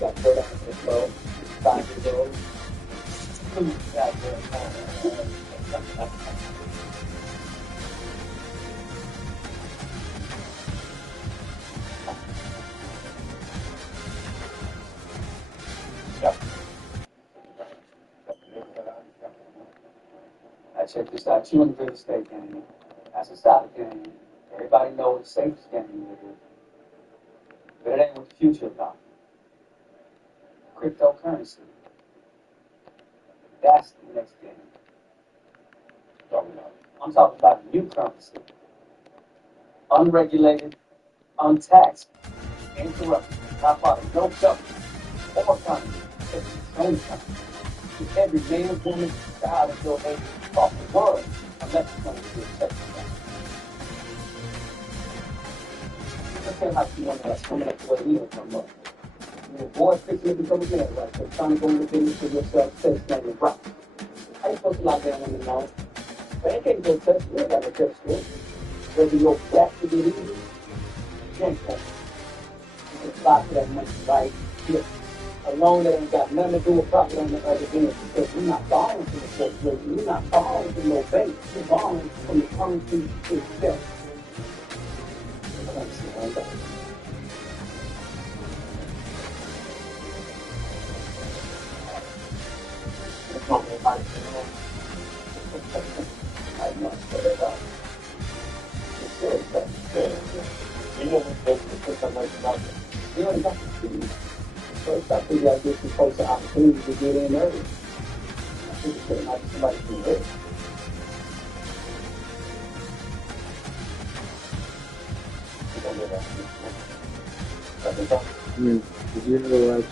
got put on the floor, 5 years old. I check this out. You in the real estate game. That's a solid game. Everybody knows what the safest game is. But it ain't what the future about. Cryptocurrency. That's the next game. I'm talking about new currency. Unregulated, untaxed, incorruptible. Not part of no government or country except its own country. To every man, woman, child, and your age across the world, unless it's going to be a section. Let's tell how you want that's coming up to what we come up. Your boy's fixing to become a man, right? So trying to go into business for yourself, say his name is right. How you supposed to lock down on the know? But they can't go touch you. They got to touch you. Whether your back to be easy, you can't touch it. You can fly for that money right here. A loan that ain't got nothing to do with profit on the other end, because you're not borrowing from the corporation. You're not borrowing from no bank. You're borrowing from the currency itself. First, I think you got to give some folks an opportunity to get in early. I think it's not somebody can do it. Did you know like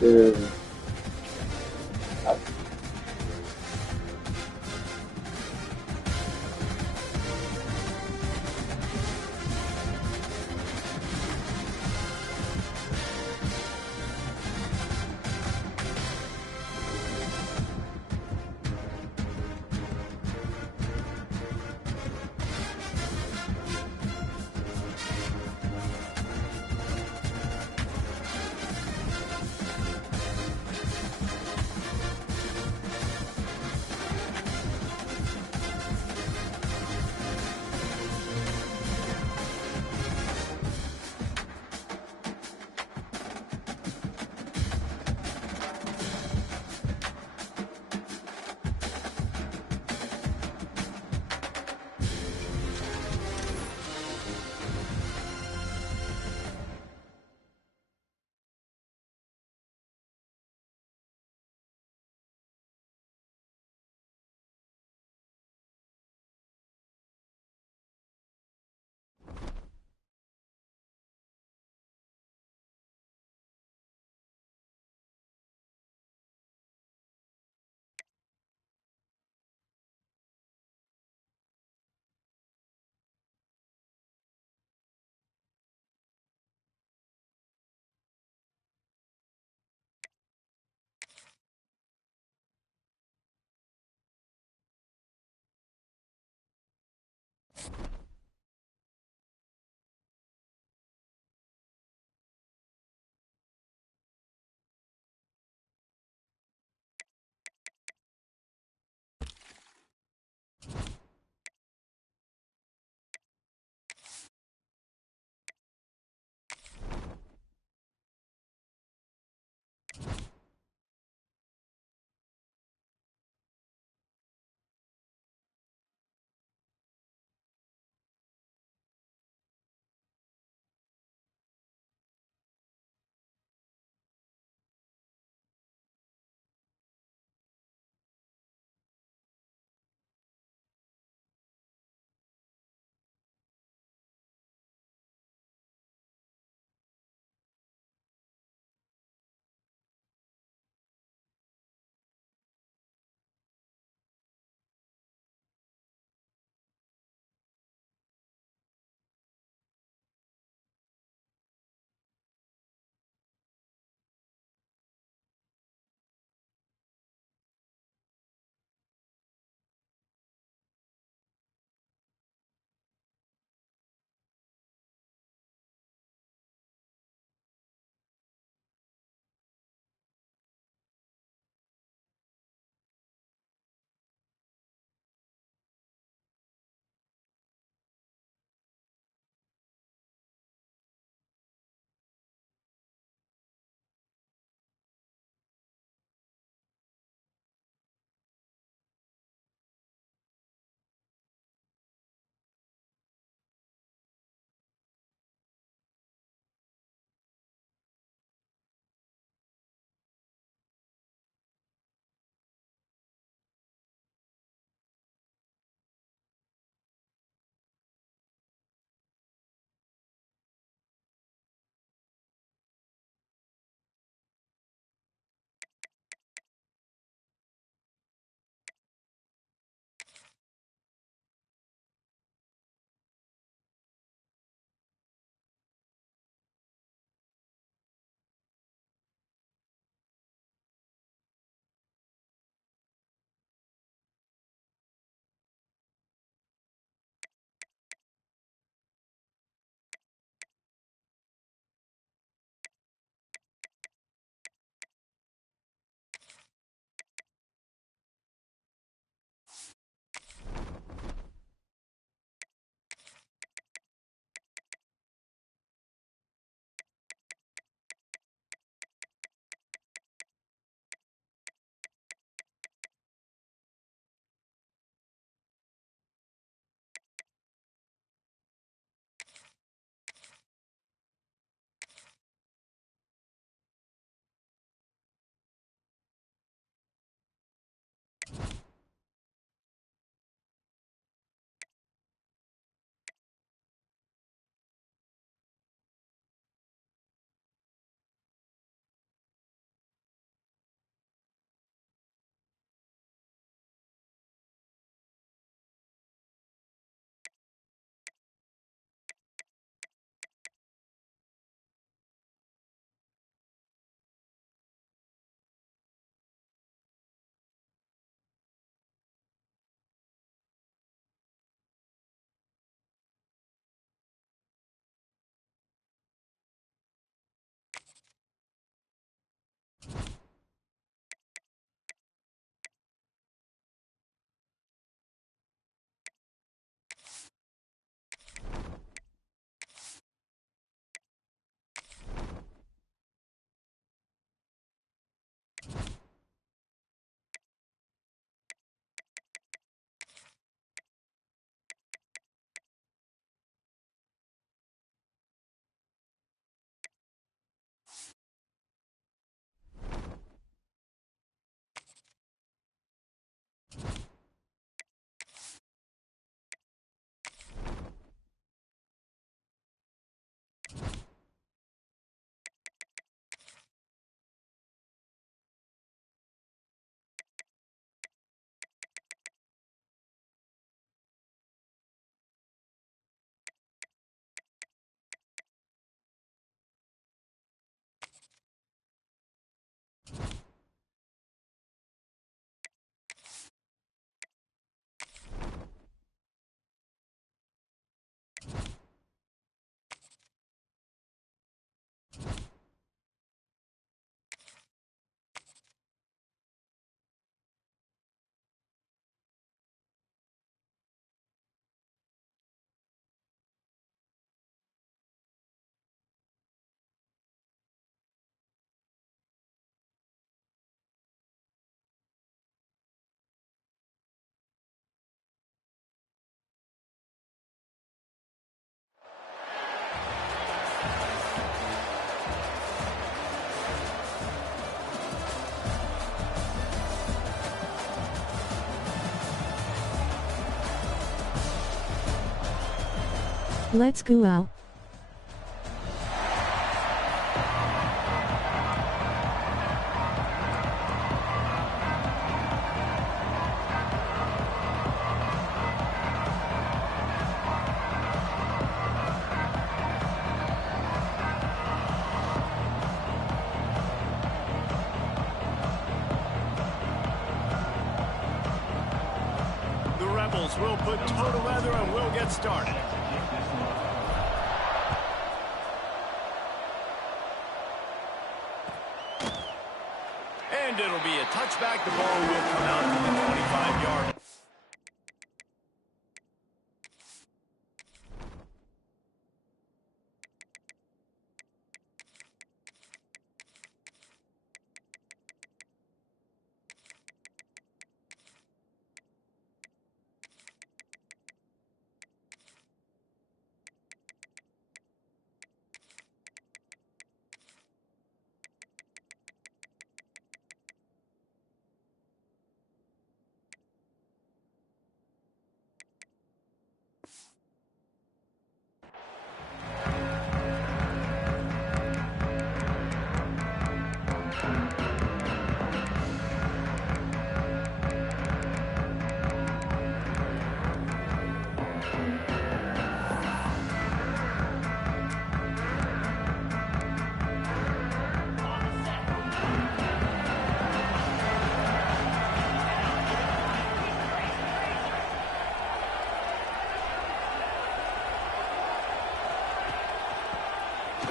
Let's go out. The Rebels will put toe to leather and will get started. And it'll be a touchback. The ball will come out to the 25-yard line.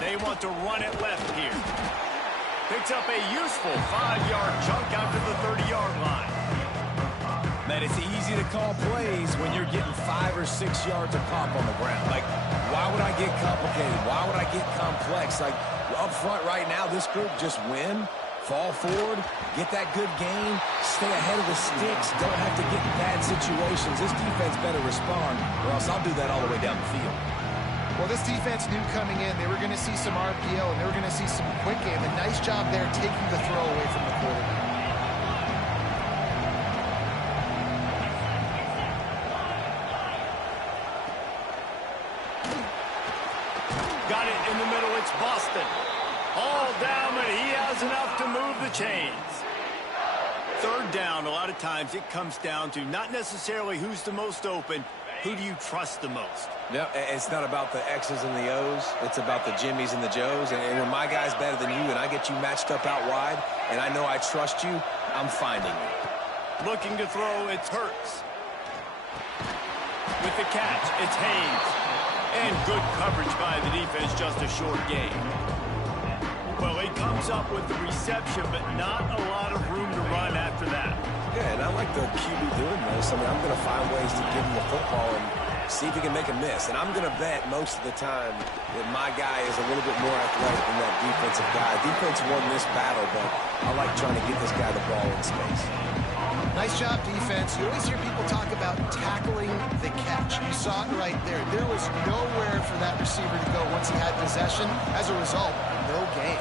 They want to run it left here. Picks up a useful 5-yard chunk out to the 30-yard line. Man, it's easy to call plays when you're getting 5 or 6 yards of pop on the ground. Like, why would I get complicated? Why would I get complex? Like, up front right now, this group just win, fall forward, get that good gain, stay ahead of the sticks, don't have to get in bad situations. This defense better respond, or else I'll do that all the way down the field. Well, this defense knew coming in they were going to see some RPO and they were going to see some quick game. A nice job there taking the throw away from the quarterback. Got it in the middle. It's Boston. All down, but he has enough to move the chains. Third down, a lot of times it comes down to not necessarily who's the most open, who do you trust the most? Yeah, it's not about the X's and the O's. It's about the Jimmies and the Joes. And when my guy's better than you and I get you matched up out wide and I know I trust you, I'm finding you. Looking to throw, it's Hurts. With the catch, it's Hayes. And good coverage by the defense, just a short gain. Well, he comes up with the reception, but not a lot of room to run after that. Yeah, and I like the QB doing this. I mean, I'm going to find ways to give him the football and see if he can make a miss. And I'm going to bet most of the time that my guy is a little bit more athletic than that defensive guy. Defense won this battle, but I like trying to get this guy the ball in space. Nice job, defense. You always hear people talk about tackling the catch. You saw it right there. There was nowhere for that receiver to go once he had possession. As a result, no gain.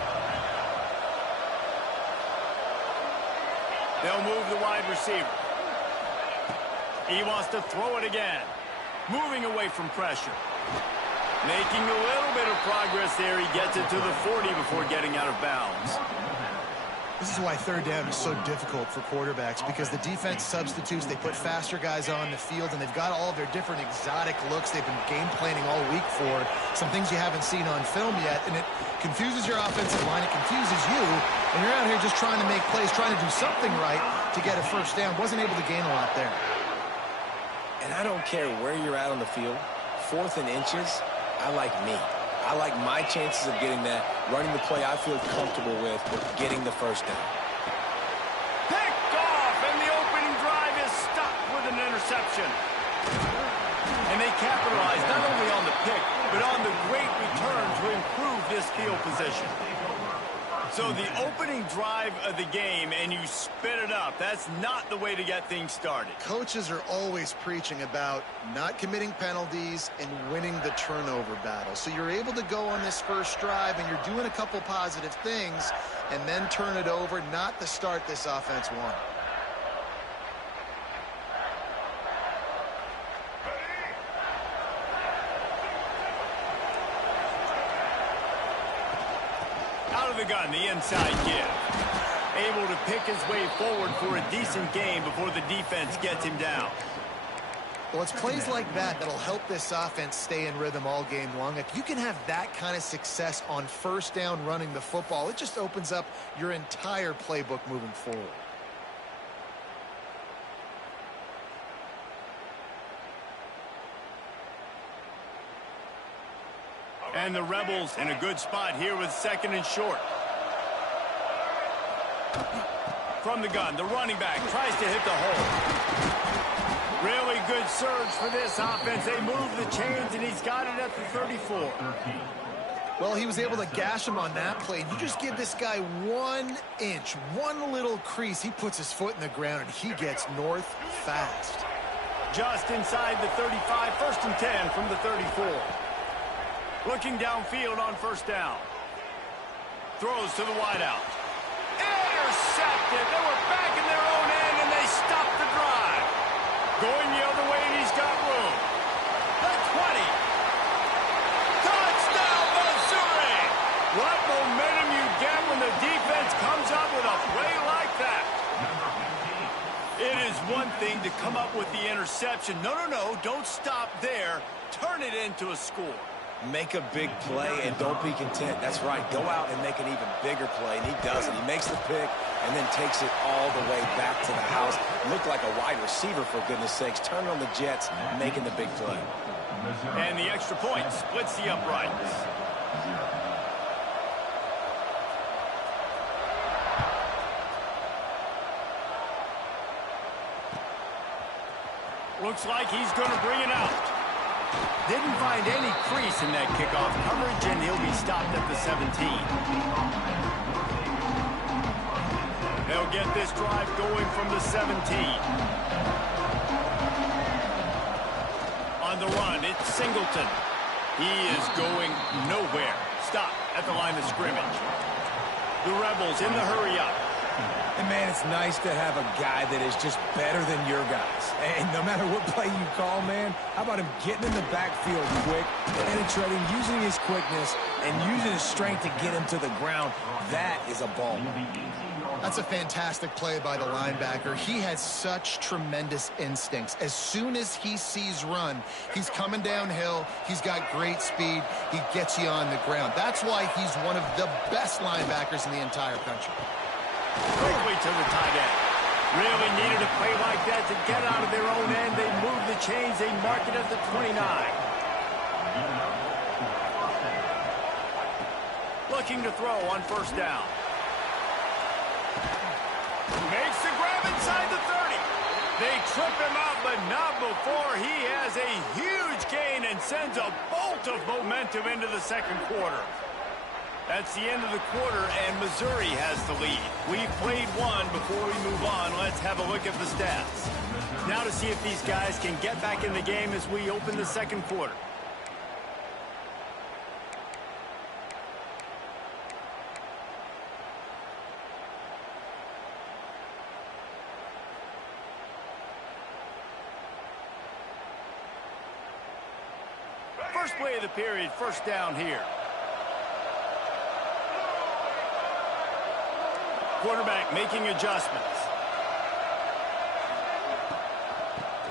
They'll move the wide receiver. He wants to throw it again. Moving away from pressure. Making a little bit of progress there. He gets it to the 40 before getting out of bounds. This is why third down is so difficult for quarterbacks, because the defense substitutes, they put faster guys on the field, and they've got all of their different exotic looks they've been game planning all week for, some things you haven't seen on film yet, and it confuses your offensive line, it confuses you, and you're out here just trying to make plays, trying to do something right to get a first down. Wasn't able to gain a lot there. And I don't care where you're at on the field, 4th and inches, I like me. I like my chances of getting that, running the play I feel comfortable with, getting the first down. Picked off, and the opening drive is stopped with an interception. And they capitalize not only on the pick, but on the great return to improve this field position. So the opening drive of the game, and you spit it up. That's not the way to get things started. Coaches are always preaching about not committing penalties and winning the turnover battle. So you're able to go on this first drive, and you're doing a couple positive things, and then turn it over, not the start this offense won. gun, the inside give. Able to pick his way forward for a decent game before the defense gets him down. Well, it's plays like that that'll help this offense stay in rhythm all game long. If you can have that kind of success on first down running the football, it just opens up your entire playbook moving forward. And the Rebels in a good spot here with 2nd and short. From the gun, the running back tries to hit the hole. Really good surge for this offense. They move the chains, and he's got it at the 34. Well, he was able to gash him on that play. You just give this guy 1 inch, one little crease. He puts his foot in the ground, and he gets north fast. Just inside the 35, 1st and 10 from the 34. Looking downfield on 1st down. Throws to the wideout. Intercepted. They were back in their own end, and they stopped the drive. Going the other way, and he's got room. The 20. Touchdown, Missouri! What momentum you get when the defense comes up with a play like that. It is one thing to come up with the interception. No, don't stop there. Turn it into a score. Make a big play and don't be content. That's right. Go out and make an even bigger play, and he does it. He makes the pick and then takes it all the way back to the house. Looked like a wide receiver, for goodness sakes. Turning on the jets, making the big play. And the extra point splits the uprights. Looks like he's going to bring it out. Didn't find any crease in that kickoff coverage, and he'll be stopped at the 17. They'll get this drive going from the 17. On the run, it's Singleton. He is going nowhere. Stop at the line of scrimmage. The Rebels in the hurry-up. And, man, it's nice to have a guy that is just better than your guys. And no matter what play you call, man, how about him getting in the backfield quick, penetrating, using his quickness, and using his strength to get him to the ground. That is a ball. That's a fantastic play by the linebacker. He has such tremendous instincts. As soon as he sees run, he's coming downhill. He's got great speed. He gets you on the ground. That's why he's one of the best linebackers in the entire country. Quickly to the tight end. Really needed a play like that to get out of their own end. They move the chains. They mark it at the 29. Looking to throw on 1st down. Makes the grab inside the 30. They trip him up, but not before he has a huge gain and sends a bolt of momentum into the 2nd quarter. That's the end of the quarter, and Missouri has the lead. We've played one. Before we move on, let's have a look at the stats. Now to see if these guys can get back in the game as we open the 2nd quarter. First play of the period, 1st down here. Quarterback making adjustments.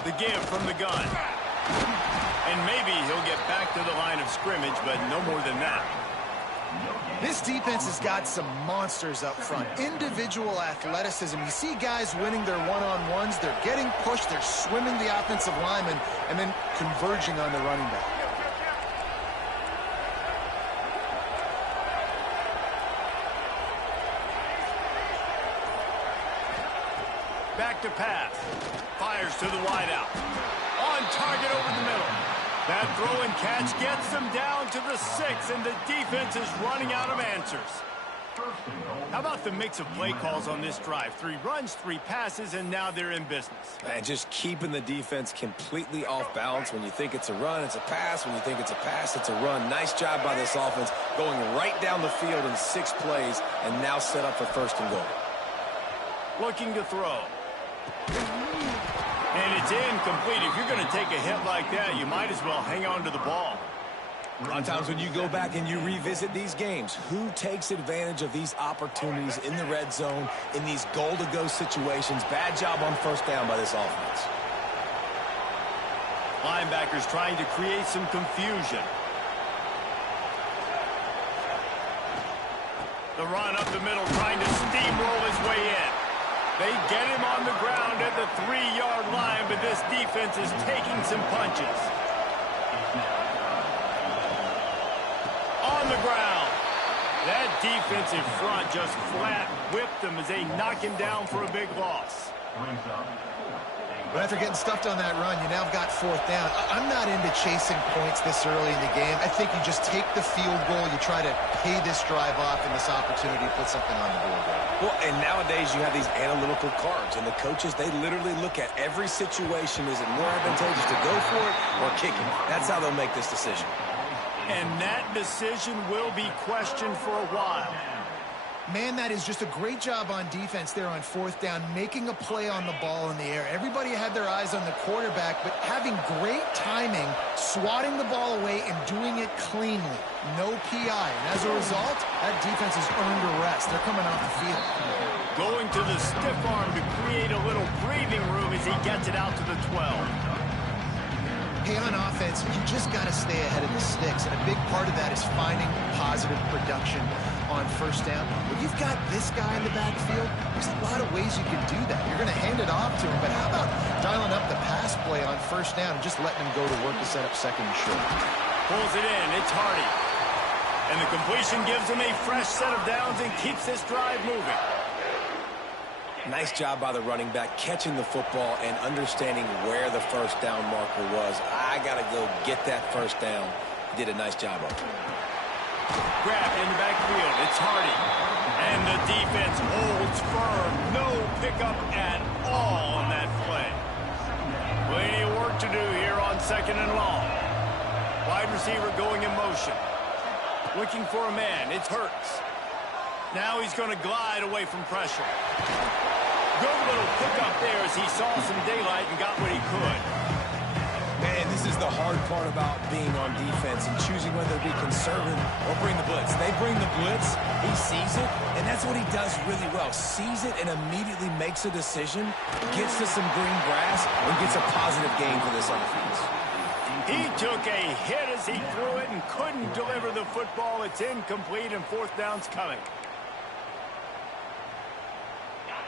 The give from the gun. And maybe he'll get back to the line of scrimmage, but no more than that. This defense has got some monsters up front. Individual athleticism. You see guys winning their one-on-ones. They're getting pushed. They're swimming the offensive lineman and then converging on the running back. Back to pass. Fires to the wideout. On target over the middle. That throw and catch gets them down to the 6, and the defense is running out of answers. How about the mix of play calls on this drive? 3 runs, 3 passes, and now they're in business. And just keeping the defense completely off balance. When you think it's a run, it's a pass. When you think it's a pass, it's a run. Nice job by this offense, going right down the field in 6 plays, and now set up for 1st and goal. Looking to throw. And it's incomplete. If you're going to take a hit like that, you might as well hang on to the ball. A lot of times when you go back and you revisit these games, who takes advantage of these opportunities in the red zone, in these goal-to-go situations? Bad job on first down by this offense. Linebackers trying to create some confusion. The run up the middle, trying to steamroll his way in. They get him on the ground at the 3-yard line, but this defense is taking some punches. On the ground. That defensive front just flat whipped them as they knock him down for a big loss. But after getting stuffed on that run, you now have got fourth down. I'm not into chasing points this early in the game. I think you just take the field goal, you try to pay this drive off, and this opportunity to put something on the board there. Well, and nowadays you have these analytical cards, and the coaches, they literally look at every situation. Is it more advantageous to go for it or kick it? That's how they'll make this decision. And that decision will be questioned for a while. Man, that is just a great job on defense there on fourth down, making a play on the ball in the air. Everybody had their eyes on the quarterback, but having great timing, swatting the ball away, and doing it cleanly. No PI. And as a result, that defense has earned a rest. They're coming off the field. Going to the stiff arm to create a little breathing room as he gets it out to the 12. Hey, on offense, you just got to stay ahead of the sticks, and a big part of that is finding positive production on first down. When you've got this guy in the backfield, there's a lot of ways you can do that. You're going to hand it off to him, but how about dialing up the pass play on first down and just letting him go to work to set up second and short? Pulls it in. It's Hardy. And the completion gives him a fresh set of downs and keeps this drive moving. Nice job by the running back, catching the football and understanding where the first down marker was. I got to go get that first down. He did a nice job of it. Grabbed in the backfield. It's Hardy. And the defense holds firm. No pickup at all on that play. Plenty of work to do here on second and long. Wide receiver going in motion. Looking for a man. It's Hurts. Now he's going to glide away from pressure. Good little pickup there as he saw some daylight and got what he could. Man, this is the hard part about being on defense and choosing whether to be conservative or bring the blitz. They bring the blitz, he sees it, and that's what he does really well. Sees it and immediately makes a decision, gets to some green grass, and gets a positive gain for this offense. He took a hit as he threw it and couldn't deliver the football. It's incomplete and fourth down's coming.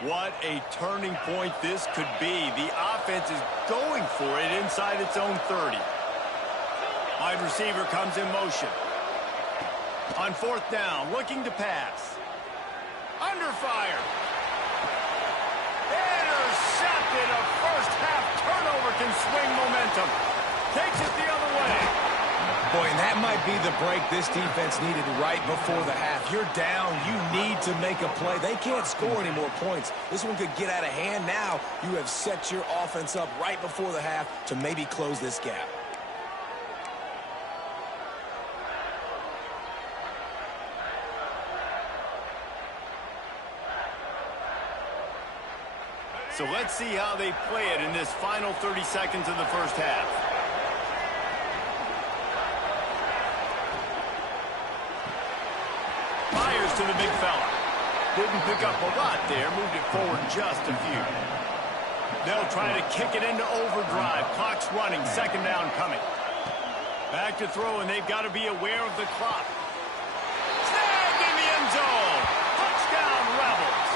What a turning point this could be. The offense is going for it inside its own 30. Wide receiver comes in motion. On fourth down, looking to pass. Under fire. Intercepted. A first half turnover can swing momentum. Takes it the other way. Boy, and that might be the break this defense needed right before the half. You're down. You need to make a play. They can't score any more points. This one could get out of hand. Now you have set your offense up right before the half to maybe close this gap. So let's see how they play it in this final 30 seconds of the first half. Fires to the big fella. Didn't pick up a lot there. Moved it forward just a few. They'll try to kick it into overdrive. Clock's running. Second down coming. Back to throw, and they've got to be aware of the clock. Snagged in the end zone. Touchdown, Rebels.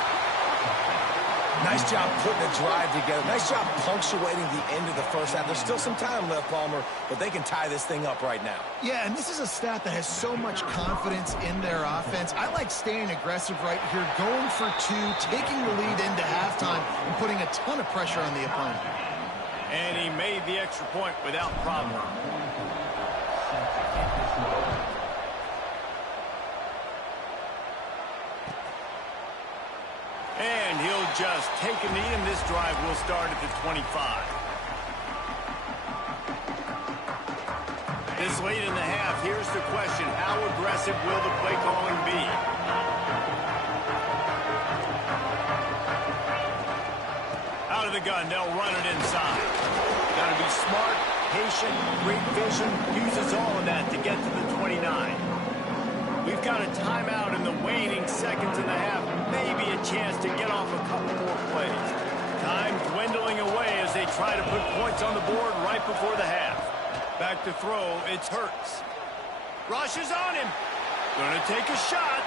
Nice job putting the drive together. Nice job punctuating the end of the first half. There's still some time left, Palmer, but they can tie this thing up right now. Yeah, and this is a stat that has so much confidence in their offense. I like staying aggressive right here, going for two, taking the lead into halftime, and putting a ton of pressure on the opponent. And he made the extra point without problem. And he'll just take a knee, and this drive will start at the 25. This late in the half, here's the question. How aggressive will the play calling be? Out of the gun, they'll run it inside. Got to be smart patient, great vision, uses all of that to get to the 29. We've got a timeout in the waning seconds and a half, maybe a chance to get off a couple more plays. Time dwindling away as they try to put points on the board right before the half. Back to throw, it's Hurts. Rushes on him. Gonna take a shot.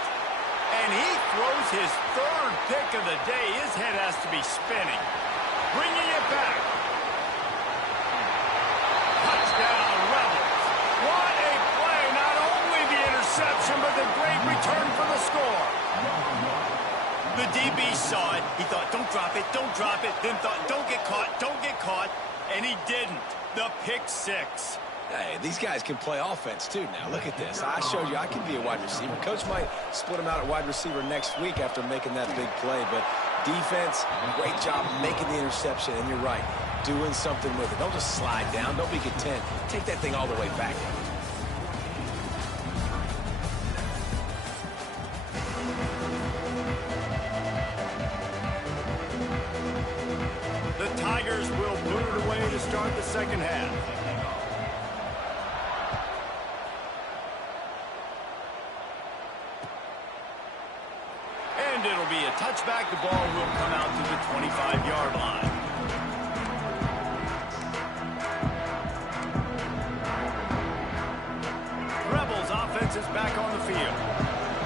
And he throws his third pick of the day. His head has to be spinning. Bringing it back. Touchdown, Rebels. What a play. Not only the interception, but the great return for the score. The DB saw it. He thought, don't drop it, don't drop it. Then thought, don't get caught, don't get caught. And he didn't. The pick six. Hey, these guys can play offense, too, now. Look at this. I showed you I can be a wide receiver. Coach might split him out at wide receiver next week after making that big play. But defense, great job making the interception. And you're right, doing something with it. Don't just slide down. Don't be content. Take that thing all the way back. The Tigers will boot it away to start the second half. And it'll be a touchback. The ball will come out to the 25-yard line. Rebels offense is back on the field.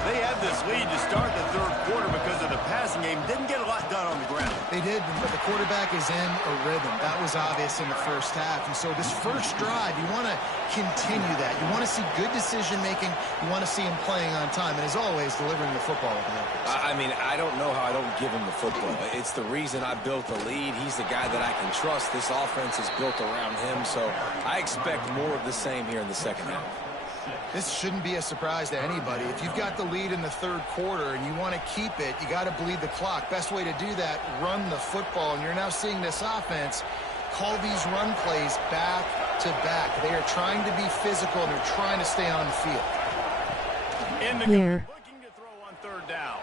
They had this lead to start the third quarter because of the passing game. Didn't get a lot done on the ground. They did, but the quarterback is in a rhythm. That was obvious in the first half. And so this first drive, you want to continue that. You want to see good decision-making. You want to see him playing on time. And as always, delivering the football with the Lakers. I mean, I don't know how I don't give him the football. It's the reason I built the lead. He's the guy that I can trust. This offense is built around him. So I expect more of the same here in the second half. This shouldn't be a surprise to anybody. If you've got the lead in the third quarter and you want to keep it, you got to bleed the clock. Best way to do that, run the football. And you're now seeing this offense call these run plays back to back. They are trying to be physical and they're trying to stay on the field. Looking to throw on third down.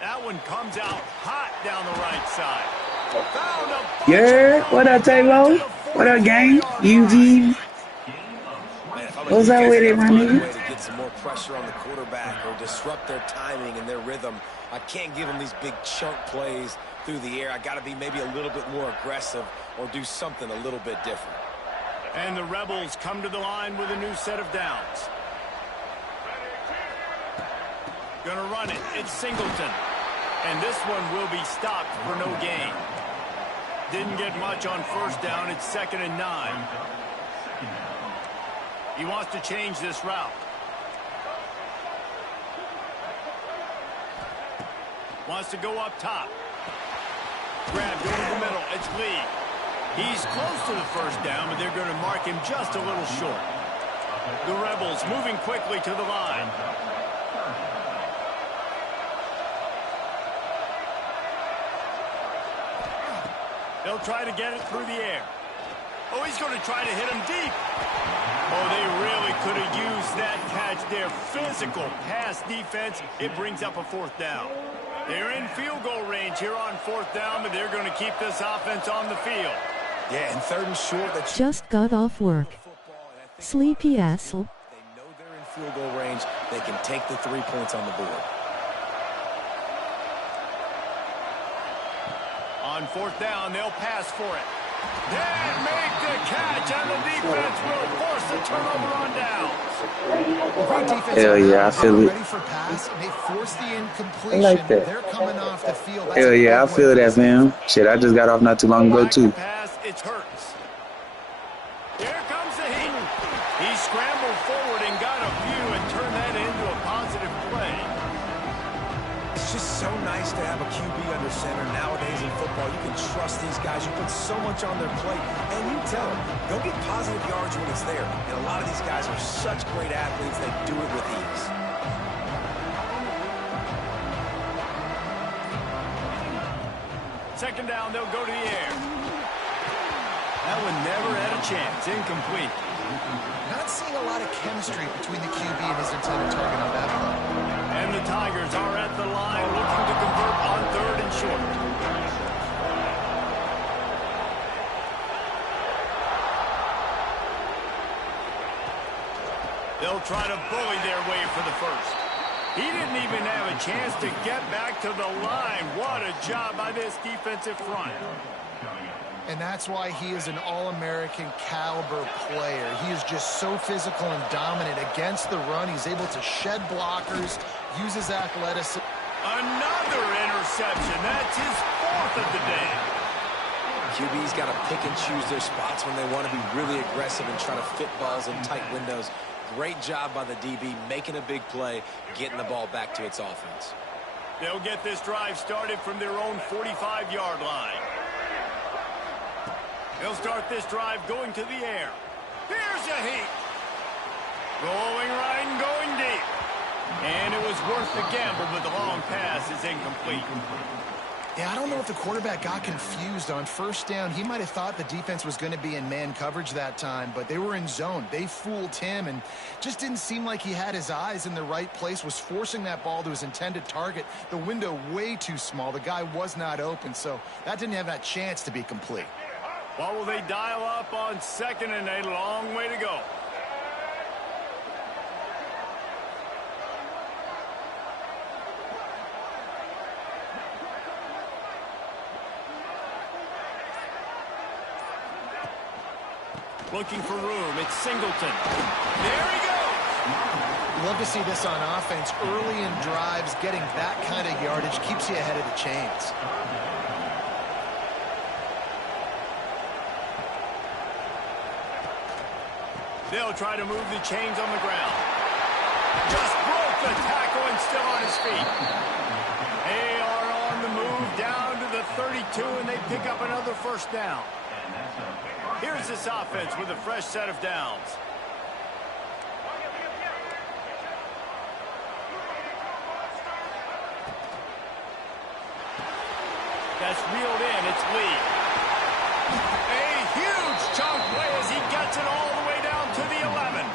That one comes out hot down the right side. Yeah, what up, Taylor? What up, gang? UG. What's up with it, my nigga? To get some more pressure on the quarterback or disrupt their timing and their rhythm. I can't give them these big chunk plays through the air. I got to be maybe a little bit more aggressive or do something a little bit different. And the Rebels come to the line with a new set of downs. Gonna run it. It's Singleton. And this one will be stopped for no gain. Didn't get much on first down. It's 2nd and 9. He wants to change this route. Wants to go up top. Grab, go to the middle. It's Lee. He's close to the first down, but they're going to mark him just a little short. The Rebels moving quickly to the line. They'll try to get it through the air. Oh, he's going to try to hit him deep. Oh, they really could have used that catch there. Physical pass defense. It brings up a 4th down. They're in field goal range here on 4th down, but they're going to keep this offense on the field. Yeah, and 3rd and short. Just got off work. Sleepy ass. They know they're in field goal range. They can take the 3 points on the board. On 4th down, they'll pass for it. They make the catch, and the defense will force the turnover on down. Great defense. Hell yeah, I feel it. Ready for pass, and they force the incompletion. I like that. They're coming off the field. That's Hell yeah, I feel that, fam. Shit, I just got off not too long ago, too. Pass, it's Hurts. Here comes the heat. He scrambled forward and got a view and turned that into a positive play. It's just so nice to have a QB under center. Nowadays in football, you can trust these guys. You put so much on their plate, and you tell them, they'll get positive yards when it's there. And a lot of these guys are such great athletes, they do it with ease. Second down, they'll go to the air. That one never had a chance. Incomplete. Not seeing a lot of chemistry between the QB and his intended target on that play. And the Tigers are at the line looking to convert on 3rd and short. They'll try to bully their way for the first. He didn't even have a chance to get back to the line. What a job by this defensive front. And that's why he is an All-American caliber player. He is just so physical and dominant against the run. He's able to shed blockers, use his athleticism. Another interception. That's his fourth of the day. QB's got to pick and choose their spots when they want to be really aggressive and try to fit balls in tight windows. Great job by the DB, making a big play, getting the ball back to its offense. They'll get this drive started from their own 45-yard line. They'll start this drive going to the air. Here's a heat. Rolling right and going deep. And it was worth the gamble, but the long pass is incomplete. Yeah, I don't know if the quarterback got confused on first down. He might have thought the defense was going to be in man coverage that time, but they were in zone. They fooled him and just didn't seem like he had his eyes in the right place, was forcing that ball to his intended target. The window way too small. The guy was not open, so that didn't have that chance to be complete. What will they dial up on 2nd and a long way to go? Looking for room. It's Singleton. There he goes. Love to see this on offense. Early in drives, getting that kind of yardage keeps you ahead of the chains. They'll try to move the chains on the ground. Just broke the tackle and still on his feet. They are on the move down to the 32, and they pick up another first down. Here's this offense with a fresh set of downs. That's reeled in. It's Lee. A huge chunk play as he gets it all the way down to the 11.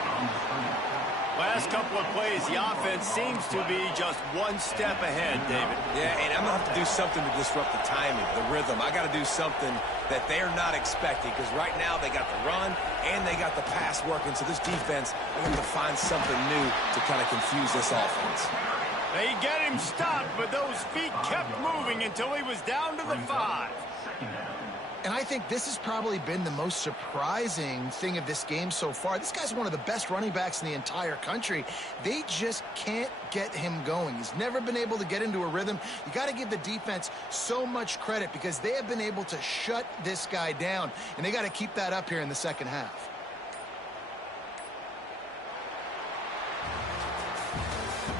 Last couple of plays, the offense seems to be just one step ahead, David. Yeah, and I'm going to have to do something to disrupt the timing, the rhythm. I got to do something that they're not expecting, because right now they got the run and they got the pass working. So this defense, they're going to find something new to kind of confuse this offense. They get him stopped, but those feet kept moving until he was down to the 5. And I think this has probably been the most surprising thing of this game so far. This guy's one of the best running backs in the entire country. They just can't get him going. He's never been able to get into a rhythm. You got to give the defense so much credit because they have been able to shut this guy down, and they got to keep that up here in the second half.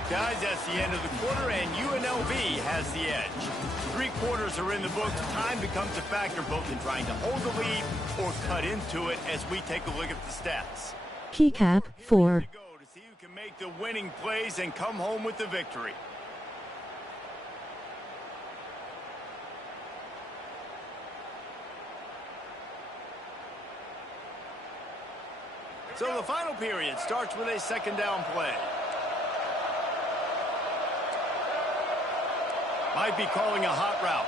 Guys, that's the end of the quarter, and UNLV has the edge. 3 quarters are in the books. Time becomes a factor both in trying to hold the lead or cut into it as we take a look at the stats. PCAP 4. To go to see who can make the winning plays and come home with the victory. So the final period starts with a 2nd down play. Might be calling a hot route.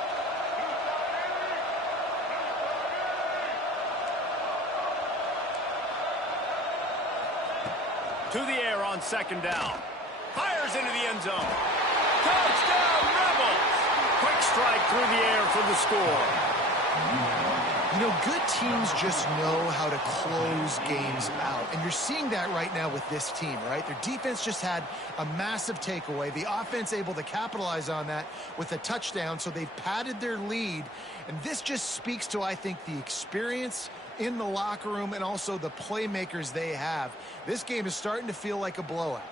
To the air on 2nd down. Fires into the end zone. Touchdown, Rebels! Quick strike through the air for the score. You know, good teams just know how to close games out. And you're seeing that right now with this team, right? Their defense just had a massive takeaway. The offense able to capitalize on that with a touchdown, so they've padded their lead. And this just speaks to, I think, the experience in the locker room and also the playmakers they have. This game is starting to feel like a blowout.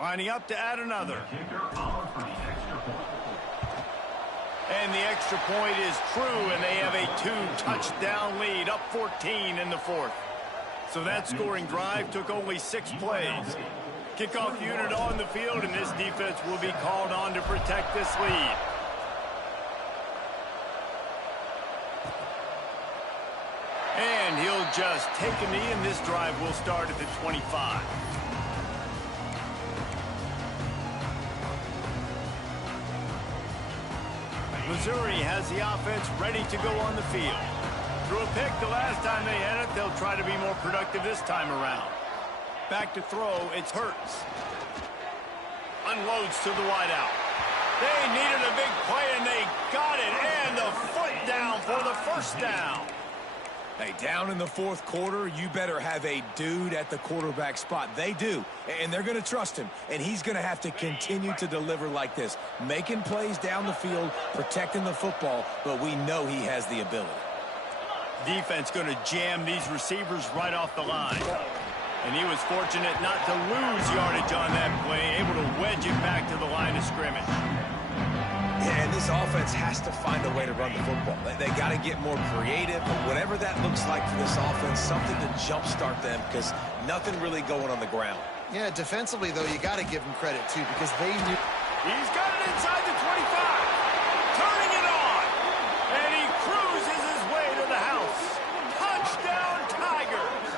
Lining up to add another. And the extra point is true, and they have a 2-touchdown lead, up 14 in the 4th. So that scoring drive took only 6 plays. Kickoff unit on the field, and this defense will be called on to protect this lead. And he'll just take a knee, and this drive will start at the 25. Missouri has the offense ready to go on the field. Threw a pick the last time they had it. They'll try to be more productive this time around. Back to throw, it's Hurts. Unloads to the wideout. They needed a big play, and they got it. And the foot down for the first down. Hey, down in the fourth quarter, you better have a dude at the quarterback spot. They do, and they're going to trust him, and he's going to have to continue to deliver like this, making plays down the field, protecting the football, but we know he has the ability. Defense going to jam these receivers right off the line. And he was fortunate not to lose yardage on that play, able to wedge it back to the line of scrimmage. Yeah, and this offense has to find a way to run the football. They got to get more creative, but whatever that looks like for this offense, something to jumpstart them because nothing really going on the ground. Yeah, defensively, though, you got to give them credit, too, because they knew. He's got it inside the 25. Turning it on. And he cruises his way to the house. Touchdown, Tigers.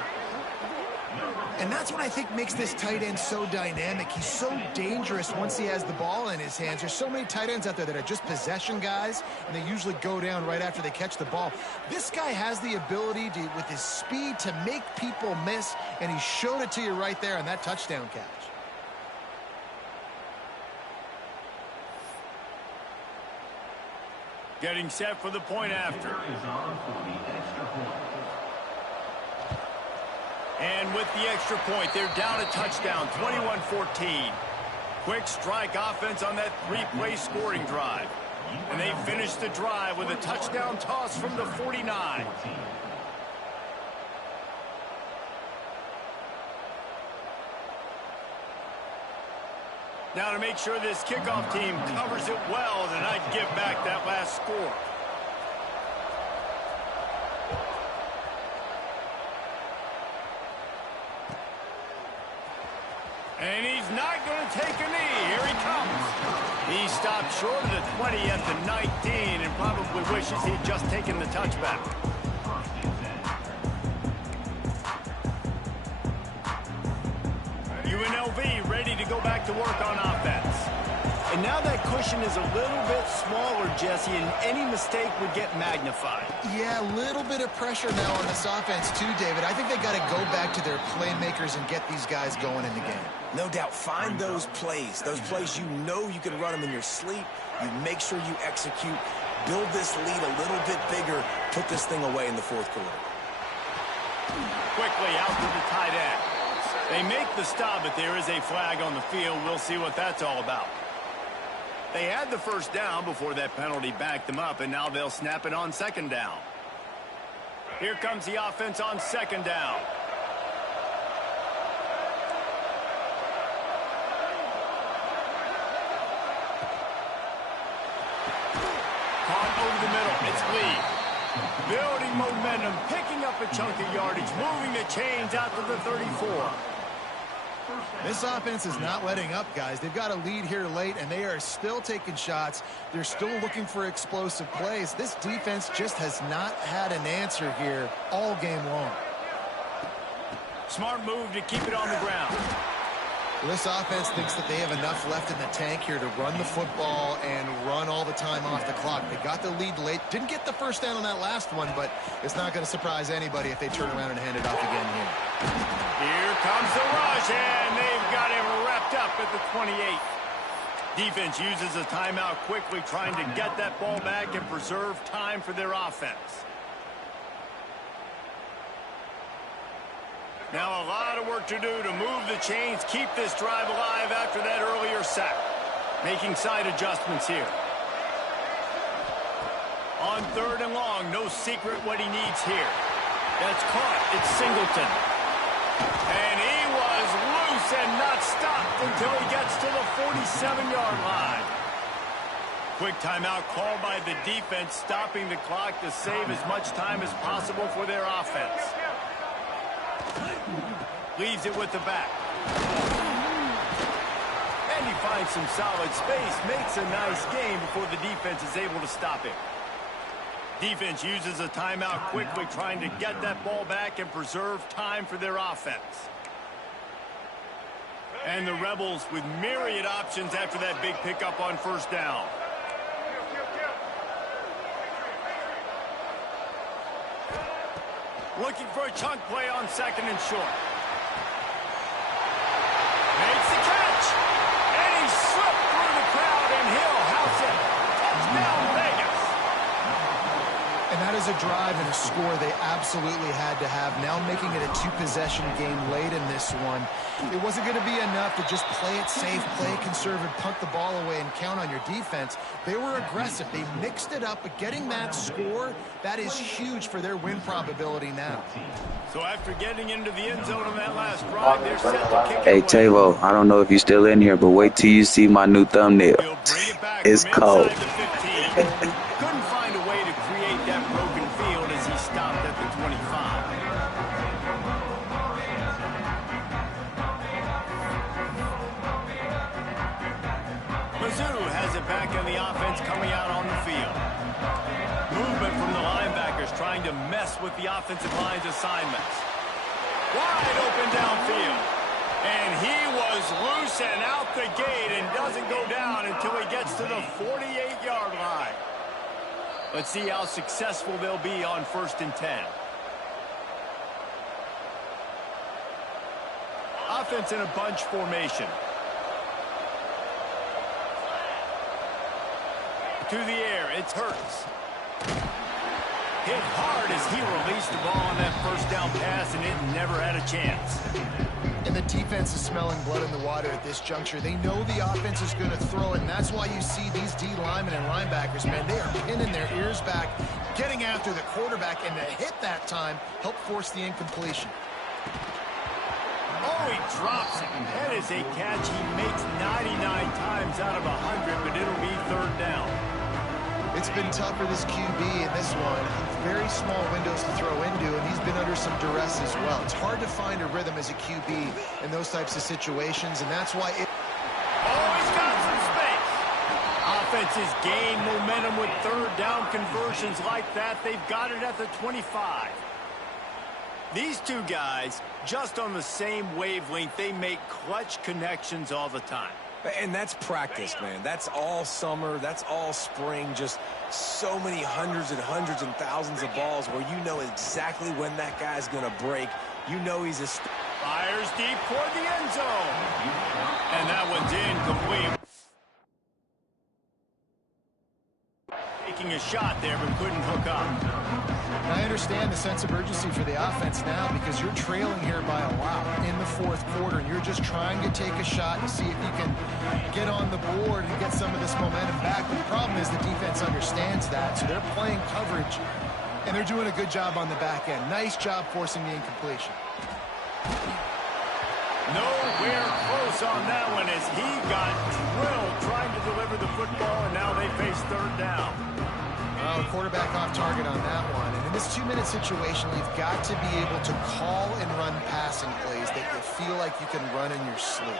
And that's what I think makes this tight end so dynamic. He's so dangerous once he has the ball in his hands. There's so many tight ends out there that are just possession guys, and they usually go down right after they catch the ball. This guy has the ability to, with his speed, to make people miss, and he showed it to you right there on that touchdown catch. Getting set for the point after. And with the extra point, they're down a touchdown, 21-14. Quick strike offense on that three-play scoring drive. And they finish the drive with a touchdown toss from the 49. Now to make sure this kickoff team covers it well, then I'd give back that last score. And he's not going to take a knee. Here he comes. He stopped short of the 20 at the 19 and probably wishes he'd just taken the touchback. UNLV ready to go back to work on offense. And now that cushion is a little bit smaller, Jesse, and any mistake would get magnified. Yeah, a little bit of pressure now on this offense too, David. I think they got to go back to their playmakers and get these guys going in the game. No doubt, find those plays you know you can run them in your sleep. You make sure you execute, build this lead a little bit bigger, put this thing away in the fourth quarter. Quickly out to the tight end. They make the stop, but there is a flag on the field. We'll see what that's all about. They had the first down before that penalty backed them up, and now they'll snap it on second down. Here comes the offense on second down. Caught over the middle. It's Lee. Building momentum, picking up a chunk of yardage, moving the chains out to the 34. This offense is not letting up, guys. They've got a lead here late, and they are still taking shots. They're still looking for explosive plays. This defense just has not had an answer here all game long. Smart move to keep it on the ground. Well, this offense thinks that they have enough left in the tank here to run the football and run all the time off the clock. They got the lead late. Didn't get the first down on that last one, but it's not going to surprise anybody if they turn around and hand it off again here. Here comes the rush, and they've got him wrapped up at the 28. Defense uses a timeout quickly, trying to get that ball back and preserve time for their offense. Now a lot of work to do to move the chains, keep this drive alive after that earlier sack. Making side adjustments here. On third and long, no secret what he needs here. That's caught. It's Singleton. And he was loose and not stopped until he gets to the 47-yard line. Quick timeout called by the defense, stopping the clock to save as much time as possible for their offense. Leaves it with the back. And he finds some solid space, makes a nice game before the defense is able to stop him. Defense uses a timeout quickly, trying to get that ball back and preserve time for their offense. And the Rebels with myriad options after that big pickup on first down. Looking for a chunk play on second and short. Makes the catch. And he slipped through the crowd, and he'll house it. Touchdown, Vegas. And that is a drive and a score they absolutely had to have. Now making it a two-possession game late in this one. It wasn't going to be enough to just play it safe, play it conservative, punt the ball away, and count on your defense. They were aggressive. They mixed it up, but getting that score, that is huge for their win probability now. So after getting into the end zone on that last drive, they're set to kick Hey, it away. Tavo, I don't know if you're still in here, but wait till you see my new thumbnail. He'll bring it back It's from cold. inside the 15. Couldn't find a way to create that broken field as he stopped at the 25. Mizzou has it back in the offense coming out on the field. Movement from the linebackers trying to mess with the offensive line's assignments. Wide open downfield. And he was loose and out the gate and doesn't go down until he gets to the 48-yard line. Let's see how successful they'll be on 1st and 10. Offense in a bunch formation. To the air, it's Hurts. Hit hard as he released the ball on that first down pass, and it never had a chance. And the defense is smelling blood in the water at this juncture. They know the offense is going to throw it, and that's why you see these D linemen and linebackers, man, they are pinning their ears back, getting after the quarterback, and the hit that time helped force the incompletion. Oh, he drops it. That is a catch he makes 99 times out of 100, but it'll be 3rd down. It's been tough for this QB in this one. Very small windows to throw into, and he's been under some duress as well. It's hard to find a rhythm as a QB in those types of situations, and that's why it... Oh, he's got some space. Offenses gain momentum with 3rd down conversions like that. They've got it at the 25. These two guys, just on the same wavelength, they make clutch connections all the time. And that's practice, man. That's all summer. That's all spring. Just so many hundreds and thousands of balls where you know exactly when that guy's going to break. You know he's a... Fires deep toward the end zone. And that one's incomplete. Taking a shot there, but couldn't hook up. I understand the sense of urgency for the offense now because you're trailing here by a lot in the 4th quarter, and you're just trying to take a shot to see if you can get on the board and get some of this momentum back. But the problem is the defense understands that, so they're playing coverage, and they're doing a good job on the back end. Nice job forcing the incompletion. Nowhere close on that one as he got drilled trying to deliver the football, and now they face 3rd down. Well, the quarterback off target on that one. And in this 2-minute situation, you've got to be able to call and run passing plays that you feel like you can run in your sleep.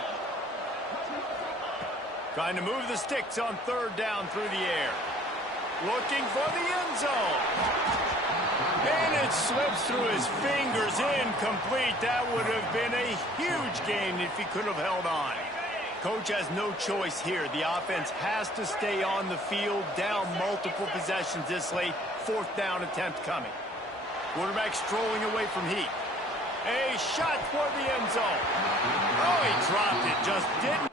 Trying to move the sticks on 3rd down through the air. Looking for the end zone. And it slips through his fingers, incomplete. That would have been a huge gain if he could have held on. Coach has no choice here. The offense has to stay on the field, down multiple possessions this late. 4th down attempt coming. Quarterback strolling away from heat. A shot toward the end zone. Oh, he dropped it, just didn't.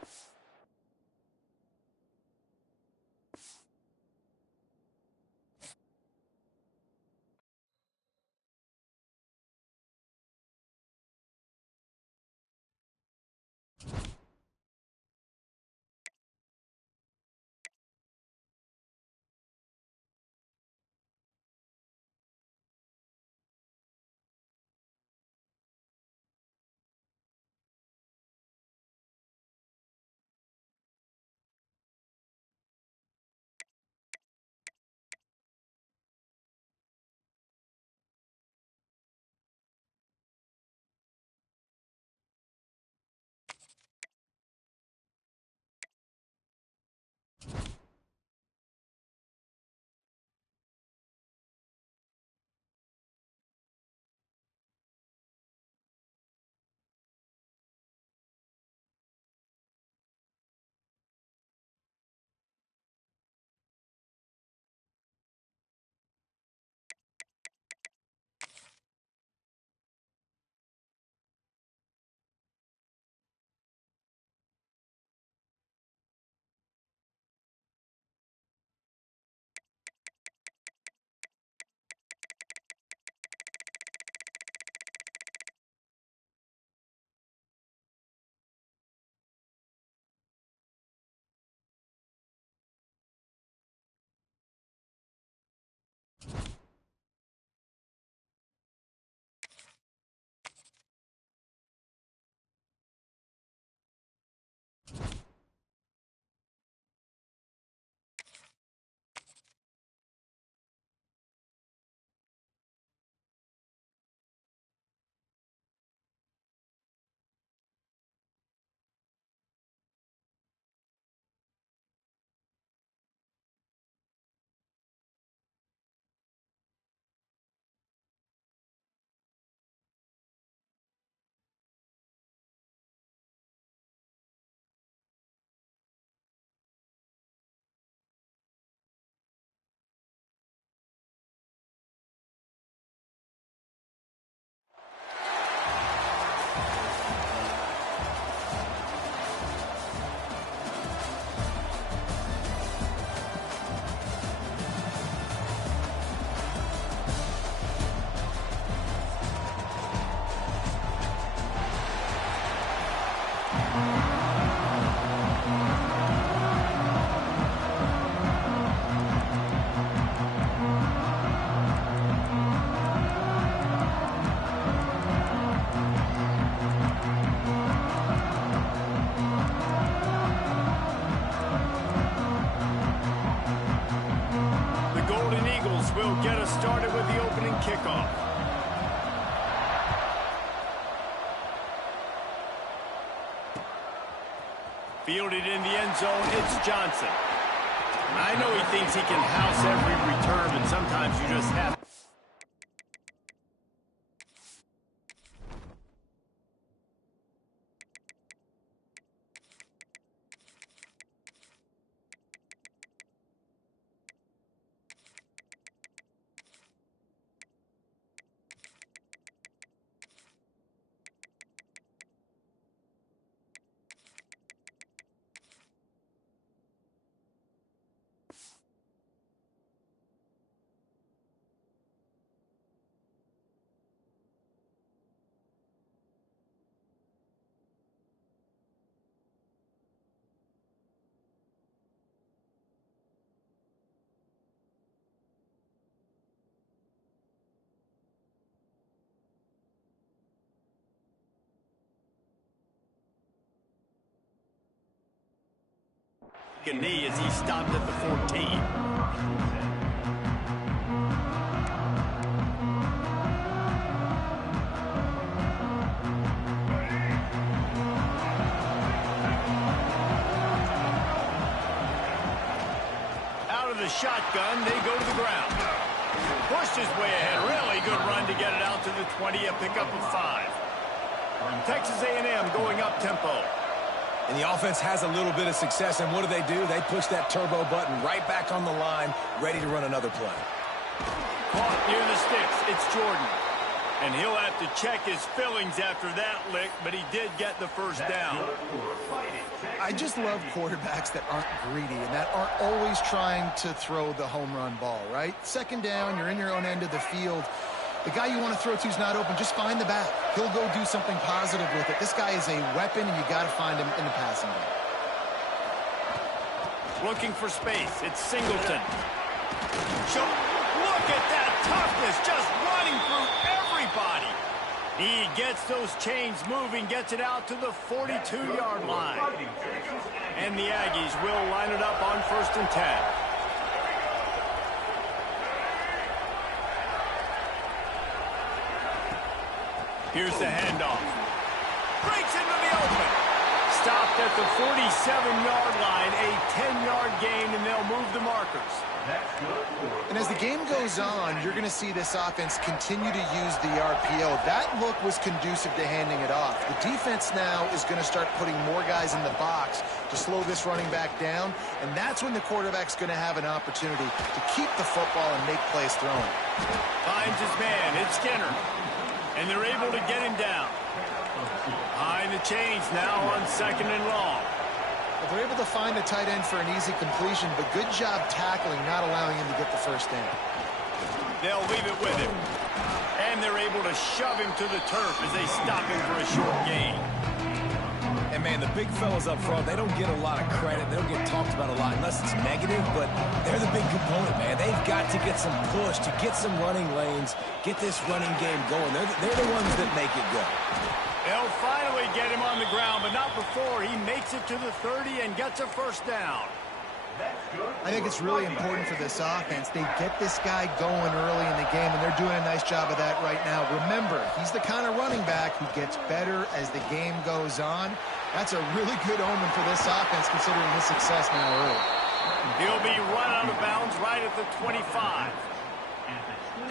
started with the opening kickoff. Fielded in the end zone, it's Johnson. I know he thinks he can house every return, and sometimes you just have to. A knee as he stopped at the 14. Out of the shotgun, they go to the ground. Pushed his way ahead. Really good run to get it out to the 20, a pickup of 5. Texas A&M going up tempo. And the offense has a little bit of success, and what do? They push that turbo button right back on the line, ready to run another play. Caught near the sticks, it's Jordan. And he'll have to check his fillings after that lick, but he did get the first down. I just love quarterbacks that aren't greedy and that aren't always trying to throw the home run ball, right? Second down, you're in your own end of the field. The guy you want to throw to is not open. Just find the back. He'll go do something positive with it. This guy is a weapon, and you got to find him in the passing game. Looking for space. It's Singleton. Look at that toughness, just running through everybody. He gets those chains moving, gets it out to the 42-yard line. And the Aggies will line it up on 1st and 10. Here's the handoff. Breaks into the open. Stopped at the 47-yard line, a 10-yard gain, and they'll move the markers. And as the game goes on, you're going to see this offense continue to use the RPO. That look was conducive to handing it off. The defense now is going to start putting more guys in the box to slow this running back down, and that's when the quarterback's going to have an opportunity to keep the football and make plays throwing. Finds his man. It's Skinner. And they're able to get him down. Behind the chains now on 2nd and long. Well, they're able to find the tight end for an easy completion, but good job tackling, not allowing him to get the first down. They'll leave it with him. And they're able to shove him to the turf as they stop him for a short gain. And, man, the big fellas up front, they don't get a lot of credit. They don't get talked about a lot unless it's negative, but they're the big component, man. They've got to get some push, to get some running lanes, get this running game going. They're the ones that make it go. They'll finally get him on the ground, but not before he makes it to the 30 and gets a first down. I think it's really important for this offense. They get this guy going early in the game, and they're doing a nice job of that right now. Remember, he's the kind of running back who gets better as the game goes on. That's a really good omen for this offense, considering his success now early. He'll be run out of bounds right at the 25.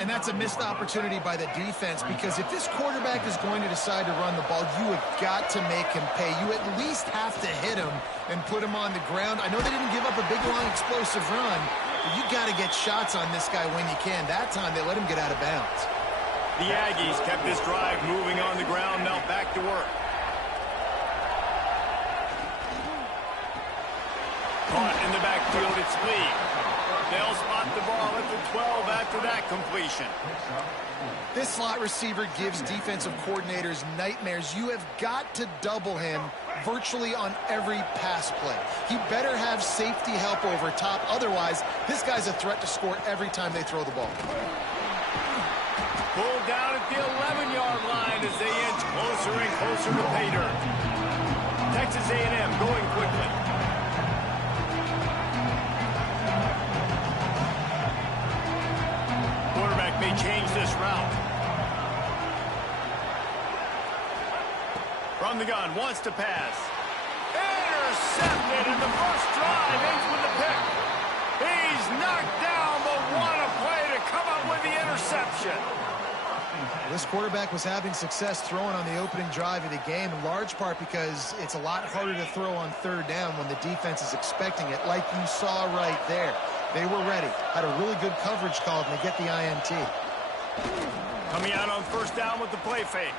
And that's a missed opportunity by the defense, because if this quarterback is going to decide to run the ball, you have got to make him pay. You at least have to hit him and put him on the ground. I know they didn't give up a big, long, explosive run, but you got to get shots on this guy when you can. That time, they let him get out of bounds. The Aggies kept this drive moving on the ground. Now back to work. Caught in the backfield, it's Lee. They'll spot the ball at the 12 after that completion. This slot receiver gives defensive coordinators nightmares. You have got to double him virtually on every pass play. He better have safety help over top. Otherwise, this guy's a threat to score every time they throw the ball. Pulled down at the 11-yard line as they inch closer and closer to pay dirt. Texas A&M going quickly. may change this route. From the gun, wants to pass. Intercepted, and the first drive ends with a pick. He's knocked down, but what a play to come up with the interception. This quarterback was having success throwing on the opening drive of the game, in large part because it's a lot harder to throw on third down when the defense is expecting it, like you saw right there. They were ready, had a really good coverage call to get the INT. Coming out on first down with the play fake.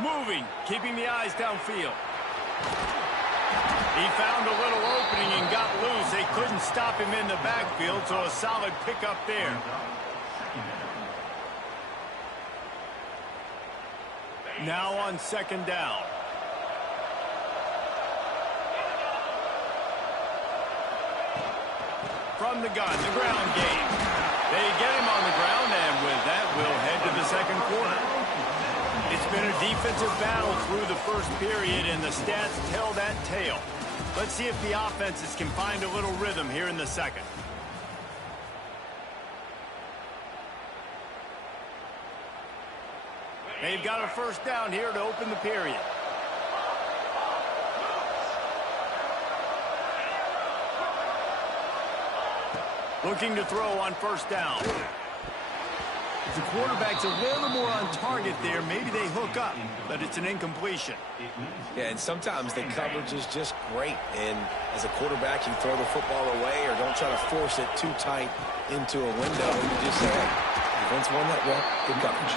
Moving, keeping the eyes downfield. He found a little opening and got loose. They couldn't stop him in the backfield, so a solid pickup there. Now on second down. From the gun, the ground game. They get him on the ground, and with that, we'll head to the second quarter. It's been a defensive battle through the first period, and the stats tell that tale. Let's see if the offenses can find a little rhythm here in the second. They've got a first down here to open the period. Looking to throw on first down. If the quarterback's a little more on target there, maybe they hook up, but it's an incompletion. Yeah, and sometimes the coverage is just great. And as a quarterback, you throw the football away or don't try to force it too tight into a window. You just say, hey, defense won that well, good coverage.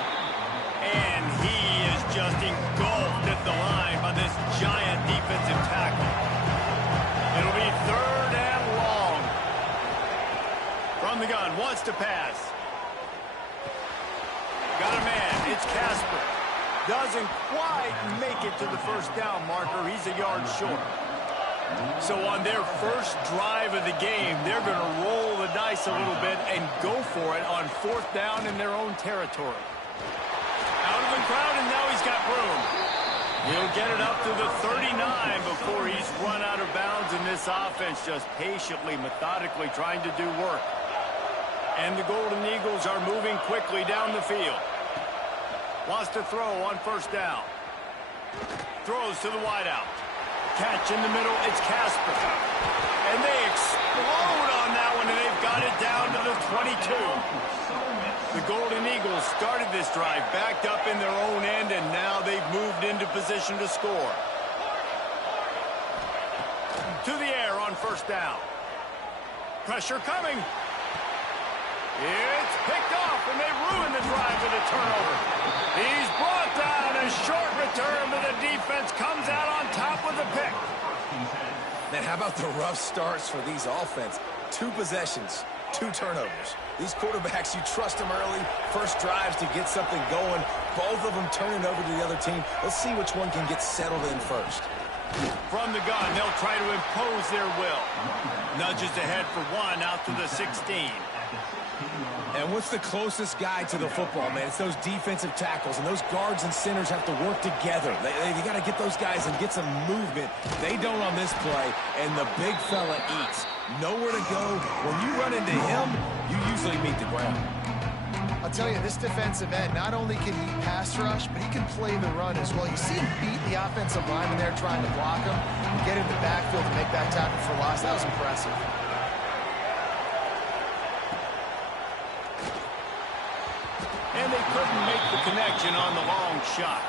And he is just engulfed at the line by this giant defensive tackle. It'll be third and long. From the gun, wants to pass. Got a man, it's Casper. Doesn't quite make it to the first down marker. He's a yard short. So on their first drive of the game, they're going to roll the dice a little bit and go for it on fourth down in their own territory. Out of the crowd, and now he's got room. He'll get it up to the 39 before he's run out of bounds, and this offense just patiently, methodically trying to do work. And the Golden Eagles are moving quickly down the field. Wants to throw on first down. Throws to the wideout. Catch in the middle, it's Casper. And they explode on that one, and they've got it down to the 22. The Golden Eagles started this drive, backed up in their own end, and now they've moved into position to score. To the air on first down. Pressure coming. It's picked off, and they ruin the drive with a turnover. He's brought down, a short return, but the defense comes out on top with a pick. Man, how about the rough starts for these offense? 2 possessions, 2 turnovers. These quarterbacks, you trust them early, first drives to get something going. Both of them turning over to the other team. Let's see which one can get settled in first. From the gun, they'll try to impose their will. Nudges ahead for one, out to the 16. And what's the closest guy to the football, man? It's those defensive tackles, and those guards and centers have to work together. They got to get those guys and get some movement. They don't on this play, and the big fella eats. Nowhere to go. When you run into him, you usually meet the ground. I'll tell you, this defensive end, not only can he pass rush, but he can play the run as well. You see him beat the offensive lineman there trying to block him and get in the backfield to make that tackle for loss. That was impressive. And they couldn't make the connection on the long shot.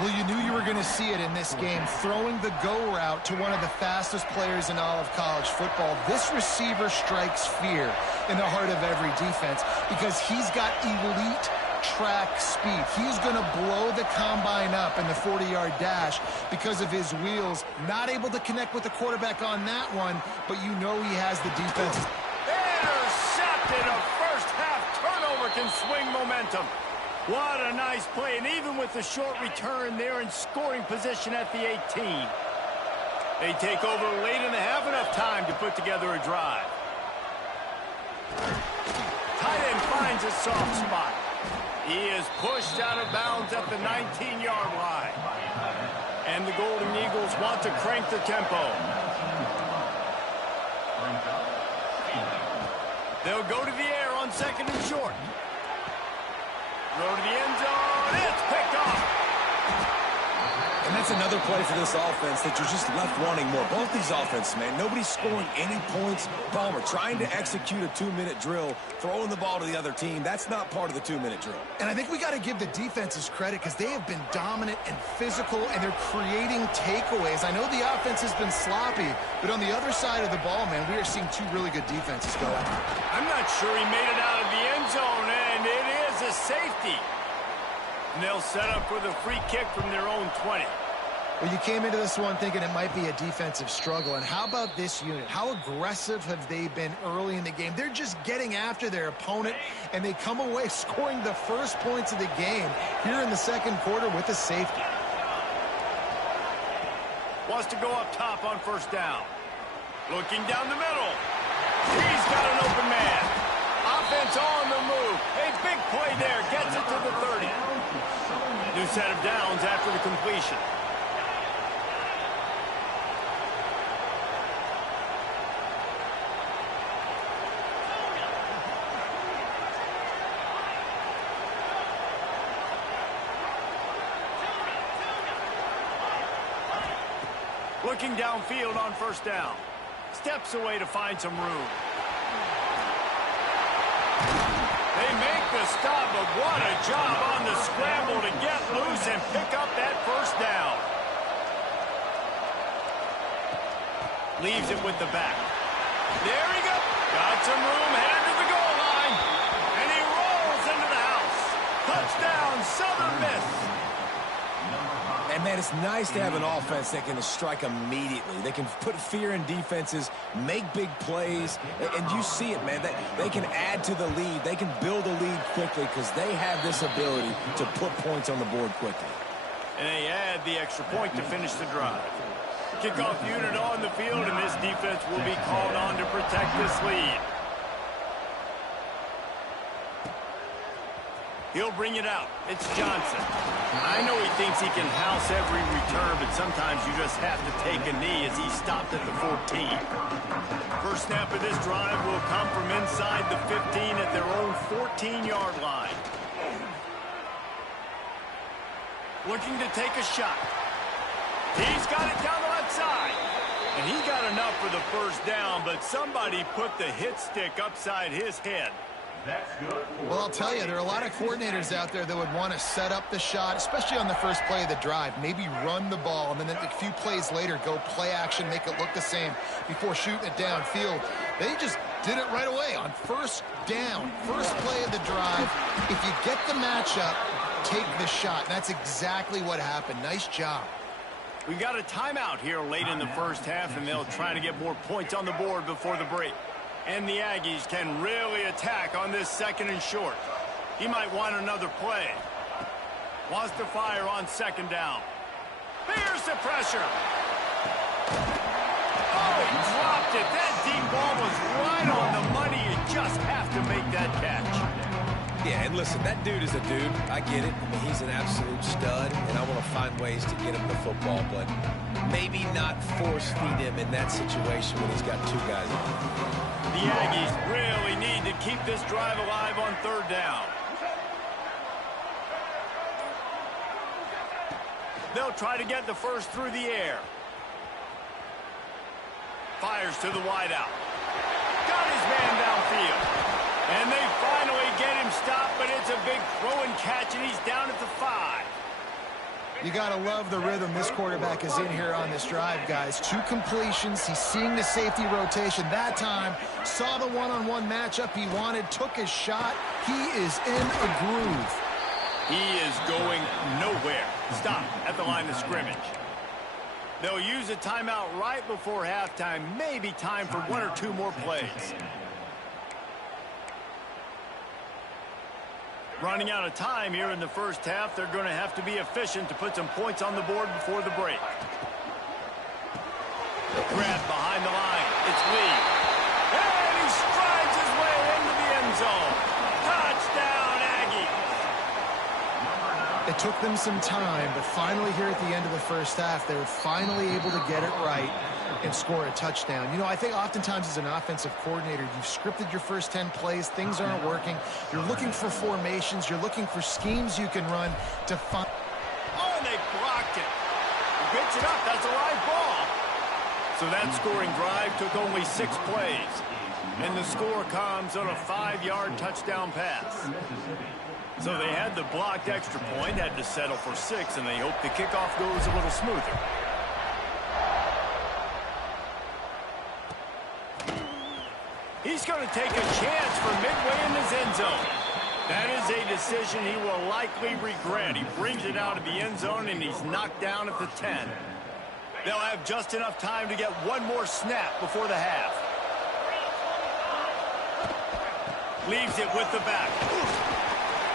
Well, you knew you were going to see it in this game, throwing the go route to one of the fastest players in all of college football. This receiver strikes fear in the heart of every defense because he's got elite track speed. He's going to blow the combine up in the 40-yard dash because of his wheels. Not able to connect with the quarterback on that one, but you know he has the defense. Intercepted. A first-half turnover can swing momentum. What a nice play, and even with the short return, they're in scoring position at the 18. They take over late in the half, enough time to put together a drive. Tight end finds a soft spot. He is pushed out of bounds at the 19-yard line. And the Golden Eagles want to crank the tempo. They'll go to the air on second and short. Throw to the end zone. It's picked off. And that's another play for this offense that you're just left wanting more. Both these offenses, man, nobody's scoring any points. Palmer trying to execute a 2-minute drill, throwing the ball to the other team. That's not part of the 2-minute drill. And I think we got to give the defenses credit because they have been dominant and physical, and they're creating takeaways. I know the offense has been sloppy, but on the other side of the ball, man, we are seeing two really good defenses go out. I'm not sure he made it out of the end zone, and it is a safety. And they'll set up for the free kick from their own 20. Well, you came into this one thinking it might be a defensive struggle, and how about this unit? How aggressive have they been early in the game? They're just getting after their opponent, and they come away scoring the first points of the game here in the second quarter with a safety. Wants to go up top on first down. Looking down the middle. He's got an open man. Offense on the move. A big play there. Gets it to the 30. New set of downs after the completion. Looking downfield on first down. Steps away to find some room. They make the stop, but what a job on the scramble to get loose and pick up that first down. Leaves it with the back. There he goes. Got some room, headed to the goal line. And he rolls into the house. Touchdown, Southern Miss. And, man, it's nice to have an offense that can strike immediately. They can put fear in defenses, make big plays, and you see it, man. They can add to the lead. They can build a lead quickly because they have this ability to put points on the board quickly. And they add the extra point to finish the drive. Kickoff unit on the field, and this defense will be called on to protect this lead. He'll bring it out. It's Johnson. I know he thinks he can house every return, but sometimes you just have to take a knee as he stopped at the 14. First snap of this drive will come from inside the 15 at their own 14-yard line. Looking to take a shot. He's got it down the left side. And he got enough for the first down, but somebody put the hit stick upside his head. Well, I'll tell you, there are a lot of coordinators out there that would want to set up the shot, especially on the first play of the drive. Maybe run the ball, and then a few plays later, go play action, make it look the same before shooting it downfield. They just did it right away on first down, first play of the drive. If you get the matchup, take the shot. And that's exactly what happened. Nice job. We've got a timeout here late in the first half, and they'll try to get more points on the board before the break. And the Aggies can really attack on this second and short. He might want another play. Wants to fire on second down. Here's the pressure. Oh, he dropped it. That deep ball was right on the money. You just have to make that catch. Yeah, and listen, that dude is a dude. I get it. I mean, he's an absolute stud, and I want to find ways to get him the football, but maybe not force feed him in that situation when he's got two guys on him. The Aggies really need to keep this drive alive on third down. They'll try to get the first through the air. Fires to the wideout. Got his man downfield. And they finally get him stopped, but it's a big throw and catch, and he's down at the 5. You got to love the rhythm this quarterback is in here on this drive, guys. 2 completions. He's seeing the safety rotation. That time, saw the one-on-one matchup he wanted, took his shot. He is in a groove. He is going nowhere. Stop at the line of scrimmage. They'll use a timeout right before halftime. Maybe time for 1 or 2 more plays. Running out of time here in the first half. They're going to have to be efficient to put some points on the board before the break. Grab behind the line. It's Lee. And he strides his way into the end zone. Touchdown, Aggie. It took them some time, but finally here at the end of the first half, they were finally able to get it right. and score a touchdown. You know, I think oftentimes as an offensive coordinator, you've scripted your first 10 plays. Things aren't working. You're looking for formations. You're looking for schemes you can run to find. Oh, and they blocked it. He picks it up. That's a live ball. So that scoring drive took only 6 plays. And the score comes on a 5-yard touchdown pass. So they had the blocked extra point, had to settle for 6, and they hope the kickoff goes a little smoother. He's going to take a chance from midway in his end zone. That is a decision he will likely regret. He brings it out of the end zone, and he's knocked down at the 10. They'll have just enough time to get one more snap before the half. Leaves it with the back.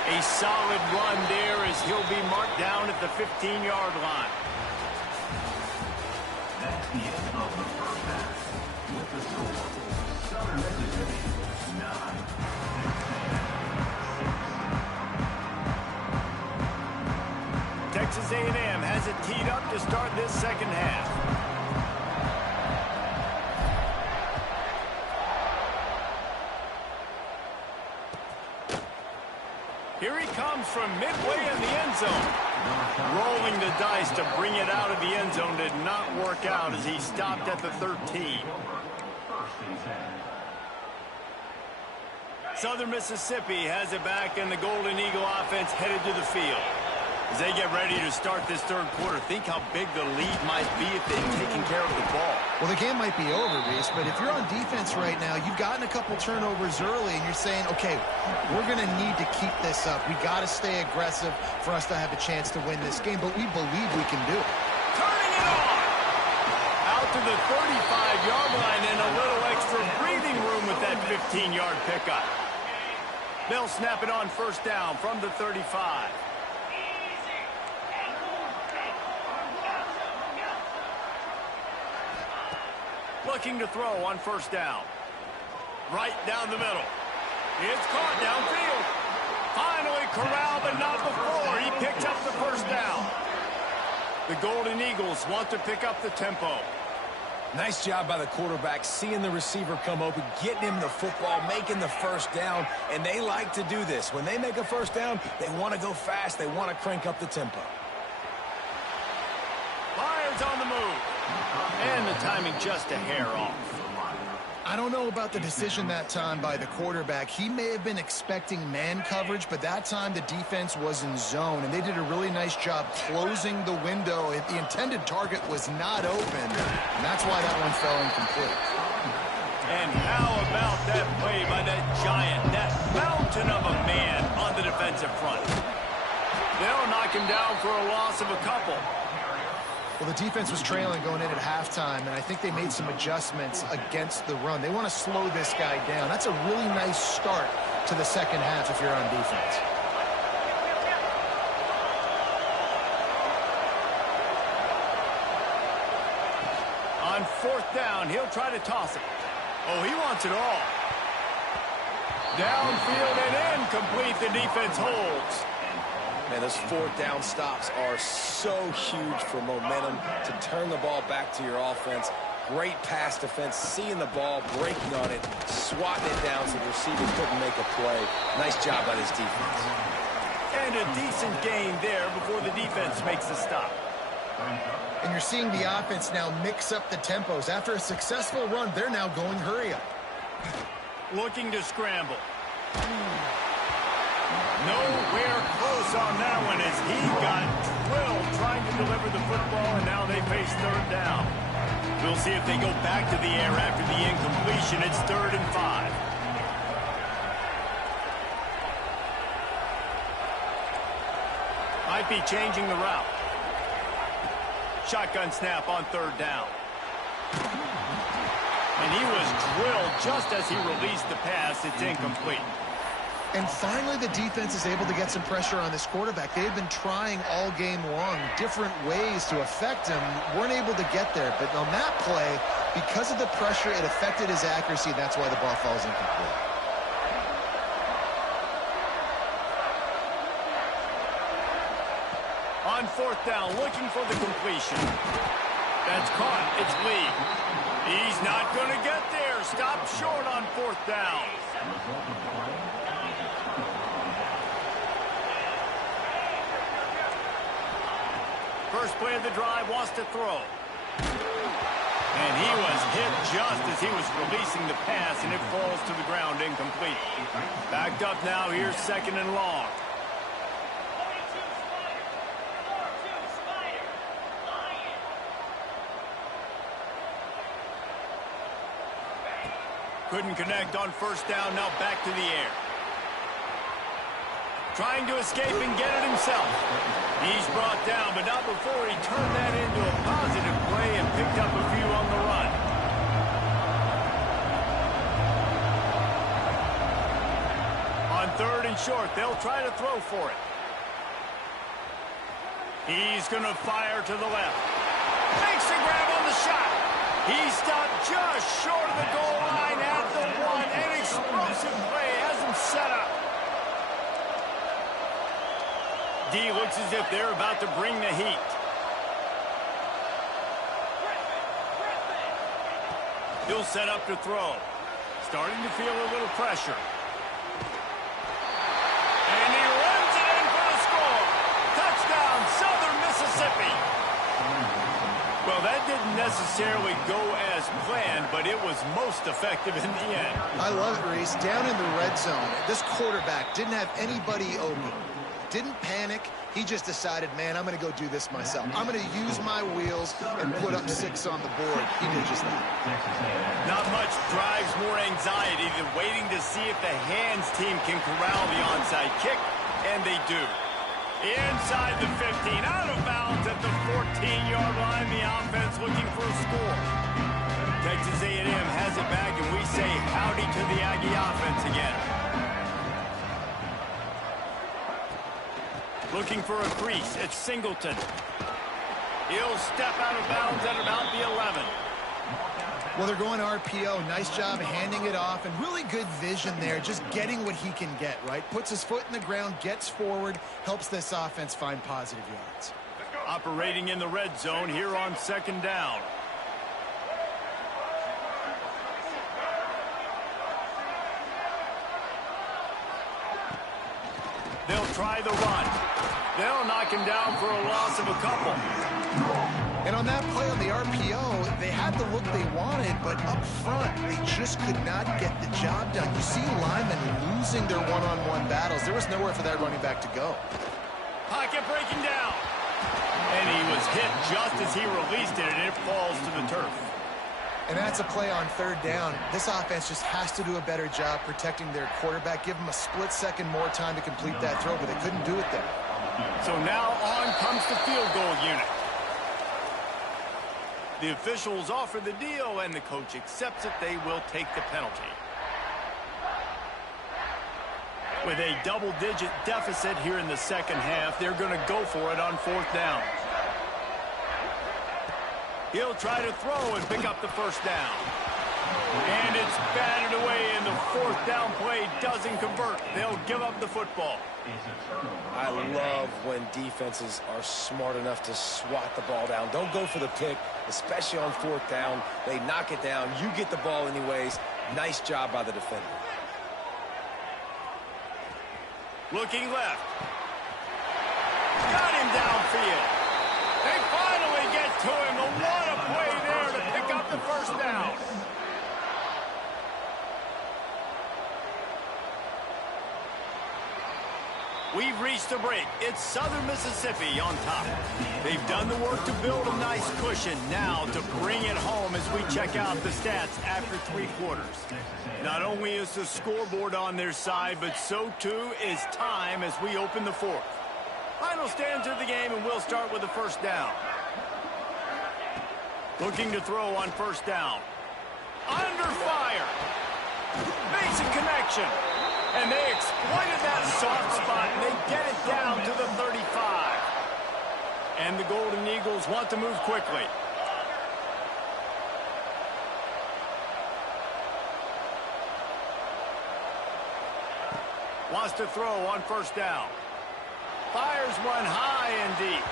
A solid run there as he'll be marked down at the 15-yard line. That's the end of the first half. With the score, Southern Mississippi 9, Texas A&M has it teed up to start this second half. Here he comes from midway in the end zone. Rolling the dice to bring it out of the end zone did not work out as he stopped at the 13. Southern Mississippi has it back, and the Golden Eagle offense headed to the field. As they get ready to start this third quarter, think how big the lead might be if they've taken care of the ball. Well, the game might be over, Reese, but if you're on defense right now, you've gotten a couple turnovers early, and you're saying, okay, we're going to need to keep this up. We got to stay aggressive for us to have a chance to win this game, but we believe we can do it. Turning it on! Out to the 35-yard line and a little extra breathing room with that 15-yard pickup. They'll snap it on first down from the 35. Looking to throw on first down. Right down the middle. It's caught downfield. Finally corralled, but not before. He picks up the first down. The Golden Eagles want to pick up the tempo. Nice job by the quarterback, seeing the receiver come open, getting him the football, making the first down, and they like to do this. When they make a first down, they want to go fast. They want to crank up the tempo. Fires on the move. And the timing just a hair off. I don't know about the decision that time by the quarterback. He may have been expecting man coverage, but that time the defense was in zone, and they did a really nice job closing the window. The intended target was not open, and that's why that one fell incomplete. And how about that play by that giant, that mountain of a man on the defensive front? They'll knock him down for a loss of a couple. Well, the defense was trailing going in at halftime, and I think they made some adjustments against the run. They want to slow this guy down. That's a really nice start to the second half if you're on defense. On fourth down, he'll try to toss it. Oh, he wants it all. Downfield and incomplete. The defense holds. Man, those fourth down stops are so huge for momentum to turn the ball back to your offense. Great pass defense, seeing the ball, breaking on it, swatting it down so the receiver couldn't make a play. Nice job by this defense. And a decent gain there before the defense makes the stop. And you're seeing the offense now mix up the tempos. After a successful run, they're now going hurry up. Looking to scramble. Nowhere close on that one as he got drilled trying to deliver the football, and now they face third down. We'll see if they go back to the air after the incompletion. It's 3rd and 5. Might be changing the route. Shotgun snap on 3rd down. And he was drilled just as he released the pass. It's incomplete. And finally, the defense is able to get some pressure on this quarterback. They've been trying all game long different ways to affect him. Weren't able to get there. But on that play, because of the pressure, it affected his accuracy. That's why the ball falls incomplete. On 4th down, looking for the completion. That's caught. It's Lee. He's not going to get there. Stop short on 4th down. First play of the drive wants to throw. And he was hit just as he was releasing the pass, and it falls to the ground incomplete. Backed up now. Here's 2nd and long. Couldn't connect on 1st down. Now back to the air. Trying to escape and get it himself. He's brought down, but not before he turned that into a positive play and picked up a few on the run. On 3rd and short, they'll try to throw for it. He's going to fire to the left. Makes a grab on the shot. He stopped just short of the goal line at the 1. An explosive play has him set up. D looks as if they're about to bring the heat. He'll set up to throw. Starting to feel a little pressure. And he runs it in for the score. Touchdown, Southern Mississippi. Well, that didn't necessarily go as planned, but it was most effective in the end. I love it, Reese. Down in the red zone, this quarterback didn't have anybody open. Didn't panic. He just decided, man, I'm going to go do this myself. I'm going to use my wheels and put up 6 on the board. He did just that. Not much drives more anxiety than waiting to see if the hands team can corral the onside kick, and they do. Inside the 15, out of bounds at the 14-yard line. The offense looking for a score. Texas A&M has it back, and we say howdy to the Aggie offense again. Looking for a crease. It's Singleton. He'll step out of bounds at about the 11. Well, they're going RPO. Nice job handing it off, and really good vision there, just getting what he can get, right? Puts his foot in the ground, gets forward, helps this offense find positive yards. Operating in the red zone here on 2nd down. They'll try the run. They'll knock him down for a loss of a couple. And on that play on the RPO, they had the look they wanted, but up front, they just could not get the job done. You see linemen losing their one-on-one battles. There was nowhere for that running back to go. Pocket breaking down. And he was hit just as he released it, and it falls to the turf. And that's a play on 3rd down. This offense just has to do a better job protecting their quarterback. Give him a split second more time to complete that throw, but they couldn't do it there. So now on comes the field goal unit. The officials offer the deal, and the coach accepts it. They will take the penalty. With a double-digit deficit here in the 2nd half, they're going to go for it on 4th down. He'll try to throw and pick up the 1st down. And it's batted away, and the 4th down play doesn't convert. They'll give up the football. I love when defenses are smart enough to swat the ball down. Don't go for the pick, especially on 4th down. They knock it down. You get the ball anyways. Nice job by the defender. Looking left. Got him downfield. They finally get to him. What a play there to pick up the 1st down. We've reached a break. It's Southern Mississippi on top. They've done the work to build a nice cushion. Now to bring it home as we check out the stats after 3 quarters. Not only is the scoreboard on their side, but so too is time as we open the 4th. Final stanza of the game, and we'll start with the 1st down. Looking to throw on 1st down. Under fire. Makes a connection. And they exploited that soft spot, and they get it down to the 35. And the Golden Eagles want to move quickly. Wants to throw on 1st down. Fires one high and deep.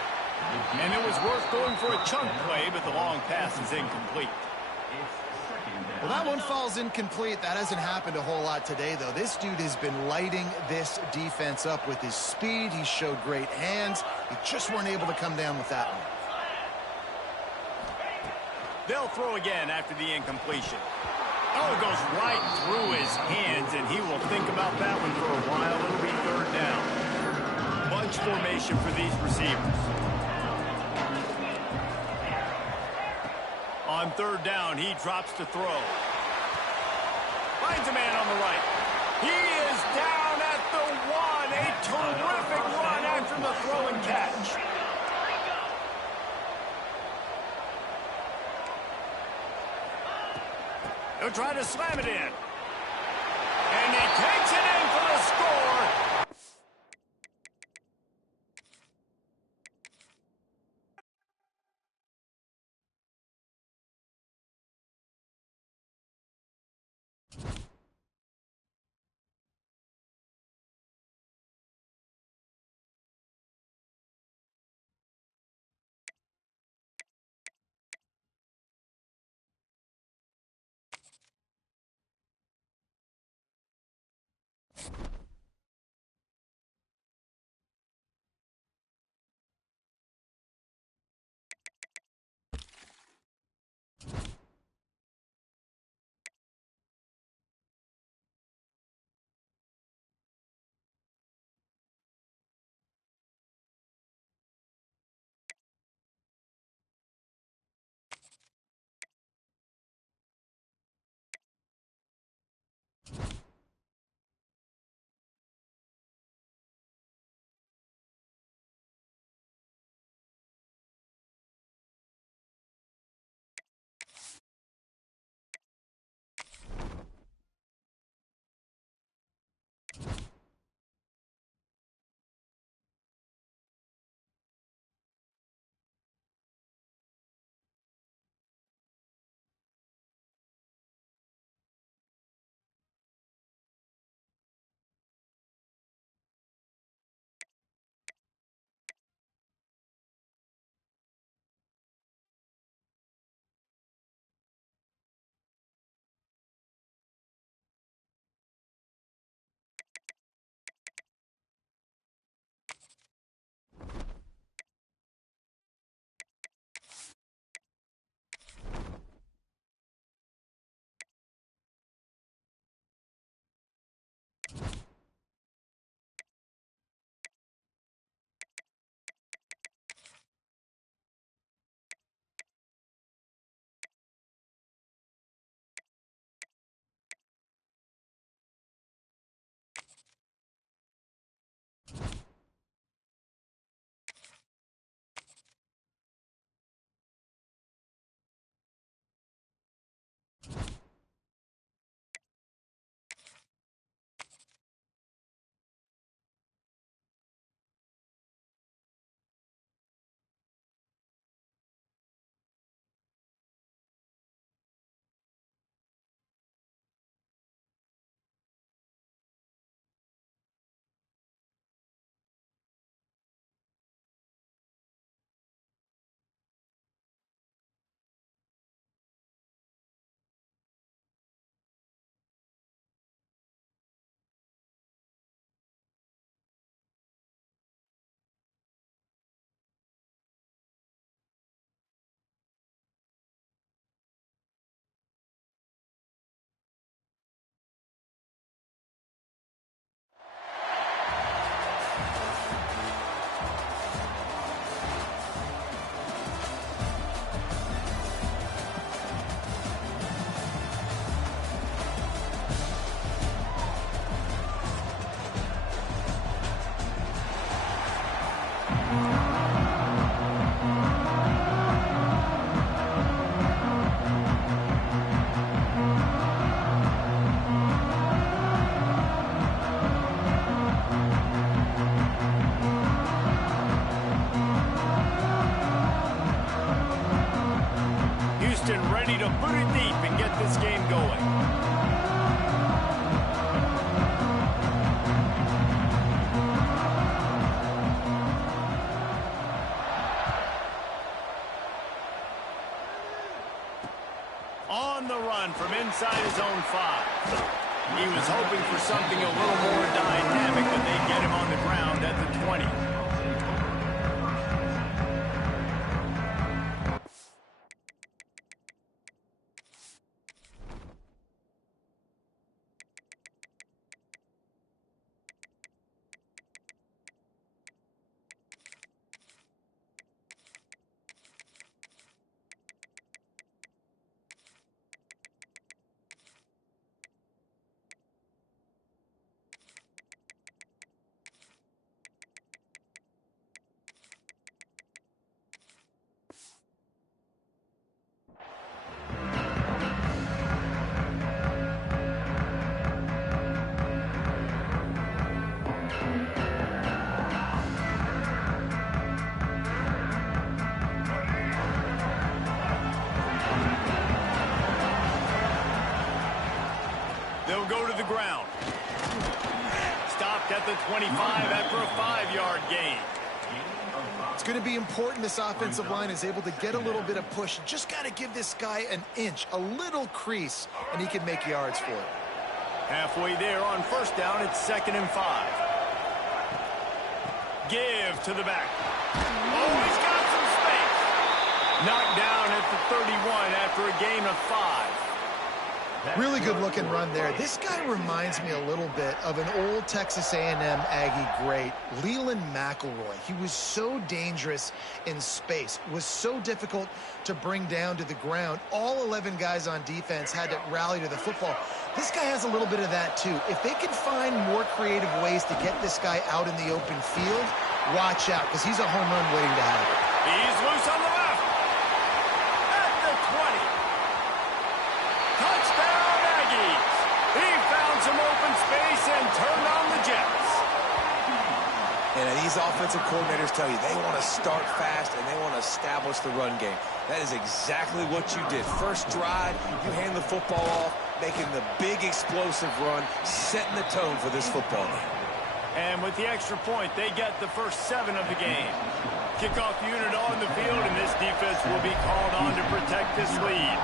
And it was worth going for a chunk play, but the long pass is incomplete. Well, that one falls incomplete. That hasn't happened a whole lot today, though. This dude has been lighting this defense up with his speed. He showed great hands. He just weren't able to come down with that one. They'll throw again after the incompletion. Oh, it goes right through his hands, and he will think about that one for a while. It'll be third down. Bunch formation for these receivers. On third down, he drops to throw. Finds a man on the right. He is down at the one. A terrific run after the throw and catch. He'll try to slam it in. And he takes it in for the score. ready to put it deep and get this game going. On the run from inside his own 5. He was hoping for something a little more dynamic, but they get him on the ground at the 20. They'll go to the ground. Stopped at the 25 after a 5-yard gain. It's going to be important this offensive line is able to get a little bit of push. Just got to give this guy an inch, a little crease, and he can make yards for it. Halfway there on first down, it's 2nd and 5. Give to the back. Oh, he's got some space. Knocked down at the 31 after a gain of 5. Really good looking run there. This guy reminds me a little bit of an old Texas A&M Aggie great, Leland McElroy. He was so dangerous in space, was so difficult to bring down to the ground. All 11 guys on defense had to rally to the football. This guy has a little bit of that too. If they can find more creative ways to get this guy out in the open field, watch out, because he's a home run waiting to happen. He's loose on the left. At the 20. Touchdown, Aggies! He found some open space and turned on the Jets. And these offensive coordinators tell you they want to start fast and they want to establish the run game. That is exactly what you did. First drive, you hand the football off, making the big explosive run, setting the tone for this football game. And with the extra point, they get the first 7 of the game. Kickoff unit on the field, and this defense will be called on to protect this lead.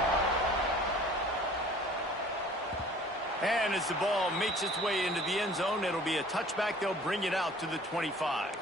And as the ball makes its way into the end zone, it'll be a touchback. They'll bring it out to the 25.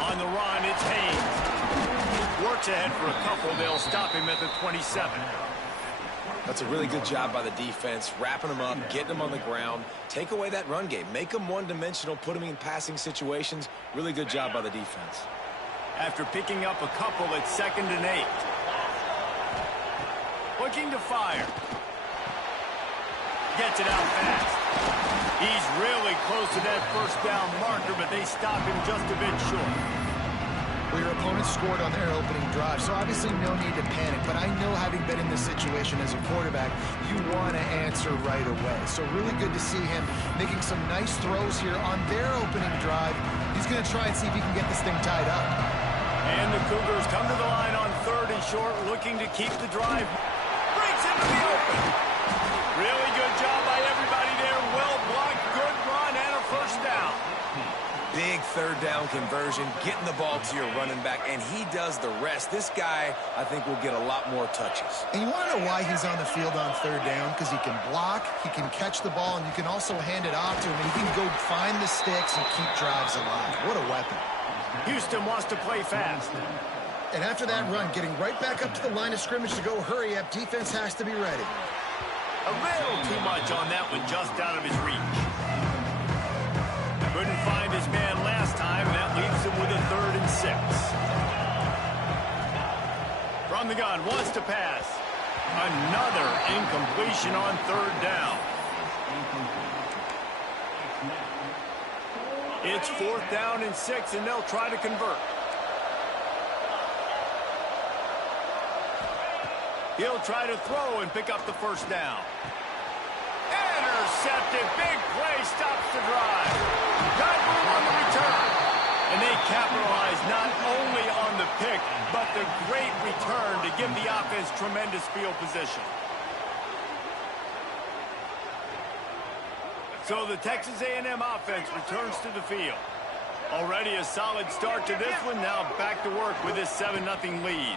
On the run, it's Haynes. Works ahead for a couple. They'll stop him at the 27. That's a really good job by the defense, wrapping them up, getting them on the ground. Take away that run game. Make them one-dimensional, put them in passing situations. Really good job by the defense. After picking up a couple, it's 2nd and 8. Looking to fire. Gets it out fast. He's really close to that first down marker, but they stop him just a bit short. Well, your opponent scored on their opening drive, so obviously no need to panic. But I know, having been in this situation as a quarterback, you want to answer right away. So really good to see him making some nice throws here on their opening drive. He's going to try and see if he can get this thing tied up. And the Cougars come to the line on 3rd and short, looking to keep the drive. Breaks into the open. Really good job by everybody there. Well blocked, good run, and a first down. Big 3rd down conversion, getting the ball to your running back, and he does the rest. This guy, I think, will get a lot more touches. And you want to know why he's on the field on 3rd down? Because he can block, he can catch the ball, and you can also hand it off to him, and he can go find the sticks and keep drives alive. What a weapon. Houston wants to play fast. And after that run, getting right back up to the line of scrimmage to go hurry up, defense has to be ready. A little too much on that one, just out of his reach. Couldn't find his man last time. That leaves him with a 3rd and 6. From the gun, wants to pass. Another incompletion on 3rd down. It's 4th down and 6, and they'll try to convert. He'll try to throw and pick up the first down. Intercepted. Big play stops the drive. Got room on the return. capitalized not only on the pick, but the great return to give the offense tremendous field position. So the Texas A&M offense returns to the field. Already a solid start to this one. Now back to work with this 7-0 lead.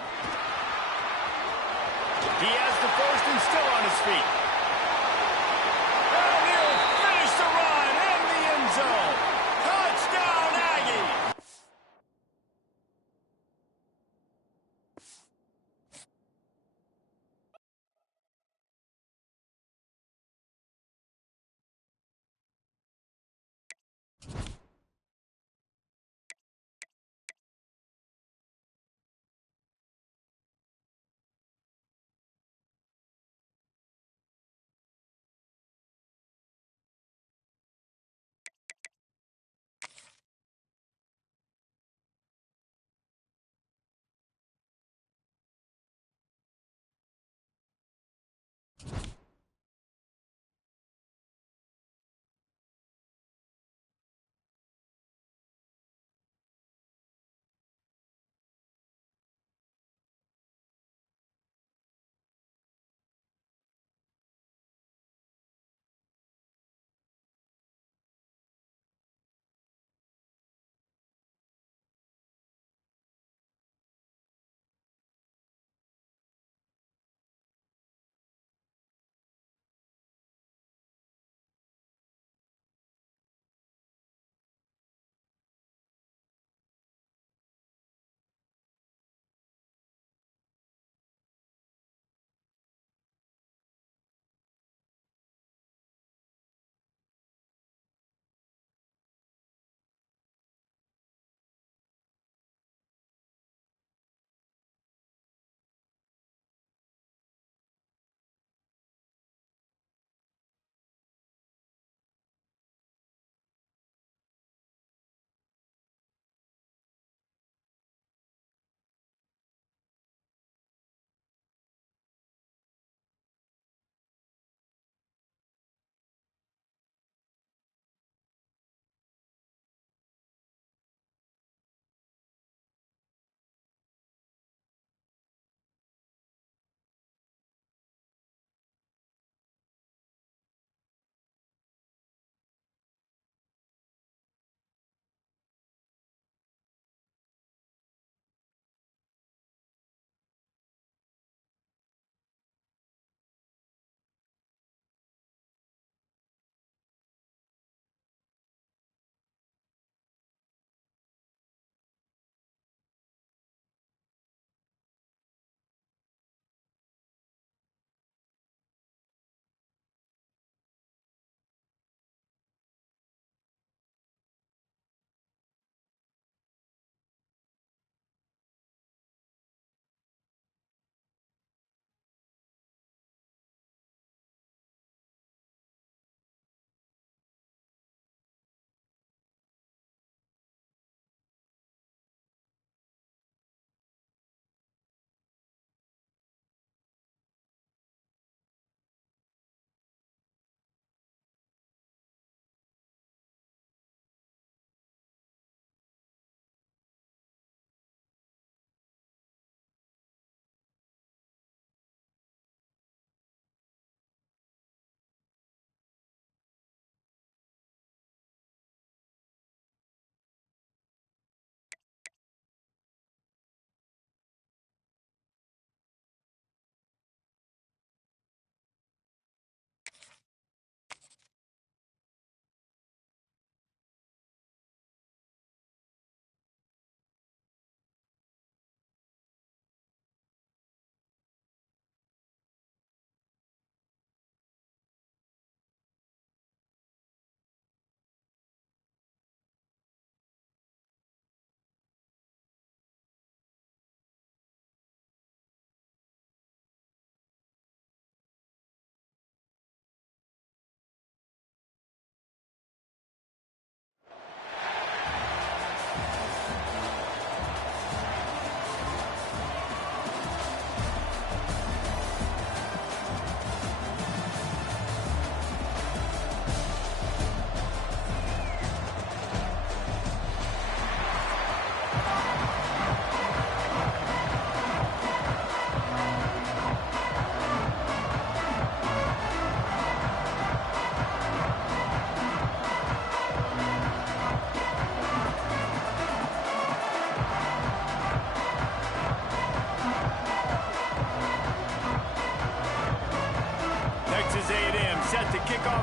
He has the first and still on his feet. And he'll finish the run in the end zone. Touchdown, Aggie!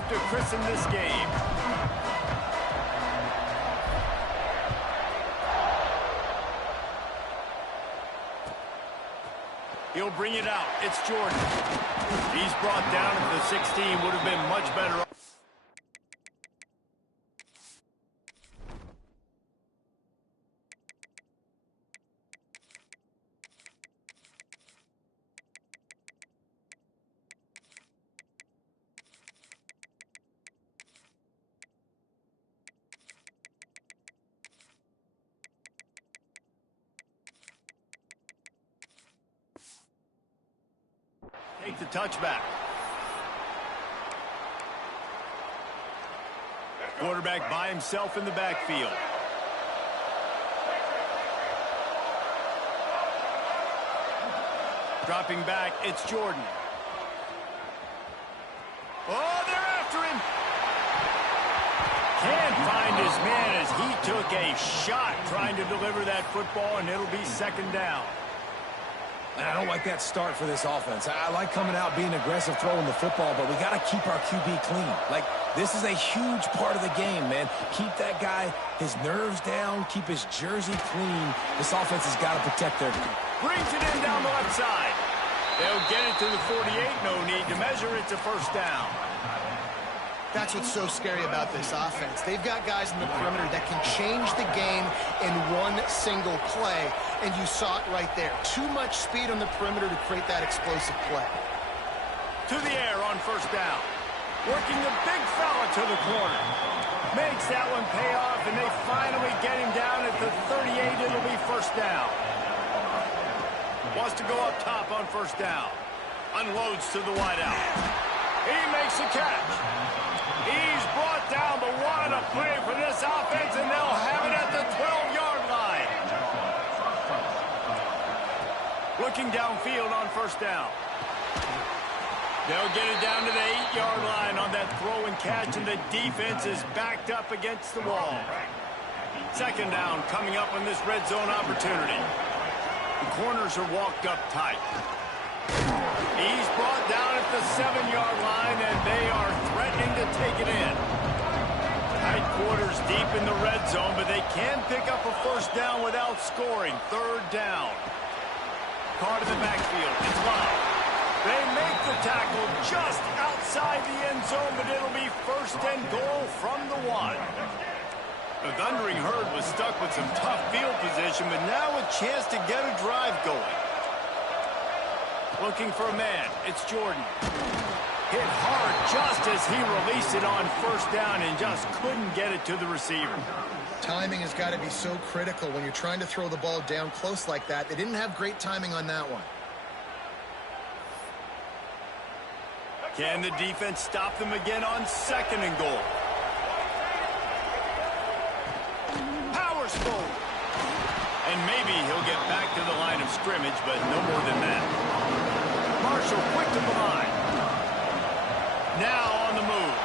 to christen this game. He'll bring it out. It's Jordan. He's brought down at the 16. Would have been much better. Take the touchback. Quarterback by himself in the backfield. Dropping back, it's Jordan. Oh, they're after him. Can't find his man as he took a shot trying to deliver that football, and it'll be second down. I don't like that start for this offense. I like coming out, being aggressive, throwing the football, but we got to keep our QB clean. Like, this is a huge part of the game, man. Keep that guy, his nerves down, keep his jersey clean. This offense has got to protect their... Brings it in down the left side. They'll get it to the 48. No need to measure. It's a first down. That's what's so scary about this offense. They've got guys in the perimeter that can change the game in one single play, and you saw it right there. Too much speed on the perimeter to create that explosive play. To the air on first down. Working the big fella to the corner. Makes that one pay off, and they finally get him down at the 38. It'll be first down. Wants to go up top on first down. Unloads to the wideout. He makes a catch. He's brought down, but what a play for this offense, and they'll have it at the 12-yard line. Looking downfield on first down. They'll get it down to the 8-yard line on that throw and catch, and the defense is backed up against the wall. Second down coming up on this red zone opportunity. The corners are walked up tight. He's brought down at the 7-yard line, and they are threatening to take it in. Tight quarters deep in the red zone, but they can pick up a first down without scoring. Third down. Caught in the backfield. It's loud. They make the tackle just outside the end zone, but it'll be first and goal from the 1. The Thundering Herd was stuck with some tough field position, but now a chance to get a drive going. Looking for a man. It's Jordan. Hit hard just as he released it on first down and just couldn't get it to the receiver. Timing has got to be so critical when you're trying to throw the ball down close like that. They didn't have great timing on that one. Can the defense stop them again on second and goal? Power spool. And maybe he'll get back to the line of scrimmage, but no more than that. Marshall quick to the line. Now on the move.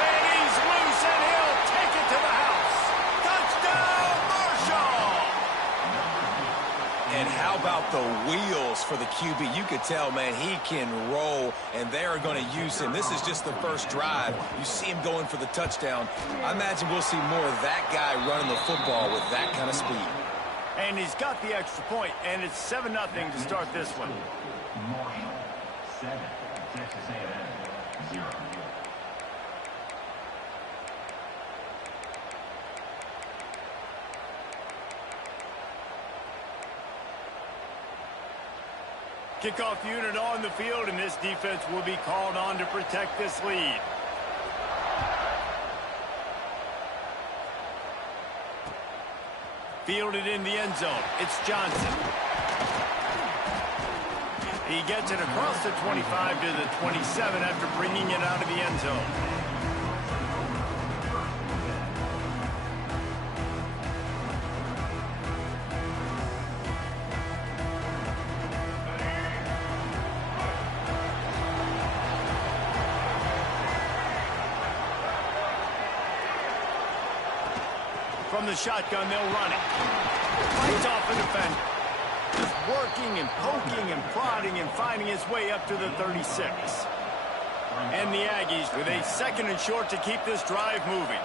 And he's loose, and he'll take it to the house. Touchdown, Marshall! And how about the wheels for the QB? You could tell, man, he can roll, and they're going to use him. This is just the first drive. You see him going for the touchdown. I imagine we'll see more of that guy running the football with that kind of speed. And he's got the extra point, and it's 7-0 to start this one. Marshall, 7. Texas A&M, 0. Kickoff unit on the field, and this defense will be called on to protect this lead. Fielded in the end zone. It's Johnson. He gets it across the 25 to the 27 after bringing it out of the end zone. From the shotgun, they'll run it. Fights off the defender. Just working and poking and prodding and finding his way up to the 36. And the Aggies with a 2nd and short to keep this drive moving.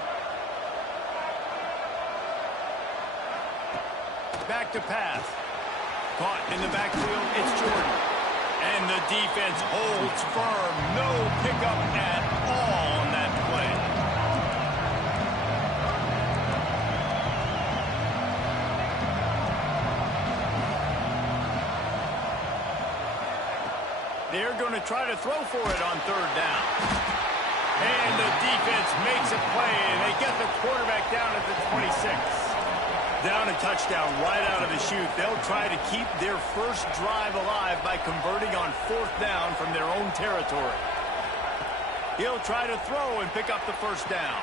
Back to pass. Caught in the backfield, it's Jordan. And the defense holds firm. No pickup at all on that play. They're going to try to throw for it on 3rd down. And the defense makes a play, and they get the quarterback down at the 26. Down a touchdown right out of the chute. They'll try to keep their first drive alive by converting on 4th down from their own territory. He'll try to throw and pick up the 1st down.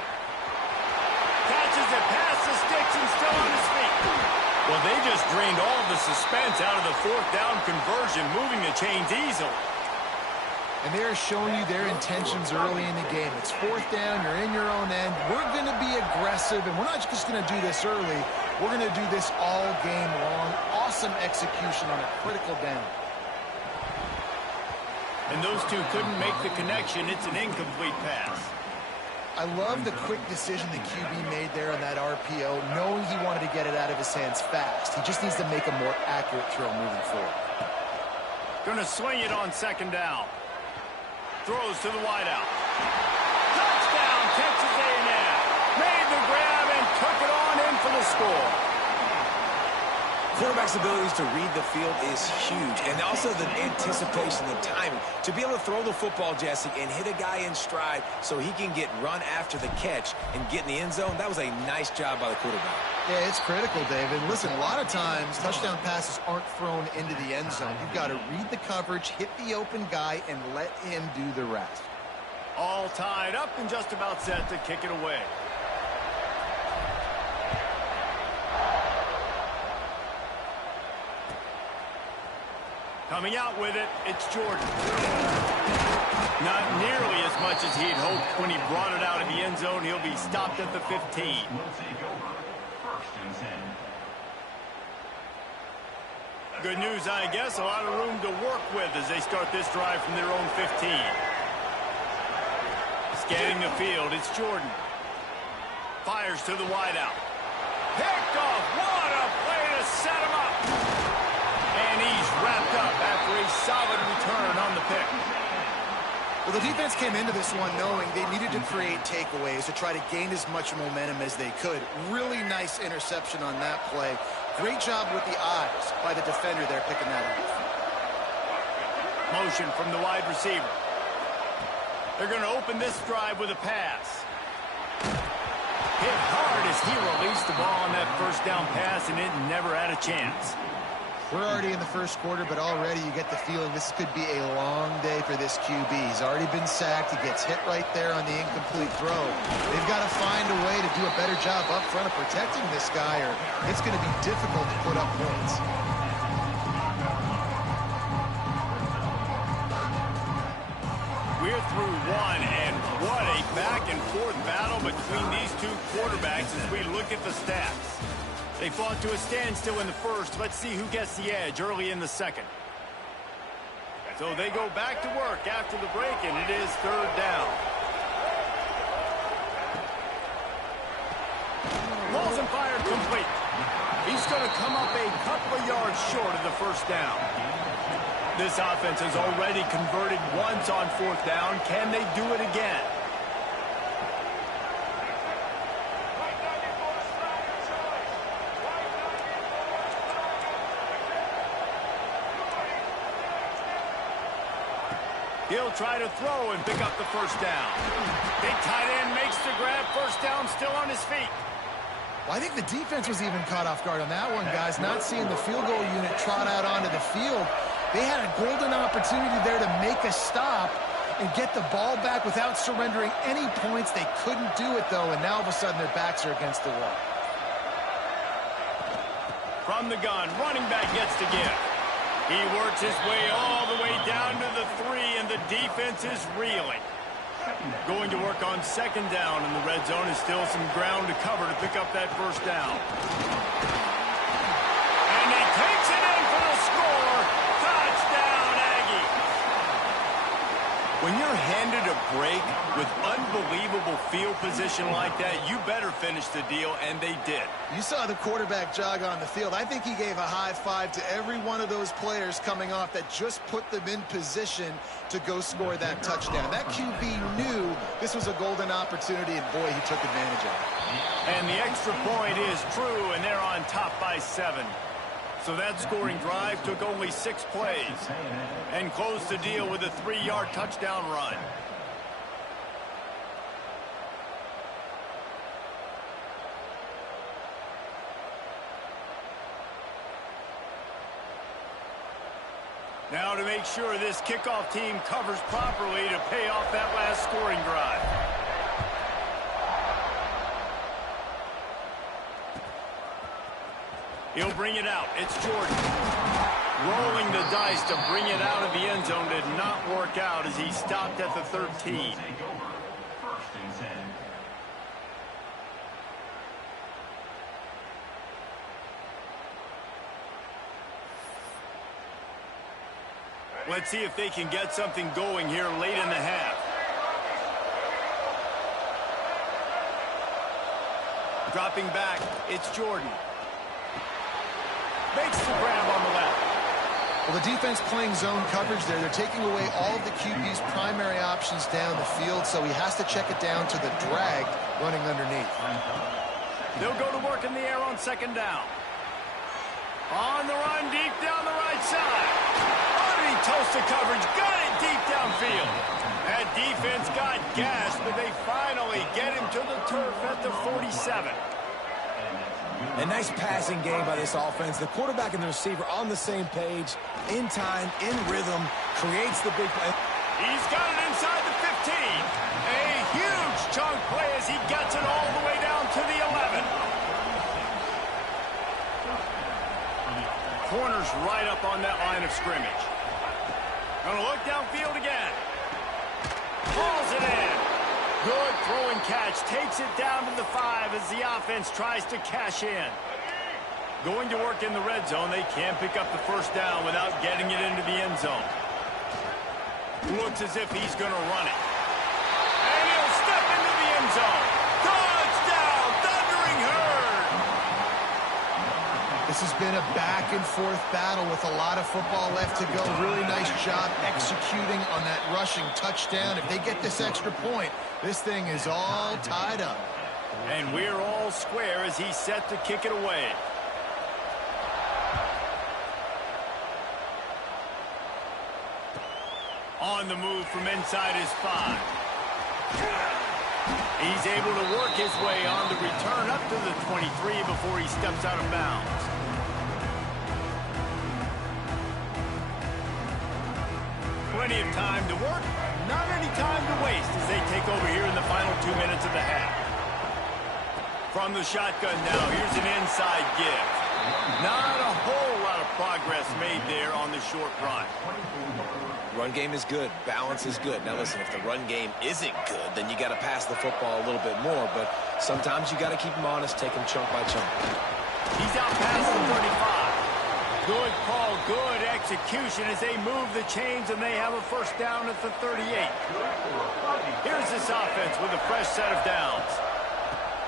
Catches it past the sticks and still on his feet. Well, they just drained all of the suspense out of the 4th down conversion, moving the chains easily. And they're showing you their intentions early in the game. It's 4th down, you're in your own end. We're going to be aggressive, and we're not just going to do this early. We're going to do this all game long. Awesome execution on a critical down. And those two couldn't make the connection. It's an incomplete pass. I love the quick decision the QB made there on that RPO, knowing he wanted to get it out of his hands fast. He just needs to make a more accurate throw moving forward. Going to swing it on 2nd down. Throws to the wideout. Touchdown, Texas A&M. Made the grab and took it on in for the score. Quarterback's abilities to read the field is huge, and also the anticipation, the timing. To be able to throw the football, Jesse, and hit a guy in stride so he can get run after the catch and get in the end zone, that was a nice job by the quarterback. Yeah, it's critical, David. Listen, a lot of times touchdown passes aren't thrown into the end zone. You've got to read the coverage, hit the open guy, and let him do the rest. All tied up and just about set to kick it away. Coming out with it, it's Jordan. Not nearly as much as he'd hoped when he brought it out of the end zone. He'll be stopped at the 15. Will take over 1st and 10. Good news, I guess. A lot of room to work with as they start this drive from their own 15. Scanning the field, it's Jordan. Fires to the wideout. Picked off. What a play to set him up. And he's wrapped up after a solid return on the pick. Well, the defense came into this one knowing they needed to create takeaways to try to gain as much momentum as they could. Really nice interception on that play. Great job with the eyes by the defender there picking that up. Motion from the wide receiver. They're going to open this drive with a pass. Hit hard as he released the ball on that 1st down pass, and it never had a chance. We're already in the 1st quarter, but already you get the feeling this could be a long day for this QB. He's already been sacked. He gets hit right there on the incomplete throw. They've got to find a way to do a better job up front of protecting this guy, or it's going to be difficult to put up points. We're through one, and what a back-and-forth battle between these two quarterbacks as we look at the stats. They fought to a standstill in the 1st. Let's see who gets the edge early in the 2nd. So they go back to work after the break, and it is 3rd down. Balls and fired complete. He's going to come up a couple of yards short of the 1st down. This offense has already converted once on 4th down. Can they do it again? He'll try to throw and pick up the 1st down. Big tight end makes the grab. 1st down, still on his feet. Well, I think the defense was even caught off guard on that one, guys. Not seeing the field goal unit trot out onto the field. They had a golden opportunity there to make a stop and get the ball back without surrendering any points. They couldn't do it, though, and now all of a sudden their backs are against the wall. From the gun, running back gets the gift. He works his way all the way down to the 3, and the defense is reeling. Going to work on 2nd down, and the red zone is still some ground to cover to pick up that 1st down. And he takes it in for the score. Touchdown, Aggies. When you're handed a break with unbelievable field position like that, you better finish the deal, and they did. You saw the quarterback jog on the field. I think he gave a high five to every one of those players coming off that just put them in position to go score that touchdown. That QB knew this was a golden opportunity, and boy, he took advantage of it. And the extra point is true, and they're on top by 7. So that scoring drive took only 6 plays and closed the deal with a 3-yard touchdown run. Now to make sure this kickoff team covers properly to pay off that last scoring drive. He'll bring it out. It's Jordan. Rolling the dice to bring it out of the end zone did not work out as he stopped at the 13. Let's see if they can get something going here late in the half. Dropping back, it's Jordan. Makes the grab on the left. Well, the defense playing zone coverage there. They're taking away all of the QB's primary options down the field, so he has to check it down to the drag running underneath. They'll go to work in the air on 2nd down. On the run, deep down the right side. Underneath toasted coverage, got it deep downfield. That defense got gashed, but they finally get him to the turf at the 47. A nice passing game by this offense. The quarterback and the receiver on the same page, in time, in rhythm, creates the big play. He's got it inside the 15. A huge chunk play as he gets it all the way down to the 11. Corner's right up on that line of scrimmage. Gonna look downfield again. Hauls it in. Good throwing catch. Takes it down to the 5 as the offense tries to cash in. Going to work in the red zone. They can't pick up the 1st down without getting it into the end zone. Looks as if he's going to run it. And he'll step into the end zone. Touchdown, Thundering Herd! This has been a back-and-forth battle with a lot of football left to go. Really nice job executing on that rushing touchdown. If they get this extra point, this thing is all tied up. And we're all square as he's set to kick it away. On the move from inside his 5. He's able to work his way on the return up to the 23 before he steps out of bounds. Plenty of time to work, not any time to waste as they take over here in the final 2 minutes of the half. From the shotgun now, here's an inside give. Not a whole lot of progress made there on the short run. Run game is good. Balance is good. Now listen, if the run game isn't good, then you got to pass the football a little bit more. But sometimes you got to keep them honest, take them chunk by chunk. He's out past the 35. Good call, good execution as they move the chains and they have a 1st down at the 38. Here's this offense with a fresh set of downs.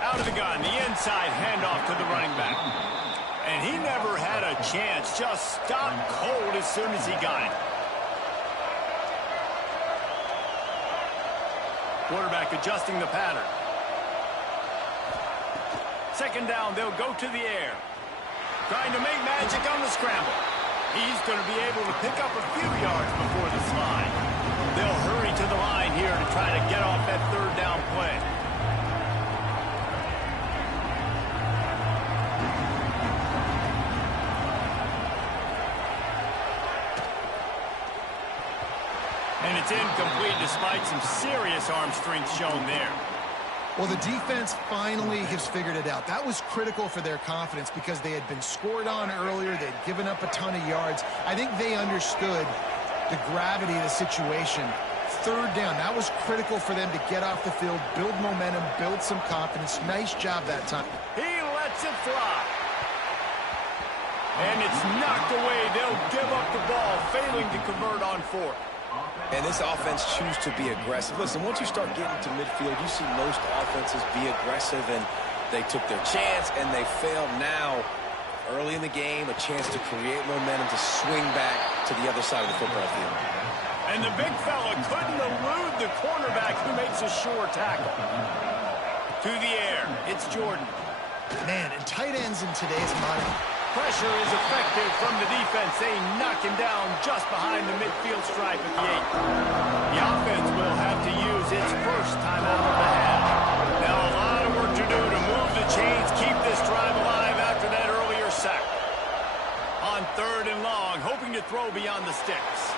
Out of the gun, the inside handoff to the running back. And he never had a chance, just stopped cold as soon as he got it. Quarterback adjusting the pattern. 2nd down, they'll go to the air. Trying to make magic on the scramble. He's going to be able to pick up a few yards before the slide. They'll hurry to the line here to try to get off that 3rd down play. And it's incomplete despite some serious arm strength shown there. Well, the defense finally has figured it out. That was critical for their confidence because they had been scored on earlier. They'd given up a ton of yards. I think they understood the gravity of the situation. 3rd down, that was critical for them to get off the field, build momentum, build some confidence. Nice job that time. He lets it fly. And it's knocked away. They'll give up the ball, failing to convert on 4th. And this offense choose to be aggressive. Listen, once you start getting to midfield, you see most offenses be aggressive, and they took their chance, and they failed. Now, early in the game, a chance to create momentum to swing back to the other side of the football field. And the big fella couldn't elude the cornerback who makes a sure tackle. To the air, it's Jordan. Man, and tight ends in today's modern... Pressure is effective from the defense. They knock him down just behind the midfield stripe at the 8. The offense will have to use its first timeout of the half. Now a lot of work to do to move the chains, keep this drive alive after that earlier sack. On 3rd and long, hoping to throw beyond the sticks.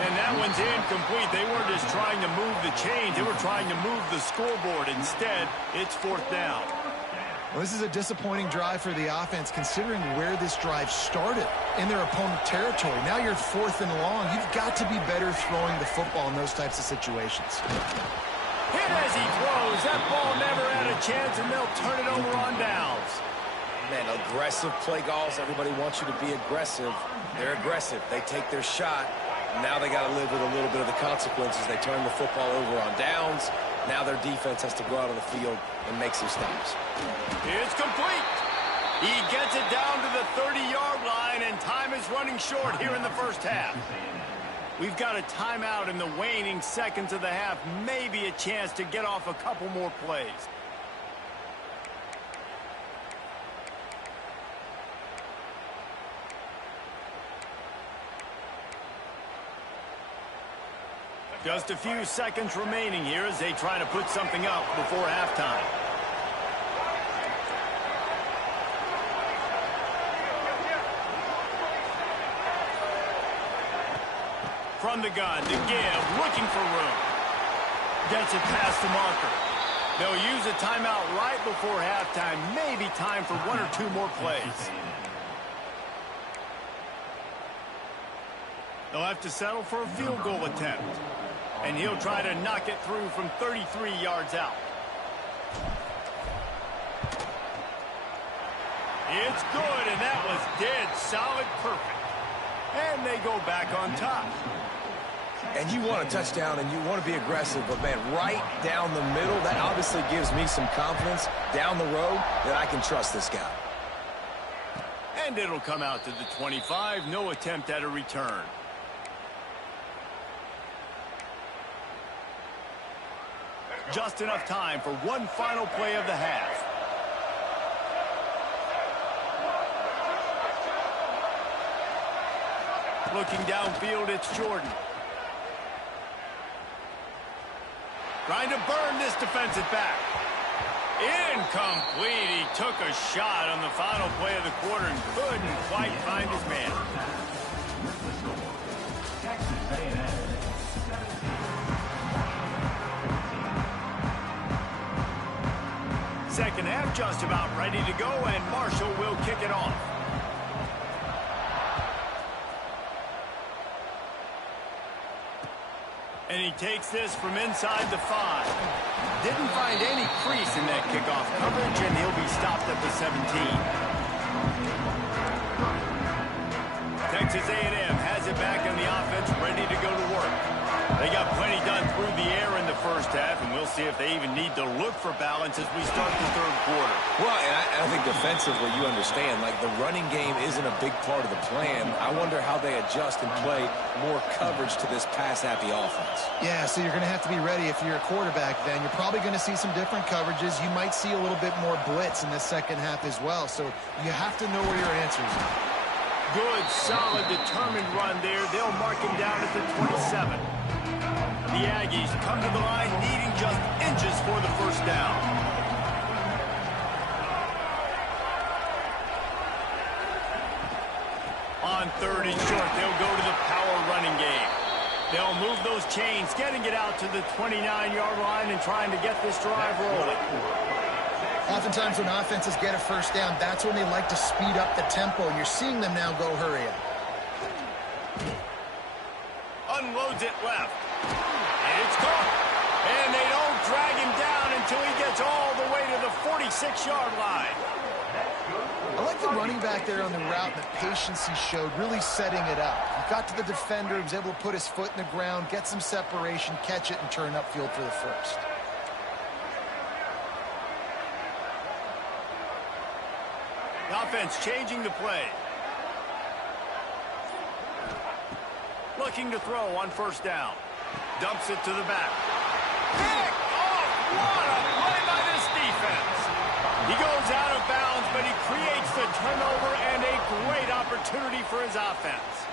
And that one's incomplete. They weren't just trying to move the chains. They were trying to move the scoreboard. Instead, it's 4th down. Well, this is a disappointing drive for the offense, considering where this drive started in their opponent territory. Now you're 4th and long. You've got to be better throwing the football in those types of situations. Hit as he throws. That ball never had a chance, and they'll turn it over on downs. Man, aggressive play calls. Everybody wants you to be aggressive. They're aggressive. They take their shot. Now they got to live with a little bit of the consequences. They turn the football over on downs. Now their defense has to go out on the field and make some stops. It's complete. He gets it down to the 30-yard line, and time is running short here in the first half. We've got a timeout in the waning seconds of the half. Maybe a chance to get off a couple more plays. Just a few seconds remaining here as they try to put something up before halftime. From the gun, to give, looking for room. Gets it past the marker. They'll use a timeout right before halftime. Maybe time for 1 or 2 more plays. They'll have to settle for a field goal attempt. And he'll try to knock it through from 33 yards out. It's good, and that was dead solid perfect. And they go back on top. And you want a touchdown, and you want to be aggressive, but, man, right down the middle, that obviously gives me some confidence down the road that I can trust this guy. And it'll come out to the 25. No attempt at a return. Just enough time for one final play of the half. Looking downfield, it's Jordan. Trying to burn this defensive back. Incomplete. He took a shot on the final play of the quarter and couldn't quite find his man. Second half just about ready to go, and Marshall will kick it off. And he takes this from inside the 5. Didn't find any crease in that kickoff coverage, and he'll be stopped at the 17. Texas A&M has it back on the offense, ready to go to work. They got plenty done through the air in the first half, and we'll see if they even need to look for balance as we start the third quarter. Well, and I think defensively, you understand, like the running game isn't a big part of the plan. I wonder how they adjust and play more coverage to this pass-happy offense. Yeah, so you're going to have to be ready if you're a quarterback then. You're probably going to see some different coverages. You might see a little bit more blitz in the second half as well, so you have to know where your answers are. Good, solid, determined run there. They'll mark him down at the 27. The Aggies come to the line needing just inches for the first down. On 3rd and short, they'll go to the power running game. They'll move those chains, getting it out to the 29-yard line and trying to get this drive rolling. Oftentimes when offenses get a first down, that's when they like to speed up the tempo. You're seeing them now go hurry up. Unloads it left. It's caught. And they don't drag him down until he gets all the way to the 46-yard line. I like the running back there on the route and the patience he showed, really setting it up. He got to the defender, he was able to put his foot in the ground, get some separation, catch it, and turn upfield for the first. The offense changing the play. Looking to throw on first down. Dumps it to the back. Pick off! What a play by this defense. He goes out of bounds, but he creates the turnover and a great opportunity for his offense.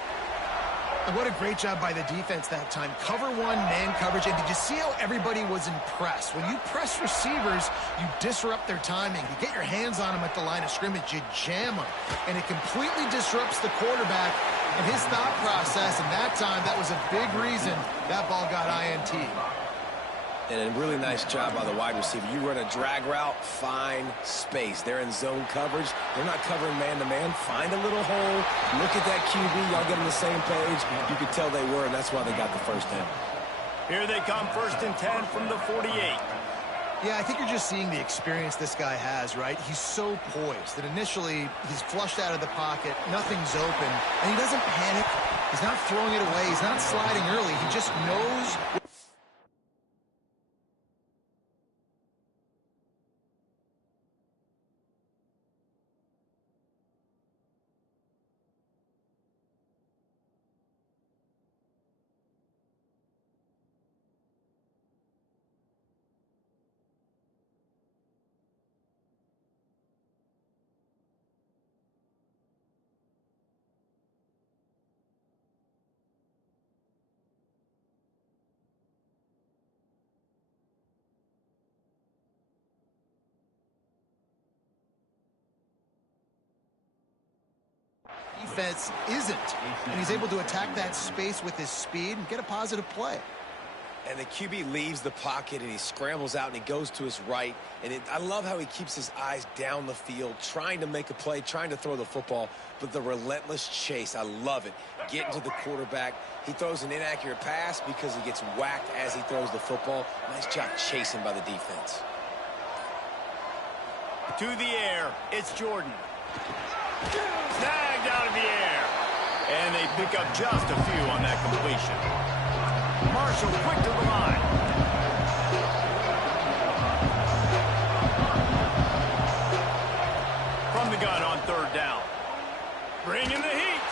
And what a great job by the defense that time. Cover one, man coverage. And did you see how everybody was impressed? When you press receivers, you disrupt their timing. You get your hands on them at the line of scrimmage. You jam them. And it completely disrupts the quarterback and his thought process. And that time, that was a big reason that ball got INT. And a really nice job by the wide receiver. You run a drag route, find space. They're in zone coverage. They're not covering man-to-man. Find a little hole. Look at that QB. Y'all get on the same page. You could tell they were, and that's why they got the first down. Here they come, 1st and 10 from the 48. Yeah, I think you're just seeing the experience this guy has, right? He's so poised that initially he's flushed out of the pocket, nothing's open, and he doesn't panic. He's not throwing it away. He's not sliding early. He just knows. Defense isn't, and he's able to attack that space with his speed and get a positive play. And the QB leaves the pocket, and he scrambles out, and he goes to his right. And I love how he keeps his eyes down the field, trying to make a play, trying to throw the football, but the relentless chase, I love it. Getting to the quarterback. He throws an inaccurate pass because he gets whacked as he throws the football. Nice job chasing by the defense. To the air, it's Jordan. Snagged out of the air. And they pick up just a few on that completion. Marshall quick to the line. From the gun on 3rd down. Bringing the heat.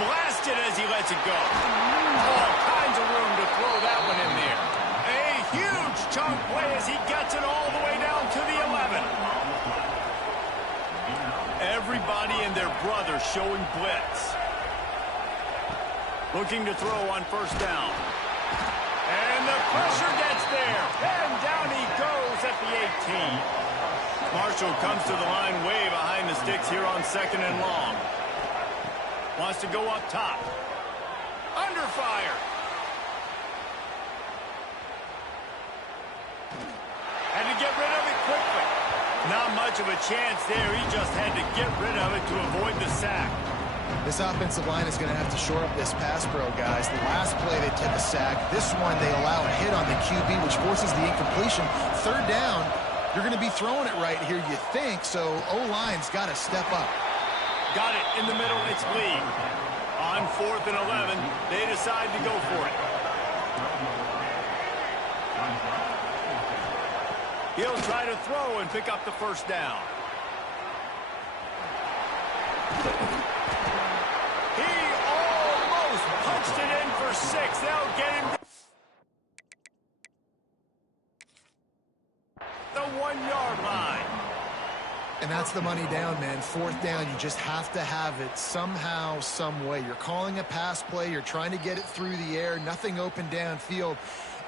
Blasted as he lets it go. All kinds of room to throw that one in there. A huge chunk play as he gets it all the way down to the 11. Everybody and their brother showing blitz. Looking to throw on 1st down. And the pressure gets there. And down he goes at the 18. Marshall comes to the line way behind the sticks here on 2nd and long. Wants to go up top. Under fire. Had to get rid of it quickly. Not much of a chance there. He just had to get rid of it to avoid the sack. This offensive line is going to have to shore up this pass pro, guys. The last play they took a sack. This one they allow a hit on the QB, which forces the incompletion. 3rd down, you're going to be throwing it right here, you think, so O-line's got to step up. Got it in the middle, it's Lee. On 4th and 11, they decide to go for it. He'll try to throw and pick up the 1st down. He almost punched it in for 6. They'll get him the 1-yard line. And that's the money down, man. 4th down, you just have to have it somehow, some way. You're calling a pass play. You're trying to get it through the air. Nothing open downfield.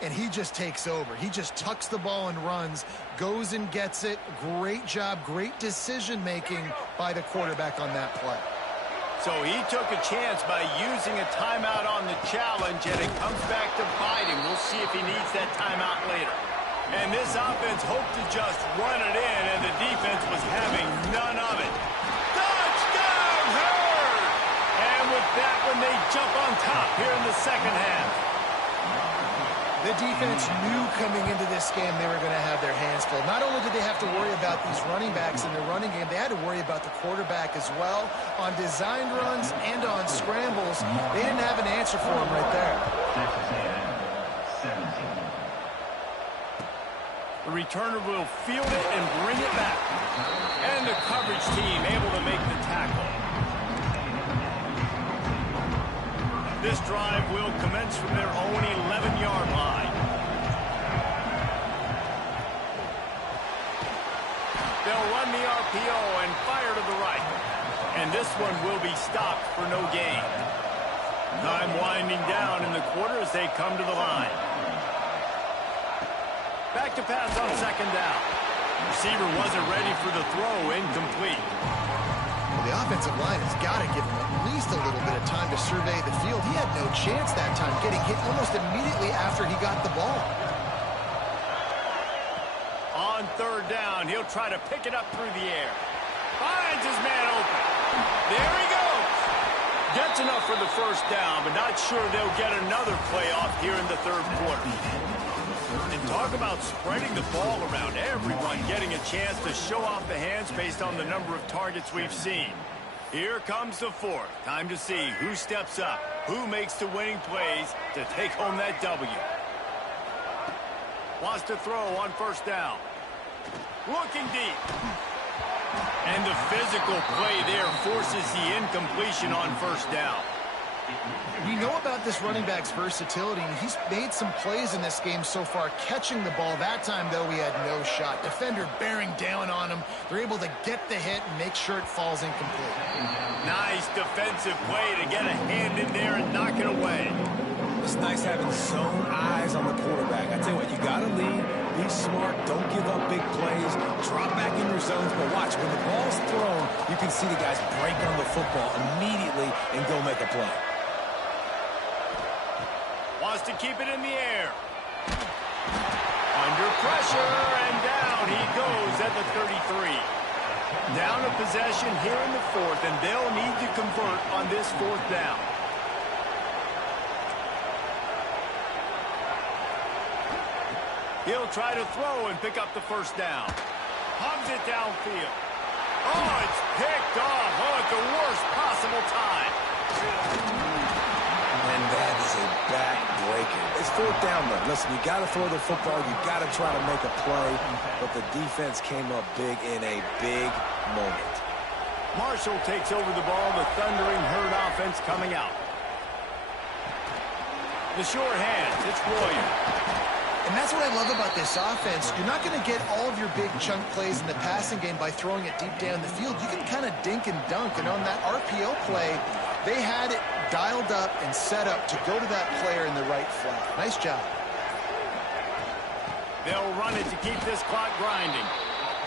And he just takes over. He just tucks the ball and runs, goes and gets it. Great job, great decision-making by the quarterback on that play. So he took a chance by using a timeout on the challenge, and it comes back to bite him. We'll see if he needs that timeout later. And this offense hoped to just run it in, and the defense was having none of it. Touchdown, Herd! And with that one, they jump on top here in the 2nd half. The defense knew coming into this game they were going to have their hands full. Not only did they have to worry about these running backs in their running game, they had to worry about the quarterback as well. On designed runs and on scrambles, they didn't have an answer for him right there. The returner will field it and bring it back. And the coverage team able to make the tackle. This drive will commence from their own 11-yard line. They'll run the RPO and fire to the right. And this one will be stopped for no gain. Time winding down in the quarter as they come to the line. Back to pass on second down. Receiver wasn't ready for the throw, incomplete. Well, the offensive line has got to give him at least a little bit of time to survey the field. He had no chance that time, getting hit almost immediately after he got the ball. On third down, he'll try to pick it up through the air. Finds his man open. There he goes. Gets enough for the first down, but not sure they'll get another playoff here in the third quarter. And talk about spreading the ball around, everyone getting a chance to show off the hands based on the number of targets we've seen. Here comes the fourth. Time to see who steps up, who makes the winning plays to take home that W. Wants to throw on first down. Looking deep. And the physical play there forces the incompletion on first down. We know about this running back's versatility. He's made some plays in this game so far, catching the ball. That time, though, he had no shot. Defender bearing down on him. They're able to get the hit and make sure it falls incomplete. Nice defensive play to get a hand in there and knock it away. It's nice having zone eyes on the quarterback. I tell you what, you got to lead, be smart, don't give up big plays, drop back in your zones, but watch, when the ball's thrown, you can see the guys break on the football immediately and go make a play. Wants to keep it in the air. Under pressure, and down he goes at the 33. Down a possession here in the fourth, and they'll need to convert on this fourth down. He'll try to throw and pick up the first down. Hogs it downfield. Oh, it's picked off. Oh, at the worst possible time. And that is a back-breaker. It's fourth down, though. Listen, you got to throw the football. You got to try to make a play. But the defense came up big in a big moment. Marshall takes over the ball. The Thundering Herd offense coming out. The short hands. It's Royer. And that's what I love about this offense. You're not going to get all of your big chunk plays in the passing game by throwing it deep down the field. You can kind of dink and dunk. And on that RPO play, they had it dialed up and set up to go to that player in the right flat. Nice job. They'll run it to keep this clock grinding.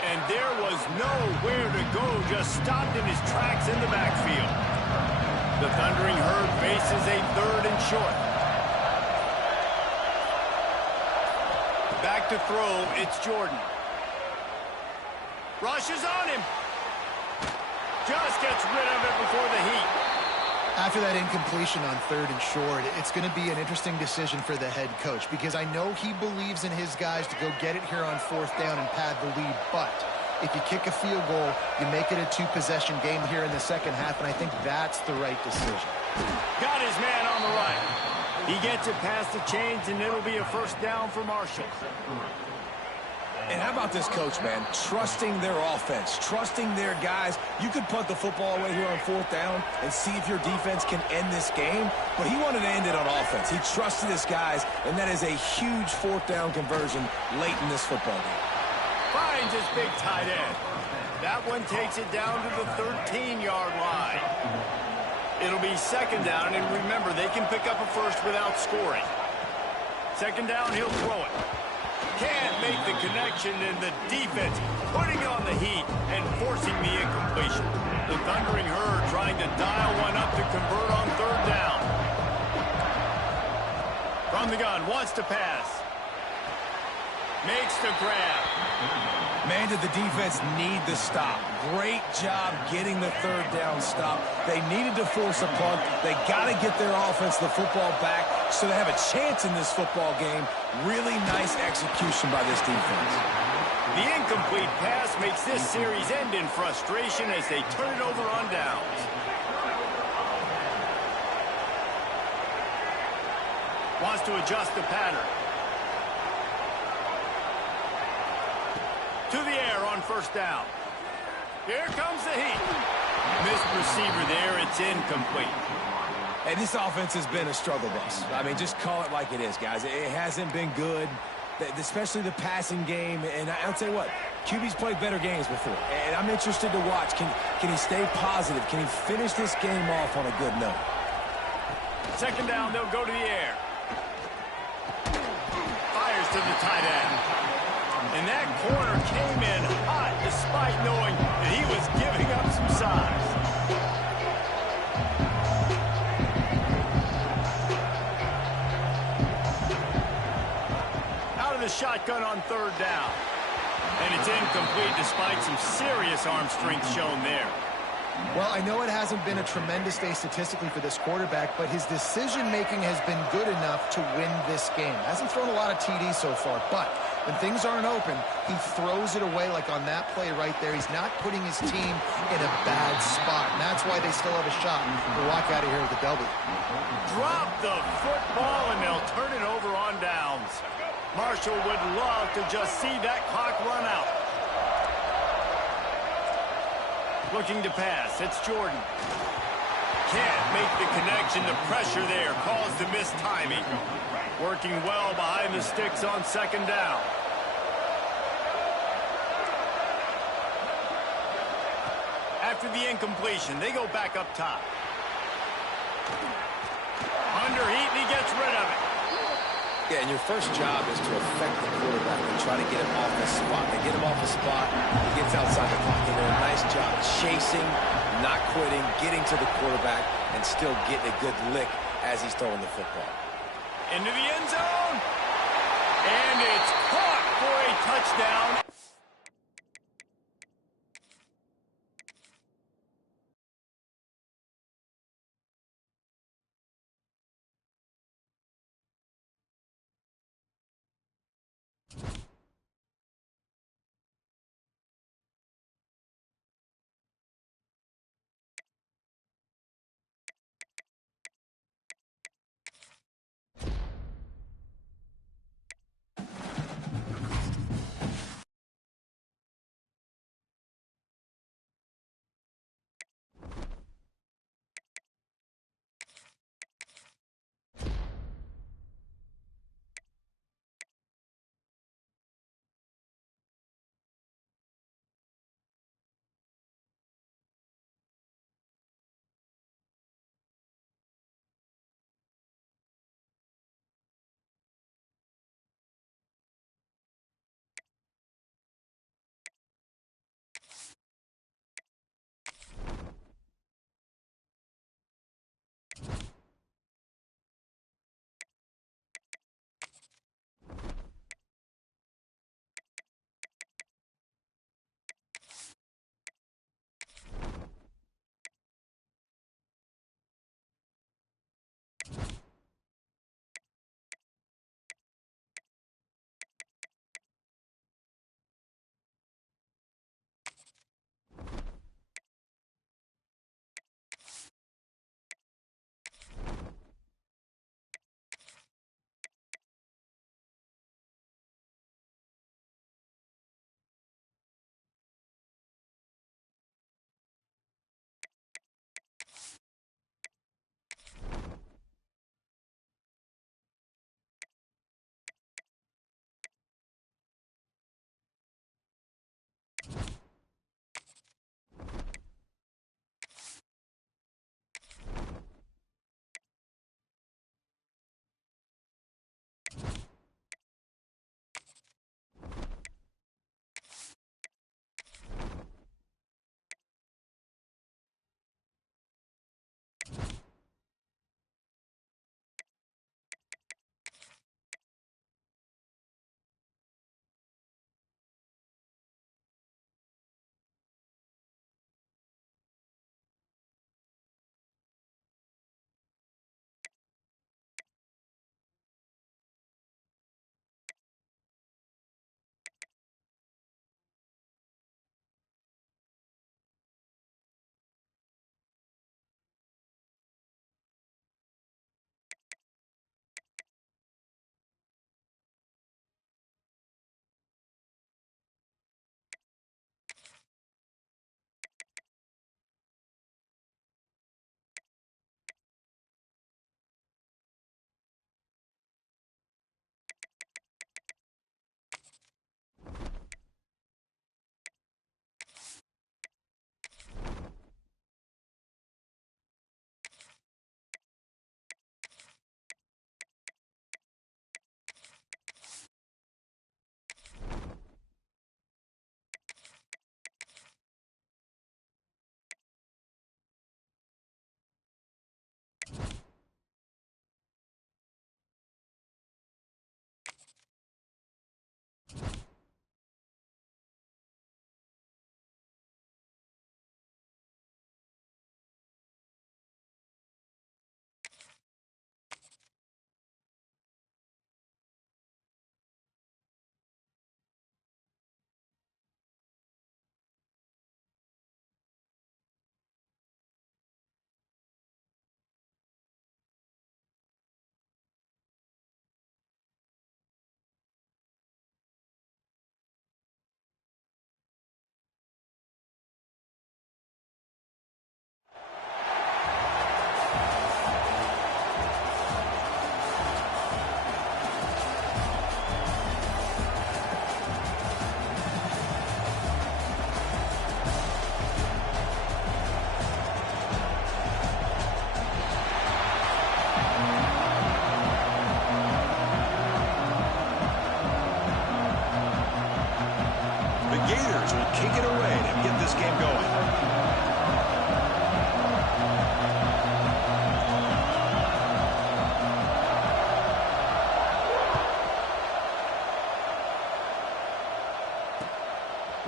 And there was nowhere to go, just stopped in his tracks in the backfield. The Thundering Herd faces a third and short. Back to throw, it's Jordan. Rushes on him. Just gets rid of it before the heat. After that incompletion on third and short, it's going to be an interesting decision for the head coach because I know he believes in his guys to go get it here on fourth down and pad the lead. But if you kick a field goal, you make it a two-possession game here in the second half, and I think that's the right decision. Got his man on the right. He gets it past the chains, and it'll be a first down for Marshall. And how about this coach, man? Trusting their offense, trusting their guys. You could punt the football away here on fourth down and see if your defense can end this game, but he wanted to end it on offense. He trusted his guys, and that is a huge fourth down conversion late in this football game. Finds his big tight end. That one takes it down to the 13-yard line. It'll be second down, and remember, they can pick up a first without scoring. Second down, he'll throw it. Can't make the connection, and the defense putting on the heat and forcing the incompletion. The Thundering Herd trying to dial one up to convert on third down. From the gun, wants to pass. Makes the grab. Man, did the defense need the stop. Great job getting the third down stop. They needed to force a punt. They got to get their offense the football back. so they have a chance in this football game. Really nice execution by this defense. The incomplete pass makes this series end in frustration as they turn it over on downs. Wants to adjust the pattern. To the air on first down. Here comes the heat. Missed receiver there. It's incomplete. Hey, this offense has been a struggle bus. I mean, just call it like it is, guys. It hasn't been good, especially the passing game. And I'll tell you what, QB's played better games before. And I'm interested to watch. Can he stay positive? Can he finish this game off on a good note? Second down, they'll go to the air. Fires to the tight end. And that corner came in hot despite knowing that he was giving up some size. Out of the shotgun on third down. And it's incomplete despite some serious arm strength shown there. Well, I know it hasn't been a tremendous day statistically for this quarterback, but his decision-making has been good enough to win this game. Hasn't thrown a lot of TDs so far, but when things aren't open, he throws it away like on that play right there. He's not putting his team in a bad spot, and that's why they still have a shot to walk out of here with a W. Drop the football, and they'll turn it over on downs. Marshall would love to just see that clock run out. Looking to pass. It's Jordan. Can't make the connection. The pressure there caused the missed timing. Working well behind the sticks on second down. After the incompletion, they go back up top. Under heat, and he gets rid of it. Yeah, and your first job is to affect the quarterback and try to get him off the spot. They get him off the spot, he gets outside the clock. They do a nice job chasing, not quitting, getting to the quarterback, and still getting a good lick as he's throwing the football. Into the end zone. And it's caught for a touchdown.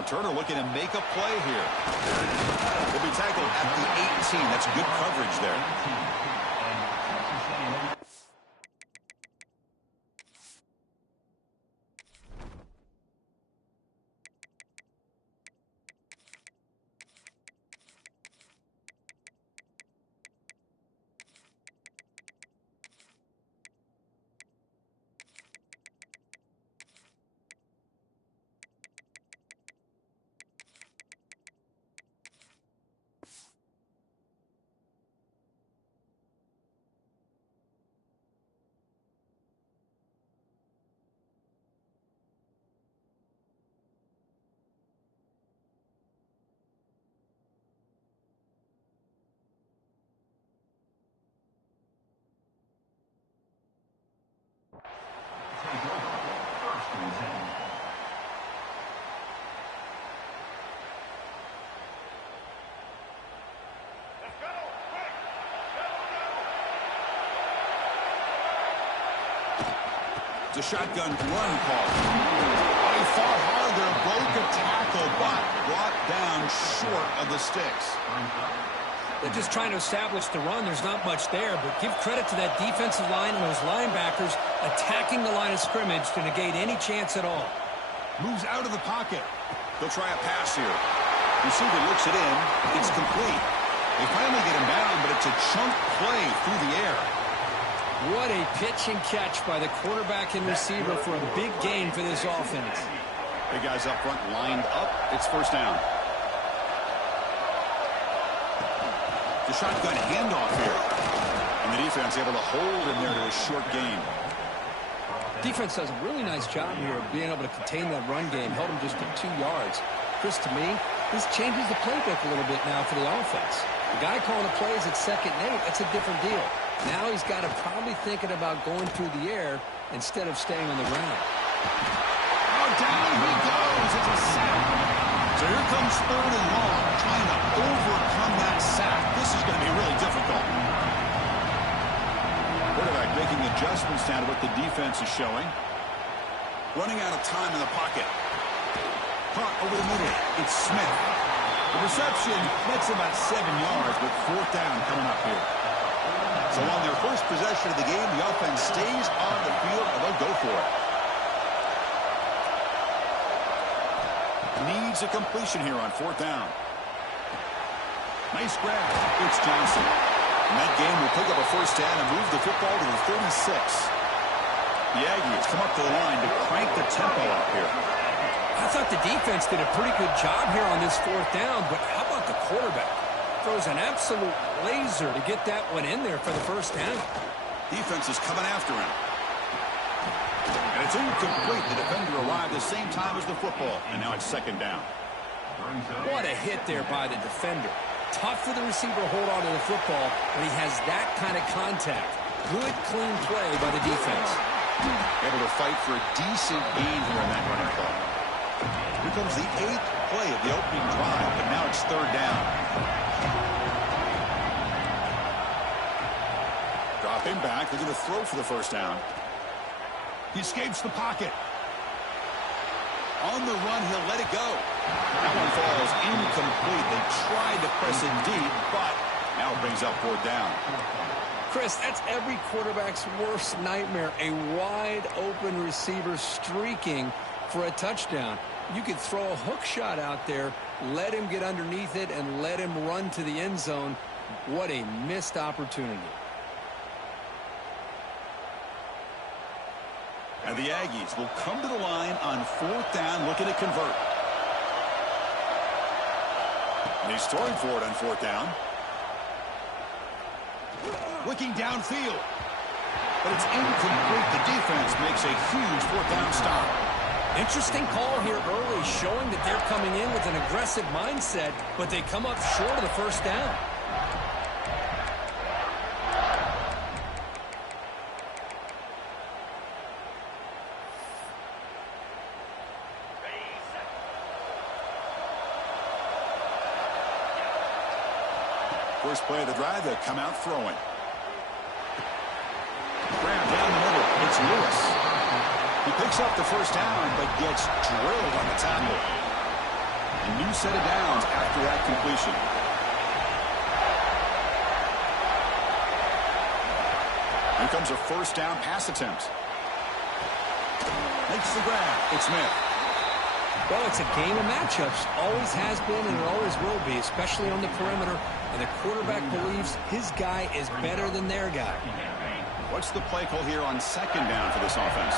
returner looking to make a play here. He'll be tackled at the 18. That's good coverage there. It's a shotgun run call. He fought hard there, broke a tackle, but brought down short of the sticks. They're just trying to establish the run. There's not much there, but give credit to that defensive line and those linebackers attacking the line of scrimmage to negate any chance at all. Moves out of the pocket. They'll try a pass here. Receiver looks it in. It's complete. They finally get him down, but it's a chunk play through the air. What a pitch and catch by the quarterback and receiver for a big gain for this offense. Big guys up front lined up. It's first down. The shotgun handoff here. And the defense able to hold him there to a short gain. Defense does a really nice job here of being able to contain that run game. Held him just to 2 yards. Chris, to me, this changes the playbook a little bit now for the offense. The guy calling the plays at 2nd and 8, that's a different deal. Now he's got to probably thinking about going through the air instead of staying on the ground. Oh, down he goes. It's a sack. So here comes 3rd and long, trying to overcome that sack. This is going to be really difficult. Quarterback making adjustments now to what the defense is showing. Running out of time in the pocket. Caught over the middle. It's Smith. The reception gets about 7 yards, but 4th down coming up here. So on their first possession of the game, the offense stays on the field, and they'll go for it. Needs a completion here on 4th down. Nice grab. It's Johnson. And that game will pick up a first down and move the football to the 36. The Aggies come up to the line to crank the tempo up here. I thought the defense did a pretty good job here on this 4th down, but how about the quarterback? Throws an absolute laser to get that one in there for the first down. Defense is coming after him. And it's incomplete. The defender arrived the same time as the football, and now it's 2nd down. What a hit there by the defender. Tough for the receiver to hold on to the football when he has that kind of contact. Good, clean play by the defense. Able to fight for a decent gain here in that running play. Here comes the 8th play of the opening drive, but now it's 3rd down. Dropping back, they're going to throw for the first down. He escapes the pocket. On the run, he'll let it go. That one falls incomplete. They tried to press it deep, but now it brings up 4th down. Chris, that's every quarterback's worst nightmare. A wide-open receiver streaking for a touchdown. You could throw a hook shot out there, let him get underneath it, and let him run to the end zone. What a missed opportunity. And the Aggies will come to the line on 4th down, looking to convert. And he's throwing for it on 4th down. Looking downfield. But it's incomplete. The defense makes a huge 4th down stop. Interesting call here early, showing that they're coming in with an aggressive mindset, but they come up short of the first down. First play of the drive, they'll come out throwing. Grab down the middle. It's Lewis. He picks up the first down, but gets drilled on the tackle. A new set of downs after that completion. Here comes a first down pass attempt. Makes the grab. It's Smith. Well, it's a game of matchups. Always has been and it always will be, especially on the perimeter. And the quarterback believes his guy is better than their guy. What's the play call here on second down for this offense?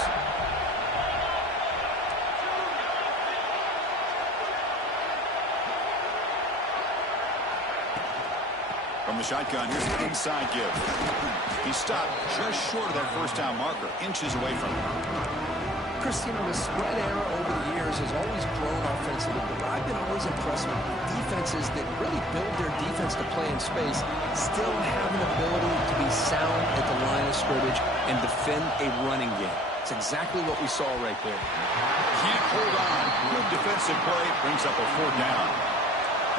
From the shotgun, here's the inside give. He stopped just short of that first down marker, inches away from it. Chris, you know, the spread era over the years has always grown offensively, but I've been always impressed with defenses that really build their defense to play in space, still have an ability to be sound at the line of scrimmage and defend a running game. It's exactly what we saw right there. Can't hold on. Good defensive play brings up a fourth down.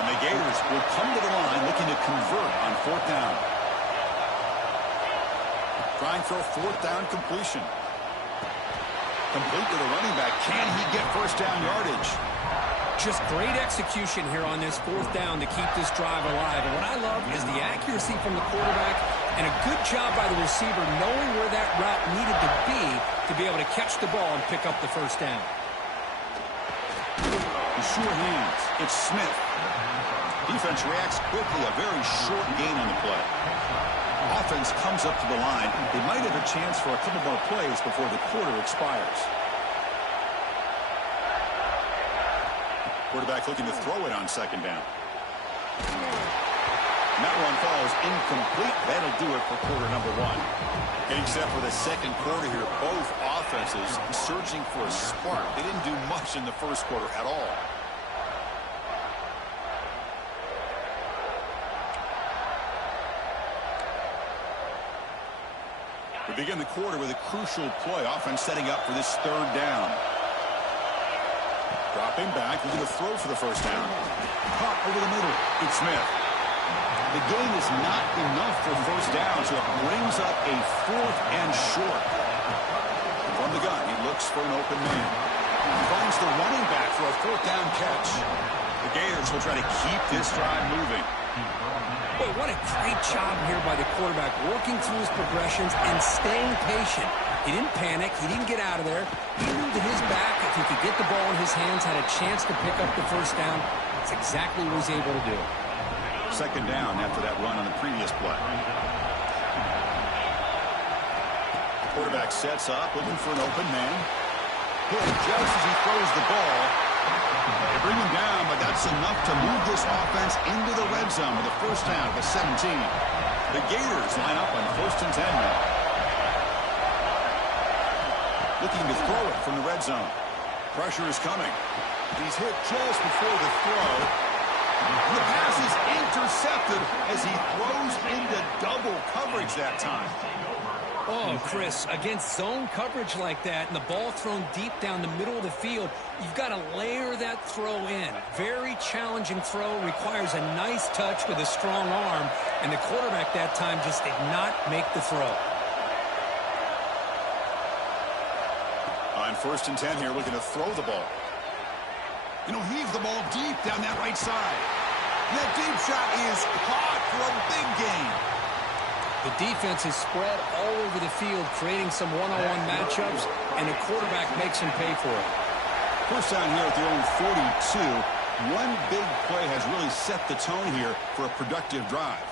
And the Gators will come to the line looking to convert on fourth down. Trying for a fourth down completion. Complete to the running back. Can he get first down yardage? Just great execution here on this fourth down to keep this drive alive. And what I love is the accuracy from the quarterback and a good job by the receiver knowing where that route needed to be able to catch the ball and pick up the first down. The sure hands. It's Smith. Defense reacts quickly. A very short gain on the play. Offense comes up to the line. They might have a chance for a couple more plays before the quarter expires. Quarterback looking to throw it on second down. And that one falls incomplete. That'll do it for quarter number one. Getting set for the second quarter here. Both offenses searching for a spark. They didn't do much in the first quarter at all. We begin the quarter with a crucial play. Offense setting up for this third down. Dropping back, looking to throw for the first down. Caught over the middle. It's Smith. The gain is not enough for first down, so it brings up a fourth and short. From the gun, he looks for an open man. He finds the running back for a fourth down catch. The Gators will try to keep this drive moving. Boy, what a great job here by the quarterback, working through his progressions and staying patient. He didn't panic. He didn't get out of there. He knew that his back, if he could get the ball in his hands, had a chance to pick up the first down. That's exactly what he was able to do. Second down after that run on the previous play. Quarterback sets up, looking for an open man. Hit just as he throws the ball. They bring him down, but that's enough to move this offense into the red zone with a first down at the 17. The Gators line up on first and 10 now. Looking to throw it from the red zone. Pressure is coming. He's hit just before the throw. The pass is intercepted as he throws into double coverage that time. Oh, Chris, against zone coverage like that and the ball thrown deep down the middle of the field, you've got to layer that throw in. Very challenging throw, requires a nice touch with a strong arm, and the quarterback that time just did not make the throw. On first and 10 here, looking to throw the ball. You know, heave the ball deep down that right side. That deep shot is caught for a big gain. The defense is spread all over the field, creating some one-on-one matchups, and the quarterback makes him pay for it. First down here at their own 42. One big play has really set the tone here for a productive drive.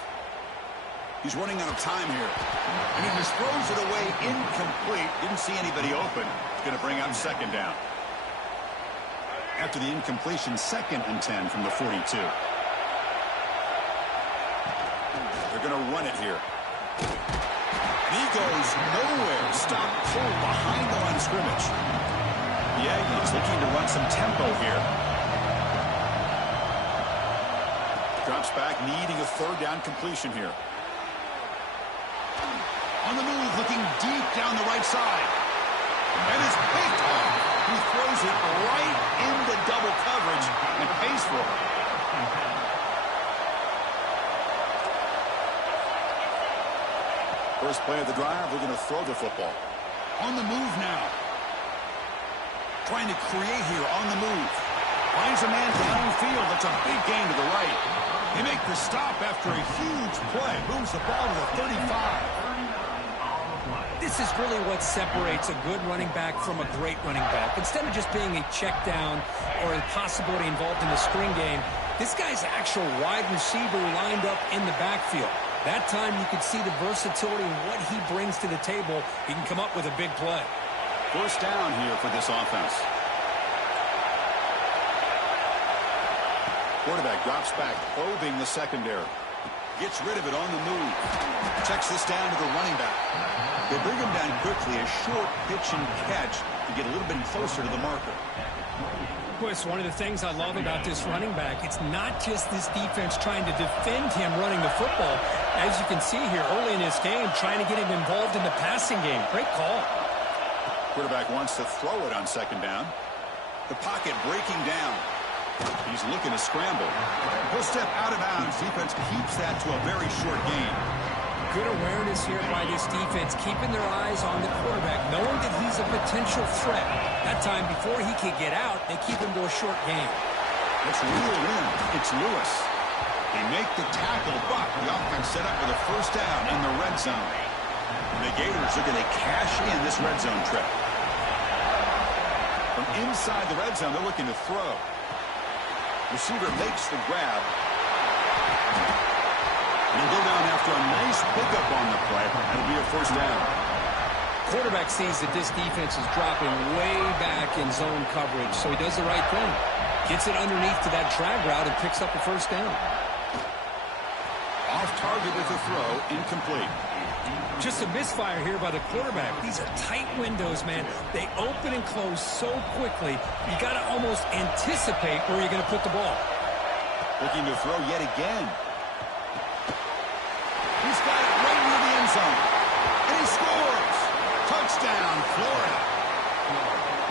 He's running out of time here. And he just throws it away incomplete. Didn't see anybody open. It's going to bring out second down. After the incompletion, second and 10 from the 42. They're going to run it here. And he goes nowhere. Stop pulled behind the line of scrimmage. The Aggies looking to run some tempo here. Drops back, needing a third down completion here. On the move, looking deep down the right side. And is picked off. He throws it right into double coverage and pays for it. First play of the drive, they're going to throw the football. On the move now. Trying to create here on the move. Finds a man downfield. That's a big gain to the right. They make the stop after a huge play. Moves the ball to the 35. This is really what separates a good running back from a great running back. Instead of just being a check down or a possibility involved in the screen game, this guy's actual wide receiver lined up in the backfield. That time you could see the versatility and what he brings to the table. He can come up with a big play. First down here for this offense. Quarterback drops back, probing the secondary. Gets rid of it on the move. Checks this down to the running back. They bring him down quickly, a short pitch and catch to get a little bit closer to the marker. Boy, it's one of the things I love about this running back. It's not just this defense trying to defend him running the football. As you can see here early in this game, trying to get him involved in the passing game. Great call. Quarterback wants to throw it on second down. The pocket breaking down. He's looking to scramble. He'll step out of bounds. Defense keeps that to a very short gain. Good awareness here by this defense, keeping their eyes on the quarterback, knowing that he's a potential threat. That time, before he could get out, they keep him to a short gain. Let's reel in. It's Lewis. They make the tackle, but the offense set up with a first down in the red zone. The Gators are going to cash in this red zone trip. From inside the red zone, they're looking to throw. Receiver makes the grab. And he'll go down after a nice pickup on the play. That'll be a first down. Quarterback sees that this defense is dropping way back in zone coverage, so he does the right thing. Gets it underneath to that drag route and picks up a first down. Off target with the throw, incomplete. Just a misfire here by the quarterback. These are tight windows, man. They open and close so quickly, you got to almost anticipate where you're going to put the ball. Looking to throw yet again. He's got it right near the end zone. And he scores. Touchdown, Florida.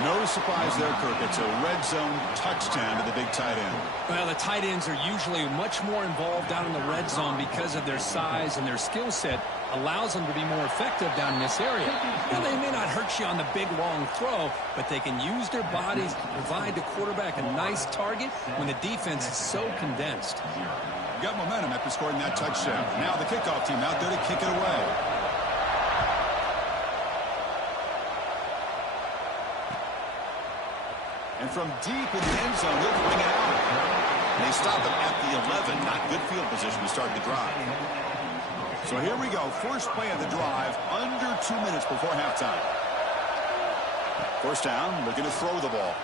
No surprise there, Kirk. It's a red zone touchdown to the big tight end. Well, the tight ends are usually much more involved down in the red zone because of their size and their skill set. Allows them to be more effective down in this area. Now, they may not hurt you on the big, long throw, but they can use their bodies to provide the quarterback a nice target when the defense is so condensed. Got momentum after scoring that touchdown. Now the kickoff team out there to kick it away. And from deep in the end zone, they'll bring it out. And they stop them at the 11. Not good field position to start the drive. So here we go. First play of the drive, under 2 minutes before halftime. First down, looking to throw the ball.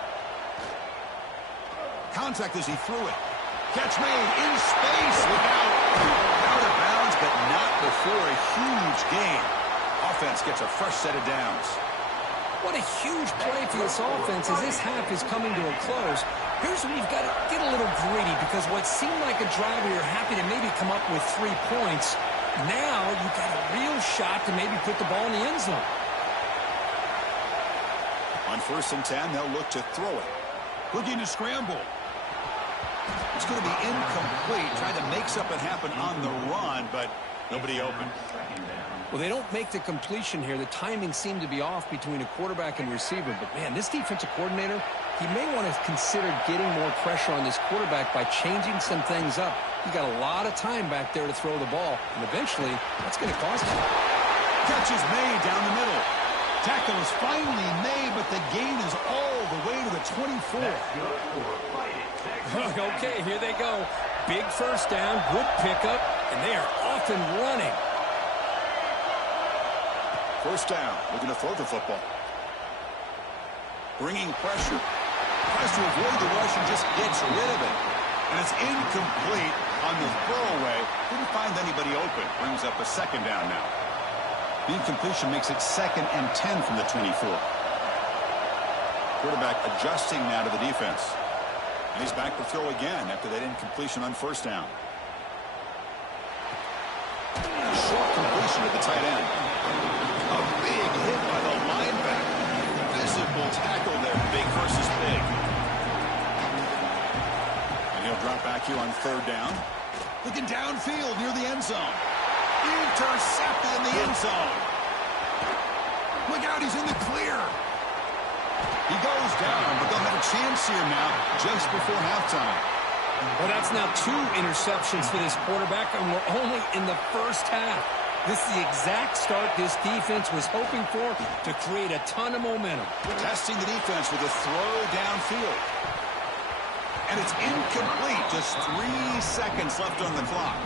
Contact as he threw it. Catch made in space. Look out. Out of bounds, but not before a huge gain. Offense gets a fresh set of downs. What a huge play for this offense as this half is coming to a close. Here's where you've got to get a little greedy because what seemed like a drive where you're happy to maybe come up with 3 points, now you've got a real shot to maybe put the ball in the end zone. On 1st and 10, they'll look to throw it. Looking to scramble. It's going to be incomplete. Trying to make something happen on the run, but nobody open. Well, they don't make the completion here. The timing seemed to be off between a quarterback and receiver. But, man, this defensive coordinator, he may want to consider getting more pressure on this quarterback by changing some things up. He got a lot of time back there to throw the ball, and eventually that's going to cost him. Catch is made down the middle. Tackle is finally made, but the gain is all the way to the 24. Okay, here they go. Big first down, good pickup, and they are off and running. First down, looking to throw the football. Bringing pressure. Tries to avoid the rush and just gets rid of it. And it's incomplete on the throwaway. Didn't find anybody open. Brings up a second down now. The incompletion makes it 2nd and 10 from the 24. Quarterback adjusting now to the defense. And he's back to throw again after that incompletion on first down. A short completion to the tight end. A big hit by the linebacker. Physical tackle there, big versus big. And he'll drop back here on 3rd down. Looking downfield near the end zone. Intercepted in the end zone. Look out, he's in the clear. He goes down, but they'll have a chance here now just before halftime. Well, that's now 2 interceptions for this quarterback, and we're only in the first half. This is the exact start this defense was hoping for to create a ton of momentum. Testing the defense with a throw downfield. And it's incomplete. Just 3 seconds left on the clock.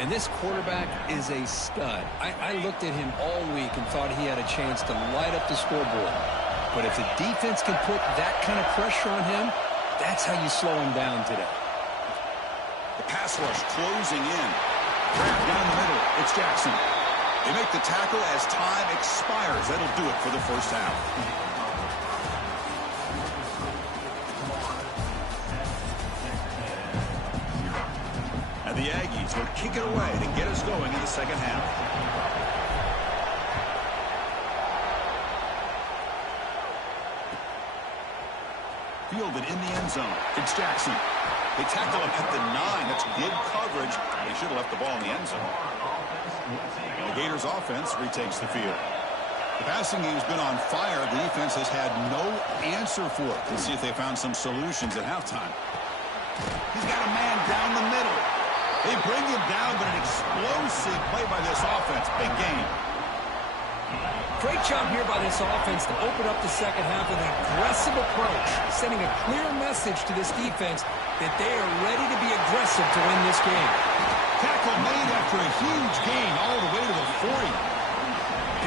And this quarterback is a stud. I looked at him all week and thought he had a chance to light up the scoreboard. But if the defense can put that kind of pressure on him, that's how you slow him down today. The pass rush closing in. Down the middle, it's Jackson. They make the tackle as time expires. That'll do it for the first half. And the Aggies will kick it away to get us going in the second half. Fielded in the end zone. It's Jackson. They tackle him at the 9. That's good coverage. They should have left the ball in the end zone. The Gators offense retakes the field. The passing game's been on fire. The defense has had no answer for it. Let's see if they found some solutions at halftime. He's got a man down the middle. They bring him down, but an explosive play by this offense. Big game. Great job here by this offense to open up the second half with an aggressive approach, sending a clear message to this defense that they are ready to be aggressive to win this game. Tackle made after a huge gain all the way to the 40.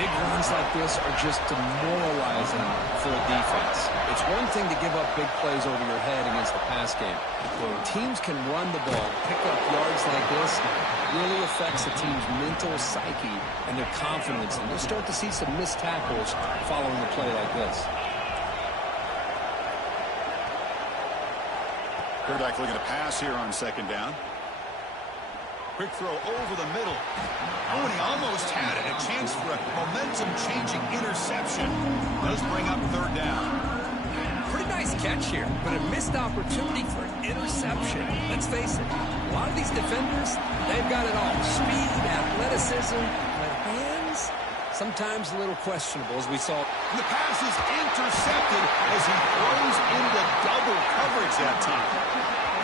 Big runs like this are just demoralizing for a defense. It's one thing to give up big plays over your head against the pass game. When teams can run the ball, pick up yards like this, it really affects the team's mental psyche and their confidence. And you'll start to see some missed tackles following a play like this. Quarterback looking to pass here on second down. Quick throw over the middle. Oh, and he almost had it. A chance for a momentum-changing interception. Does bring up third down. Pretty nice catch here, but a missed opportunity for an interception. Let's face it, a lot of these defenders, they've got it all. Speed, athleticism, but hands, sometimes a little questionable, as we saw. The pass is intercepted as he throws into double coverage that time.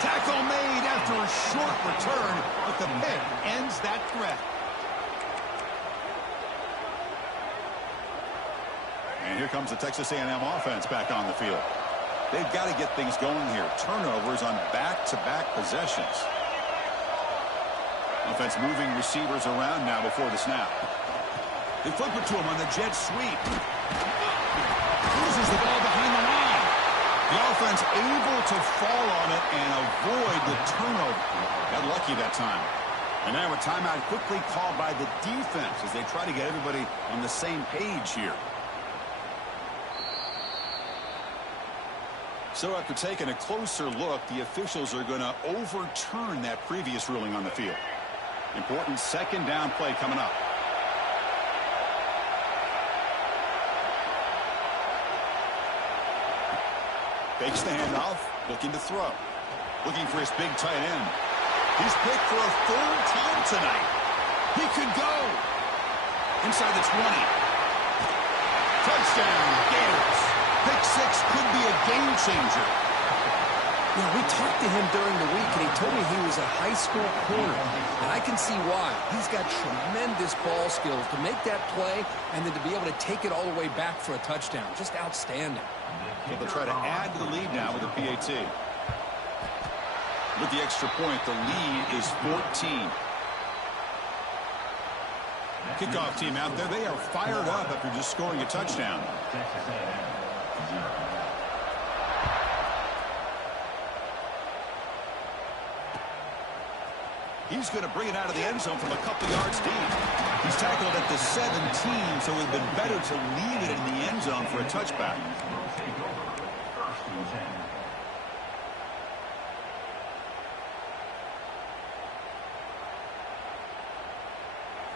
Tackle made after a short return, but the pick ends that threat. And here comes the Texas A&M offense back on the field. They've got to get things going here. Turnovers on back-to-back possessions. Offense moving receivers around now before the snap. They flip it to him on the jet sweep. Loses the ball behind the line. The offense able to fall on it and avoid the turnover. Got lucky that time. And now a timeout quickly called by the defense as they try to get everybody on the same page here. So after taking a closer look, the officials are going to overturn that previous ruling on the field. Important second down play coming up. Fakes the handoff, looking to throw. Looking for his big tight end. He's picked for a third time tonight. He could go. Inside the 20. Touchdown, Gators. Pick six could be a game changer. You know, we talked to him during the week, and he told me he was a high school corner. And I can see why. He's got tremendous ball skills to make that play and then to be able to take it all the way back for a touchdown. Just outstanding. So they'll try to add to the lead now with a PAT. With the extra point, the lead is 14. Kickoff team out there. They are fired up after just scoring a touchdown. He's going to bring it out of the end zone from a couple yards deep. He's tackled at the 17, so it would have been better to leave it in the end zone for a touchback.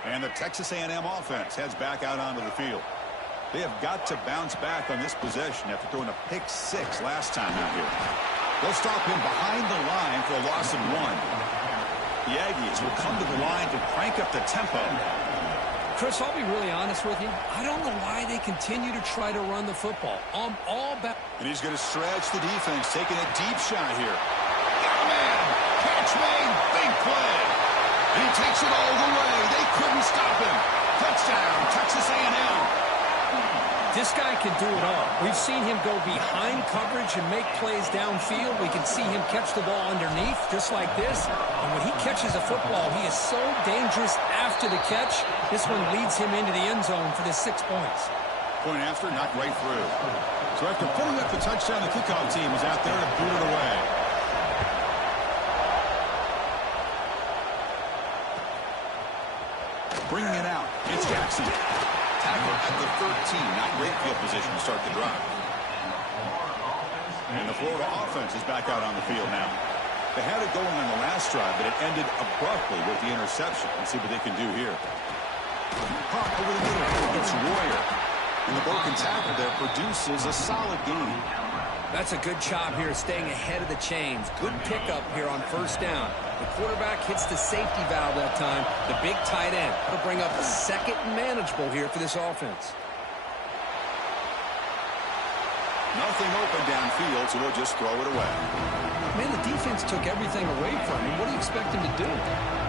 And the Texas A&M offense heads back out onto the field. They have got to bounce back on this possession after throwing a pick six last time out here. They'll stop him behind the line for a loss of 1. The Aggies will come to the line to crank up the tempo. Chris, I'll be really honest with you. I don't know why they continue to try to run the football. I'm all about... And he's going to stretch the defense, taking a deep shot here. Got a man. Catch made. Big play. And he takes it all the way. They couldn't stop him. Touchdown, Texas A&M. This guy can do it all. We've seen him go behind coverage and make plays downfield. We can see him catch the ball underneath, just like this. And when he catches a football, he is so dangerous after the catch. This one leads him into the end zone for the 6 points. Point after, knocked right through. So after putting up the touchdown, the kickoff team is out there to boot it away. Bringing it out, it's Jackson. Tackle at the 13. Not great field position to start the drive. And the Florida offense is back out on the field now. They had it going on the last drive, but it ended abruptly with the interception. Let's see what they can do here. Hawk over the middle. It's Royer. And the broken tackle there produces a solid gain. That's a good job here, staying ahead of the chains. Good pickup here on first down. The quarterback hits the safety valve that time. The big tight end. It'll bring up a second and manageable here for this offense. Nothing open downfield, so we'll just throw it away. Man, the defense took everything away from him. What do you expect him to do?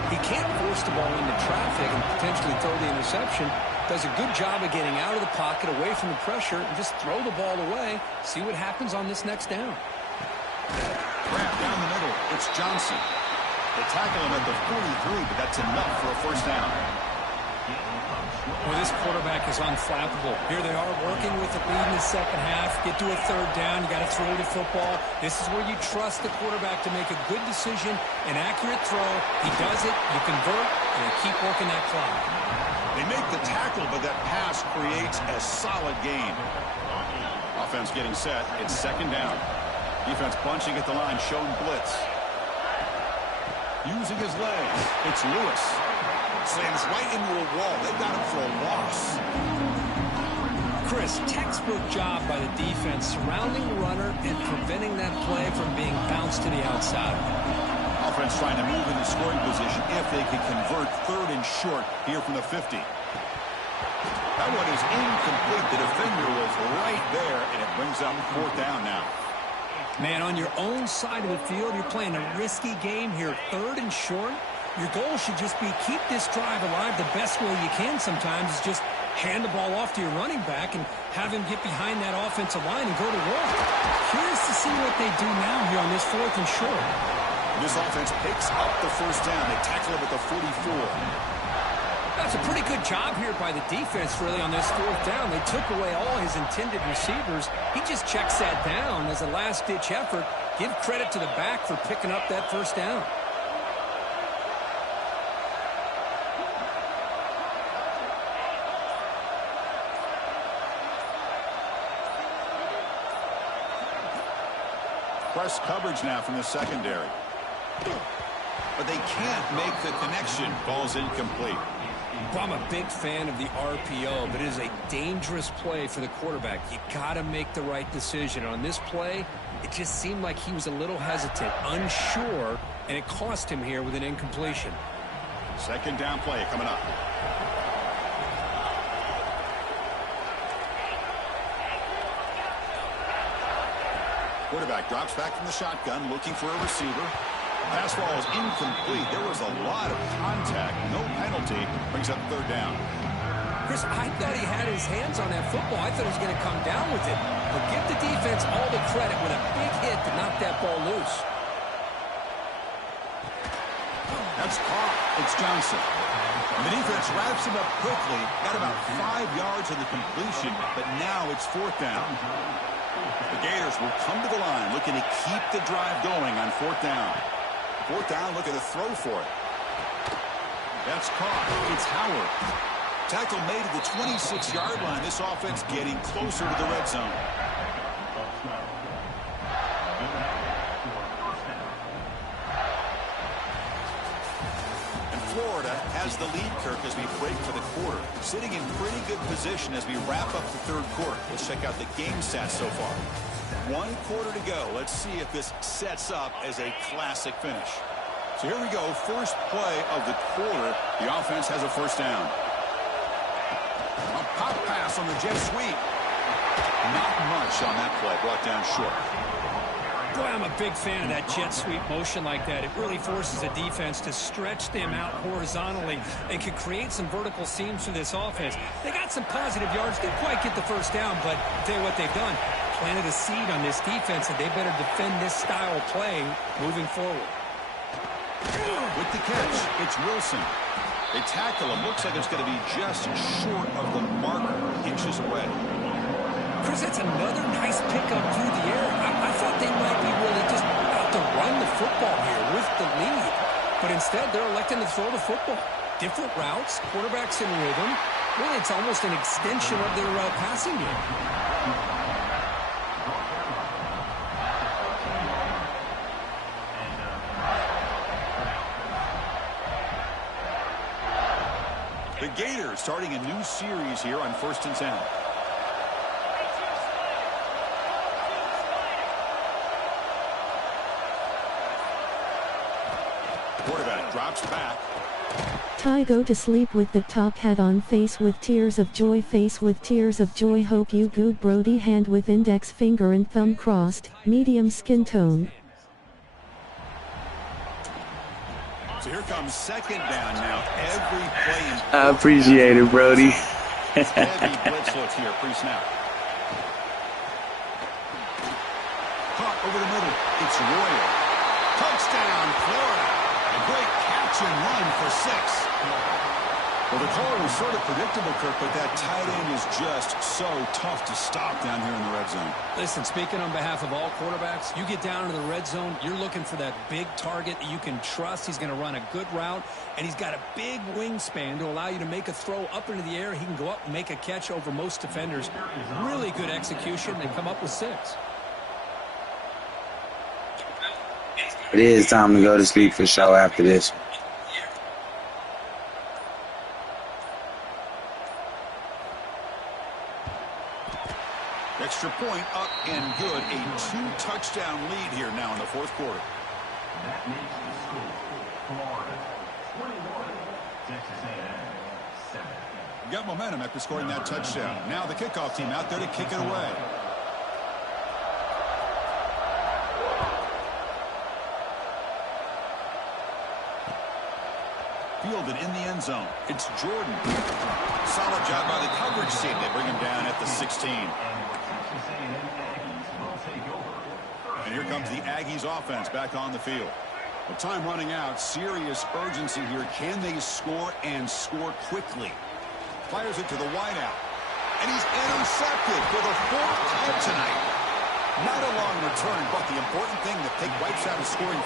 He can't force the ball into traffic and potentially throw the interception. Does a good job of getting out of the pocket, away from the pressure, and just throw the ball away. See what happens on this next down. Grab down the middle. It's Johnson. They tackle him at the 43, but that's enough for a first down. Well, this quarterback is unflappable. Here they are working with the lead in the second half. Get to a third down. You got to throw the football. This is where you trust the quarterback to make a good decision, an accurate throw. He does it, you convert, and you keep working that clock. They make the tackle, but that pass creates a solid gain. Offense getting set. It's second down. Defense bunching at the line, showing blitz. Using his legs. It's Lewis. Slams right into a wall. They got him for a loss. Chris, textbook job by the defense surrounding the runner and preventing that play from being bounced to the outside. Offense trying to move in the scoring position if they can convert third and short here from the 50. That one is incomplete. The defender was right there, and it brings up fourth down now. Man, on your own side of the field, you're playing a risky game here, third and short. Your goal should just be keep this drive alive the best way you can sometimes is just hand the ball off to your running back and have him get behind that offensive line and go to work. Curious to see what they do now here on this fourth and short. This offense picks up the first down. They tackle him at the 44. That's a pretty good job here by the defense, really, on this fourth down. They took away all his intended receivers. He just checks that down as a last-ditch effort. Give credit to the back for picking up that first down. Press coverage now from the secondary. But they can't make the connection. Ball's incomplete. Well, I'm a big fan of the RPO, but it is a dangerous play for the quarterback. You got to make the right decision. On this play, it just seemed like he was a little hesitant, unsure, and it cost him here with an incompletion. Second down play coming up. Quarterback drops back from the shotgun, looking for a receiver. Pass ball is incomplete. There was a lot of contact. No penalty. Brings up third down. Chris, I thought he had his hands on that football. I thought he was going to come down with it. But give the defense all the credit with a big hit to knock that ball loose. That's caught. It's Johnson. And the defense wraps him up quickly. Got about 5 yards of the completion, but now it's fourth down. The Gators will come to the line looking to keep the drive going on fourth down. Fourth down, looking to throw for it. That's caught. It's Howard. Tackle made at the 26-yard line. This offense getting closer to the red zone. And Florida has the lead, Kirk, as we break for the quarter. Sitting in pretty good position as we wrap up the third quarter. Let's check out the game stats so far. 1 quarter to go. Let's see if this sets up as a classic finish. So here we go. First play of the quarter. The offense has a first down. Pop pass on the jet sweep. Not much on that play. Brought down short. Boy, I'm a big fan of that jet sweep motion like that. It really forces a defense to stretch them out horizontally and can create some vertical seams for this offense. They got some positive yards. Didn't quite get the first down, but I'll tell you what they've done. Planted a seed on this defense, and they better defend this style of play moving forward. With the catch, it's Wilson. They tackle him. Looks like it's going to be just short of the marker, inches away. Chris, that's another nice pickup through the air. I thought they might be really just out to run the football here with the lead. But instead, they're electing to throw the football. Different routes, quarterbacks in rhythm. Really, it's almost an extension of their passing game. The Gators starting a new series here on 1st and 10. Quarterback drops back. Ty go to sleep with the top hat on, face with tears of joy, face with tears of joy, hope you good Brody, hand with index finger and thumb crossed, medium skin tone. So here comes 2nd down now. Every play. I appreciate it, Brody. Heavy blitz look here, pre-snap. Caught over the middle. It's Royal. Touchdown, Florida. A great catch and run for 6. Well, the call was sort of predictable, Kirk, but that tight end is just so tough to stop down here in the red zone. Listen, speaking on behalf of all quarterbacks, you get down into the red zone, you're looking for that big target that you can trust. He's going to run a good route, and he's got a big wingspan to allow you to make a throw up into the air. He can go up and make a catch over most defenders. Really good execution. They come up with 6. It is time to go to sleep for sure after this. Extra point up and good. A 2-touchdown lead here now in the 4th quarter. That makes the score Florida 21, Texas A&M 7. Got momentum after scoring that touchdown. Now the kickoff team out there to kick it away. Fielded in the end zone. It's Jordan. Solid job by the coverage team. They bring him down at the 16. And here comes the Aggies offense back on the field. Well, time running out. Serious urgency here. Can they score and score quickly? Fires it to the wideout. And he's intercepted for the 4th time tonight. Not a long return, but the important thing that take wipes out of scoring.